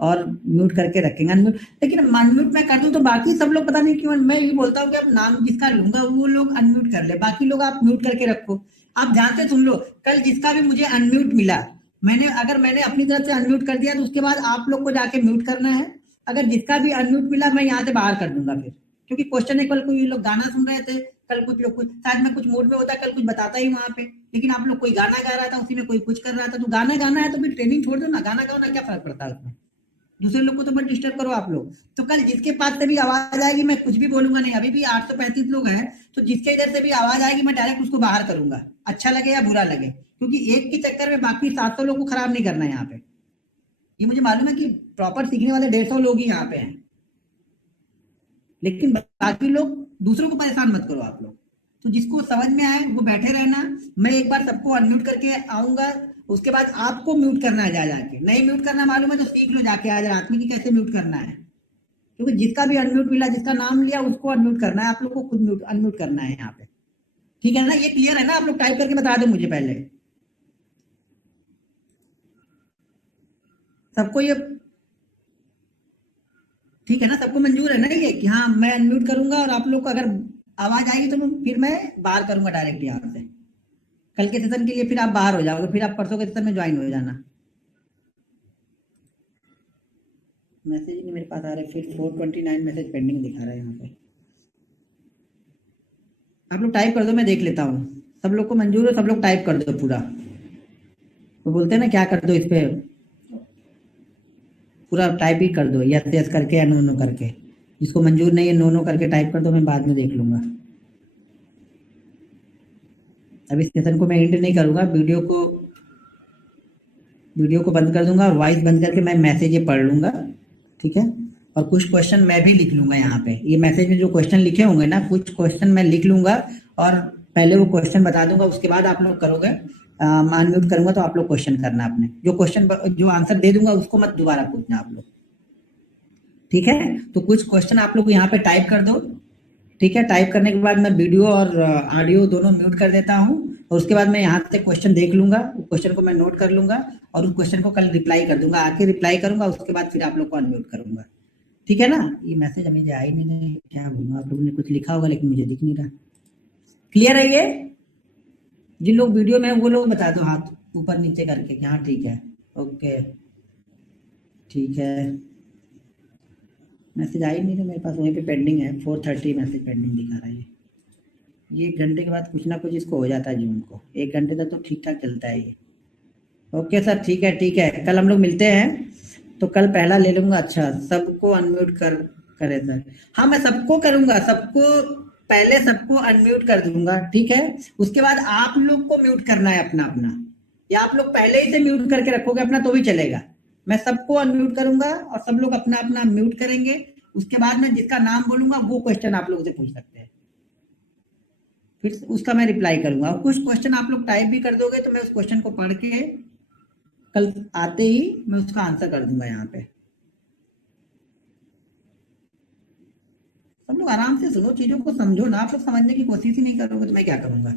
और म्यूट करके रखेंगे अनम्यूट। लेकिन अनम्यूट मैं कर दूं तो बाकी सब लोग पता नहीं क्यों, मैं ये बोलता हूँ कि आप नाम जिसका लूंगा वो लोग अनम्यूट कर ले, बाकी लोग आप म्यूट करके रखो। आप ध्यान से सुन लो, कल जिसका भी मुझे अनम्यूट मिला, मैंने अपनी तरफ से अनम्यूट कर दिया तो उसके बाद आप लोग को जाके म्यूट करना है। अगर जिसका भी अनम्यूट मिला मैं यहाँ से बाहर कर दूंगा फिर, क्योंकि क्वेश्चन है, कल कोई लोग गाना सुन रहे थे, कल कुछ लोग कुछ, शायद मैं कुछ मूड में होता, कल कुछ बताता ही वहां पे, लेकिन आप लोग कोई गाना गा रहा था उसी में कोई कुछ कर रहा था, तो गाना गाना है तो फिर ट्रेनिंग छोड़ दो ना, गाना गाओ ना, क्या फर्क पड़ता है उसमें, दूसरे लोग को तो मत डिस्टर्ब करो आप लोग। तो कल जिसके पास से भी आवाज आएगी मैं कुछ भी बोलूंगा नहीं, अभी भी 835 लोग हैं, तो जिसके इधर से भी आवाज आएगी मैं डायरेक्ट उसको बाहर करूंगा, अच्छा लगे या बुरा लगे, क्योंकि एक के चक्कर में बाकी 700 लोग को खराब नहीं करना है यहाँ पे। ये मुझे मालूम है कि प्रॉपर सीखने वाले 150 लोग ही यहाँ पे हैं, लेकिन बाकी लोग दूसरों को परेशान मत करो आप लोग। तो जिसको समझ में आए वो बैठे रहना, मैं एक बार सबको अनम्यूट करके आऊंगा, उसके बाद आपको म्यूट करना है, जा जाके नहीं म्यूट करना मालूम है तो सीख लो जाके आज रात में कि कैसे म्यूट करना है, क्योंकि जिसका भी अनम्यूट मिला, जिसका नाम लिया उसको अनम्यूट करना है, आप लोग को खुद म्यूट अनम्यूट करना है यहाँ पे, ठीक है ना? ये क्लियर है ना? आप लोग टाइप करके बता दो मुझे पहले, सबको ये ठीक है ना? सबको मंजूर है ना ये कि हाँ मैं अनम्यूट करूंगा और आप लोग को अगर आवाज आएगी तो फिर मैं बाहर करूंगा डायरेक्ट यहाँ से। कल के सेशन के लिए फिर आप बाहर हो जाओगे, फिर आप परसों के सेशन में ज्वाइन हो जाना। मैसेज नहीं मेरे पास आ रहे, फिर 429 मैसेज पेंडिंग दिखा रहा है यहाँ पे। आप लोग टाइप कर दो, मैं देख लेता हूँ, सब लोग को मंजूर है? सब लोग टाइप कर दो पूरा, वो बोलते हैं ना क्या कर दो, इस पे पूरा टाइप ही कर दो, यस यस करके या नो नो करके, जिसको मंजूर नहीं है नो नो करके टाइप कर दो, मैं बाद में देख लूंगा। अभी सेशन को मैं एंड नहीं करूंगा, वीडियो को बंद कर दूंगा और वॉइस बंद करके मैं मैसेज ये पढ़ लूंगा, ठीक है? और कुछ क्वेश्चन मैं भी लिख लूंगा यहाँ पे, ये मैसेज में जो क्वेश्चन लिखे होंगे ना, कुछ क्वेश्चन मैं लिख लूंगा और पहले वो क्वेश्चन बता दूंगा, उसके बाद आप लोग करोगे, अनम्यूट करूंगा तो आप लोग क्वेश्चन करना, अपने जो क्वेश्चन जो आंसर दे दूंगा उसको मत दोबारा पूछना आप लोग, ठीक है? तो कुछ क्वेश्चन आप लोग यहाँ पे टाइप कर दो, ठीक है? टाइप करने के बाद मैं वीडियो और ऑडियो दोनों म्यूट कर देता हूँ, और उसके बाद मैं यहाँ से क्वेश्चन देख लूंगा, क्वेश्चन को मैं नोट कर लूंगा और उस क्वेश्चन को कल रिप्लाई कर दूंगा, आके रिप्लाई करूंगा, उसके बाद फिर आप लोग को अनम्यूट करूंगा, ठीक है ना? ये मैसेज मुझे आ ही नहीं, क्या बोलूँ, आप लोगों ने कुछ लिखा होगा लेकिन मुझे दिख नहीं रहा। क्लियर है ये? जिन लोग वीडियो में वो लोग बता दो हाथ ऊपर नीचे करके कि हाँ ठीक है, ओके ठीक है। मैसेज आई नहीं था मेरे पास, वहीं पे पेंडिंग है, 430 मैसेज पेंडिंग दिखा रहा है। ये 1 घंटे के बाद कुछ ना कुछ इसको हो जाता है जून को, 1 घंटे तक तो ठीक ठाक चलता है ये। ओके सर, ठीक है ठीक है, कल हम लोग मिलते हैं, तो कल पहला ले लूंगा। अच्छा, सबको अनम्यूट करे सर? हाँ मैं सबको करूंगा, सबको पहले सबको अनम्यूट कर दूंगा, ठीक है? उसके बाद आप लोग को म्यूट करना है अपना अपना, या आप लोग पहले ही से म्यूट करके रखोगे अपना तो भी चलेगा। मैं सबको अनम्यूट करूंगा और सब लोग अपना अपना म्यूट करेंगे, उसके बाद में जिसका नाम बोलूंगा वो क्वेश्चन आप लोग से पूछ सकते हैं, फिर उसका मैं रिप्लाई करूंगा। और कुछ क्वेश्चन आप लोग टाइप भी कर दोगे तो मैं उस क्वेश्चन को पढ़ के कल आते ही मैं उसका आंसर कर दूंगा यहाँ पे। सब लोग आराम से सुनो, चीजों को समझो ना, आप लोग समझने की कोशिश ही नहीं करोगे तो मैं क्या करूंगा?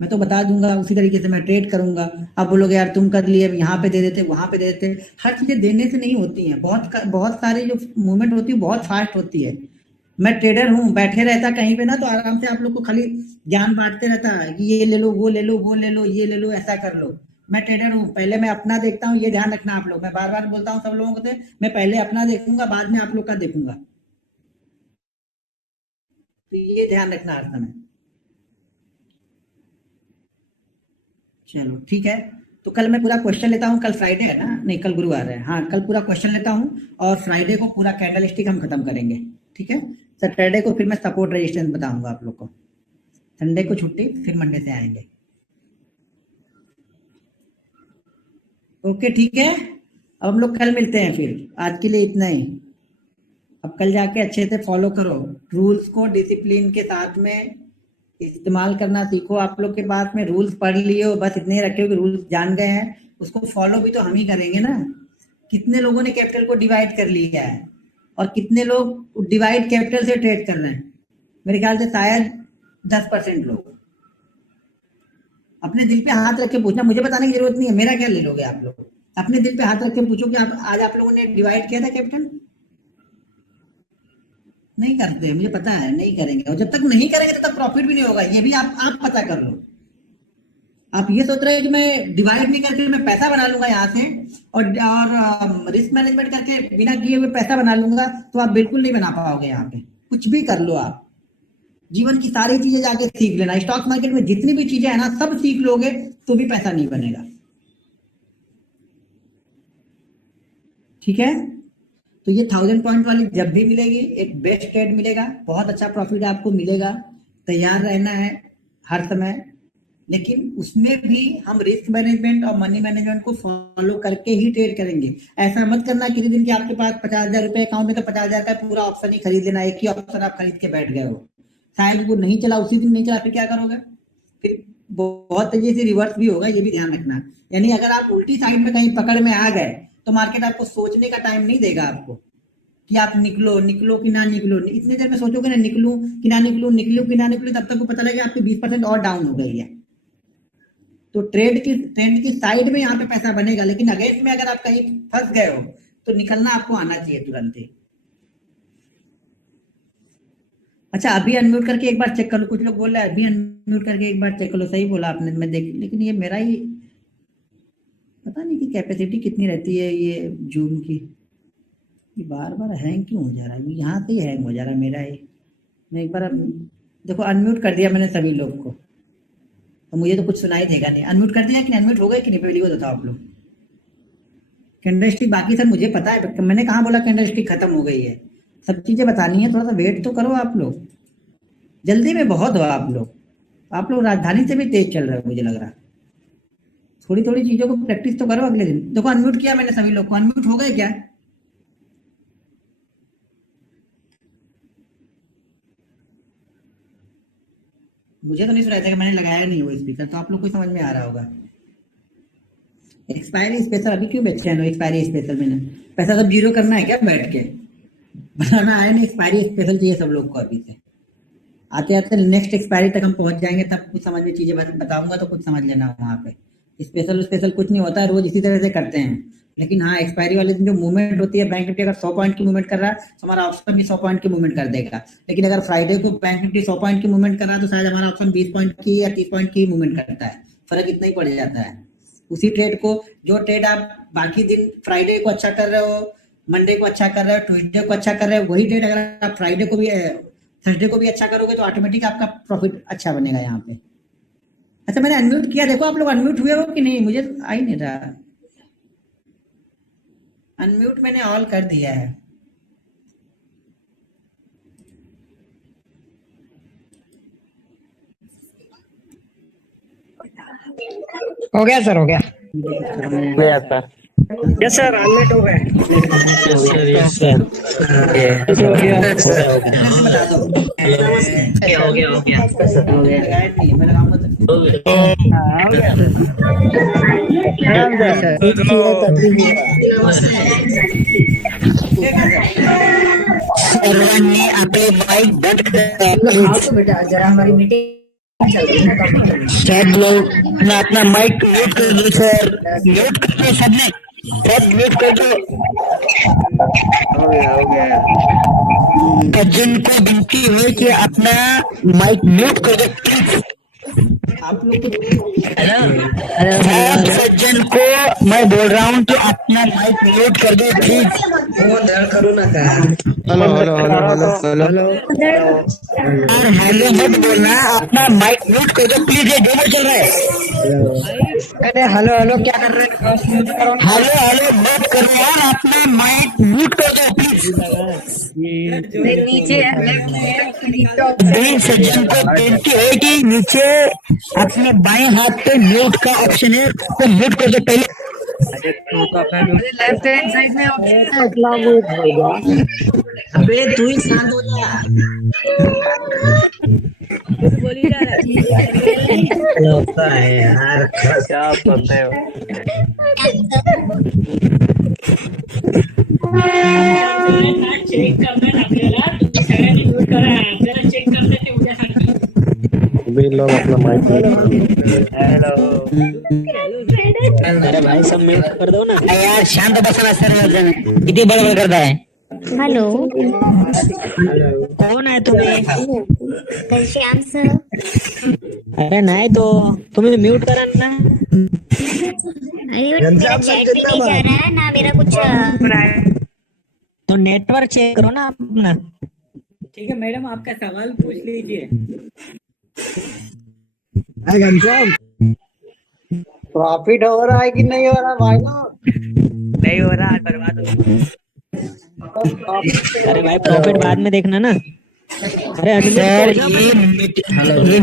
मैं तो बता दूंगा, उसी तरीके से मैं ट्रेड करूंगा। आप बोलोगे यार तुम कर लिए, यहाँ पे दे देते वहां पे दे देते, हर चीजें देने से नहीं होती हैं, बहुत सारी जो मूवमेंट होती है बहुत फास्ट होती है। मैं ट्रेडर हूँ, बैठे रहता कहीं पे ना तो आराम से आप लोग को खाली ज्ञान बांटते रहता कि ये ले लो वो ले लो वो ले लो ये ले लो ऐसा कर लो। मैं ट्रेडर हूँ, पहले मैं अपना देखता हूँ, ये ध्यान रखना आप लोग, मैं बार बार बोलता हूँ सब लोगों को, मैं पहले अपना देखूंगा बाद में आप लोग का देखूंगा, तो ये ध्यान रखना हर समय। चलो ठीक है, तो कल मैं पूरा क्वेश्चन लेता हूँ, कल फ्राइडे है ना, नहीं कल गुरुवार है, हाँ कल पूरा क्वेश्चन लेता हूँ और फ्राइडे को पूरा कैंडल स्टिक हम खत्म करेंगे, ठीक है? सैटरडे को फिर मैं सपोर्ट रेजिस्टेंस बताऊंगा आप लोग को, संडे को छुट्टी, फिर मंडे से आएंगे। ओके ठीक है, अब हम लोग कल मिलते हैं, फिर आज के लिए इतना ही। अब कल जाके अच्छे से फॉलो करो रूल्स को, डिसिप्लिन के साथ में इस्तेमाल करना सीखो। आप लोग के पास में रूल्स पढ़ लिए हो, बस इतने ही रखे हो कि रूल्स जान गए हैं, उसको फॉलो भी तो हम ही करेंगे ना। कितने लोगों ने कैपिटल को डिवाइड कर लिया है और कितने लोग डिवाइड कैपिटल से ट्रेड कर रहे हैं? मेरे ख्याल से शायद 10% लोग। अपने दिल पे हाथ रख के पूछना, मुझे बताने की जरूरत नहीं है, मेरा क्या ले लोगे आप लोग? अपने दिल पे हाथ रख के पूछो कि आप आज आप लोगों ने डिवाइड किया था कैपिटल? नहीं करते, मुझे पता है नहीं करेंगे, और जब तक नहीं करेंगे तब तक प्रॉफिट भी नहीं होगा। ये भी आप पता कर लो। आप ये सोच रहे हैं कि मैं डिवाइड नहीं करके मैं पैसा बना लूंगा यहाँ से, और रिस्क मैनेजमेंट करके बिना किए हुए पैसा बना लूंगा, तो आप बिल्कुल नहीं बना पाओगे। यहाँ पे कुछ भी कर लो आप, जीवन की सारी चीजें जाके सीख लेना। स्टॉक मार्केट में जितनी भी चीजें है ना, सब सीख लोगे तो भी पैसा नहीं बनेगा। ठीक है, तो ये 1000 पॉइंट वाली जब भी मिलेगी, एक बेस्ट ट्रेड मिलेगा, बहुत अच्छा प्रॉफिट आपको मिलेगा। तैयार रहना है हर समय, लेकिन उसमें भी हम रिस्क मैनेजमेंट और मनी मैनेजमेंट को फॉलो करके ही ट्रेड करेंगे। ऐसा मत करना किसी दिन कि आपके पास 50,000 रुपए अकाउंट में, तो 50,000 का पूरा ऑप्शन ही खरीद लेना, एक ही ऑप्शन आप खरीद के बैठ गए हो, शायद वो नहीं चला, उसी दिन नहीं चला, फिर क्या करोगे? फिर बहुत तेजी से रिवर्स भी होगा, ये भी ध्यान रखना। यानी अगर आप उल्टी साइड में कहीं पकड़ में आ गए तो मार्केट आपको सोचने का टाइम नहीं देगा आपको कि आप निकलो निकलो कि ना निकलो। इतनी देर में सोचोगे ना निकलूं कि ना निकलूं, निकलूं कि ना निकलूं, तब तक को पता लगेगा आपकी 20% और डाउन हो गई है। तो ट्रेंड की साइड में यहाँ पे पैसा बनेगा, लेकिन अगेंस्ट में अगर आप कहीं फंस गए हो तो निकलना आपको आना चाहिए तुरंत ही। अच्छा, अभी अनम्यूट करके एक बार चेक कर लो। कुछ लोग बोल रहे हैं अभी अनम्यूट करके एक बार चेक कर लो। सही बोला आपने, मैं देख, लेकिन ये मेरा ही पता नहीं कि कैपेसिटी कितनी रहती है ये जूम की। ये बार बार हैंग क्यों हो जा रहा है? यहाँ से ही हैंग हो जा रहा है मेरा ही। मैं एक बार देखो अनम्यूट कर दिया मैंने सभी लोग को, तो मुझे तो कुछ सुनाई देगा नहीं। अनम्यूट कर दिया कि अनम्यूट हो गए कि नहीं, पहले वो बताओ आप लोग। कैंडल स्टिक बाकी सर मुझे पता है, मैंने कहाँ बोला कैंडल स्टिक खत्म हो गई है। सब चीजें बतानी है, थोड़ा सा वेट तो करो आप लोग। जल्दी में बहुत हो आप लोग राजधानी से भी तेज चल रहे हो मुझे लग रहा है। थोड़ी थोड़ी चीजों को प्रैक्टिस तो करो अगले दिन। देखो अनम्यूट किया मैंने सभी लोग को, अनम्यूट हो गए क्या? मुझे तो नहीं सुनाया था कि मैंने लगाया नहीं वो स्पीकर, तो आप लोग को समझ में आ रहा होगा। एक्सपायरी स्पेशल अभी क्यों बेचे हैं लोग? एक्सपायरी स्पेशल में पैसा सब जीरो करना है क्या बैठ के? बनाना है ना, एक्सपायरी स्पेशल चाहिए सब लोग को। अभी से आते आते नेक्स्ट एक्सपायरी तक हम पहुंच जाएंगे, तब कुछ समझ में चीजें बताऊंगा तो कुछ समझ लेना वहां पे। स्पेशल कुछ नहीं होता है, रोज इसी तरह से करते हैं। लेकिन हाँ, एक्सपायरी वाले दिन जो मूवमेंट होती है, बैंक निफ्टी अगर 100 पॉइंट की मूवमेंट कर रहा है तो हमारा ऑप्शन भी 100 पॉइंट की मूवमेंट कर देगा। लेकिन अगर फ्राइडे को बैंक निफ्टी 100 पॉइंट की मूवमेंट कर रहा है तो शायद हमारा ऑप्शन 20 पॉइंट की या 30 पॉइंट की मूवमेंट करता है। फर्क इतना ही पड़ जाता है। उसी ट्रेड को, जो ट्रेड आप बाकी दिन फ्राइडे को अच्छा कर रहे हो, मंडे को अच्छा कर रहे हो, ट्यूजडे को अच्छा कर रहे हो, वही ट्रेड अगर आप फ्राइडे को भी थर्सडे को भी अच्छा करोगे तो ऑटोमेटिक आपका प्रॉफिट अच्छा बनेगा यहाँ पे। अच्छा, मैंने अनम्यूट किया, देखो आप लोग अनम्यूट हुए हो कि नहीं, मुझे आ ही नहीं रहा। अनम्यूट मैंने ऑल कर दिया है। हो गया सर, हो गया। गया सर। यस सर, अनम्यूट हो गए। Yes sir. हो गया। बता दो। हो गया, हो गया। हो गया, गाइड नहीं मेरा नाम बता। हाँ, हो गया सर। सर्वांनी आपले माइक बंद करा। बेटा जरा हमारी मीटिंग चल रही है ना, सब लोग अपना माइक म्यूट कर दो सर। म्यूट कर दो सबने, सब म्यूट कर दो। जिनको विनती है कि अपना माइक म्यूट कर दो प्लीज। आप लोग आप सज्जन को मैं बोल रहा हूँ कि अपना माइक म्यूट कर दो please. Hello hello hello hello hello और हेलो मत बोलना, अपना माइक म्यूट कर दो प्लीज। ये डेमो चल रहा है। अरे हेलो हेलो क्या कर रहे हैं? हेलो हेलो मत करो यार, अपना माइक म्यूट कर दो प्लीज। नीचे देख सज्जन को विनती है कि नीचे अपने बाएं हाथ पे म्यूट का ऑप्शन है, तो म्यूट कर दो पहले। लेफ्ट हैंड साइड में अबे तू ही शांत हो जा। होता है यार, क्या पता है। चेक करणार आपल्याला, तुम्ही सगळ्यांनी म्यूट करा, आपल्याला चेक करता ते उद्यासाठी. अभी लोग अपना माइक हेलो अरे भाई सब म्यूट कर दो ना। अरे यार शांत बसा सर, किती बडबड करताय? हॅलो कोण आहे तुम्ही? घनश्याम सर। अरे नाही तो, तुम्ही म्यूट करा ना। अरे मेरा चैट भी नहीं जा रहा है ना, मेरा कुछ तो नेटवर्क चेक करो ना अपना। ठीक है मैडम, आपका सवाल पूछ लीजिए। प्रॉफिट हो रहा है कि नहीं हो रहा भाई लोग? नहीं हो रहा, बर्बाद हो। अरे भाई प्रॉफिट बाद में देखना ना। अरे अनिल सर ये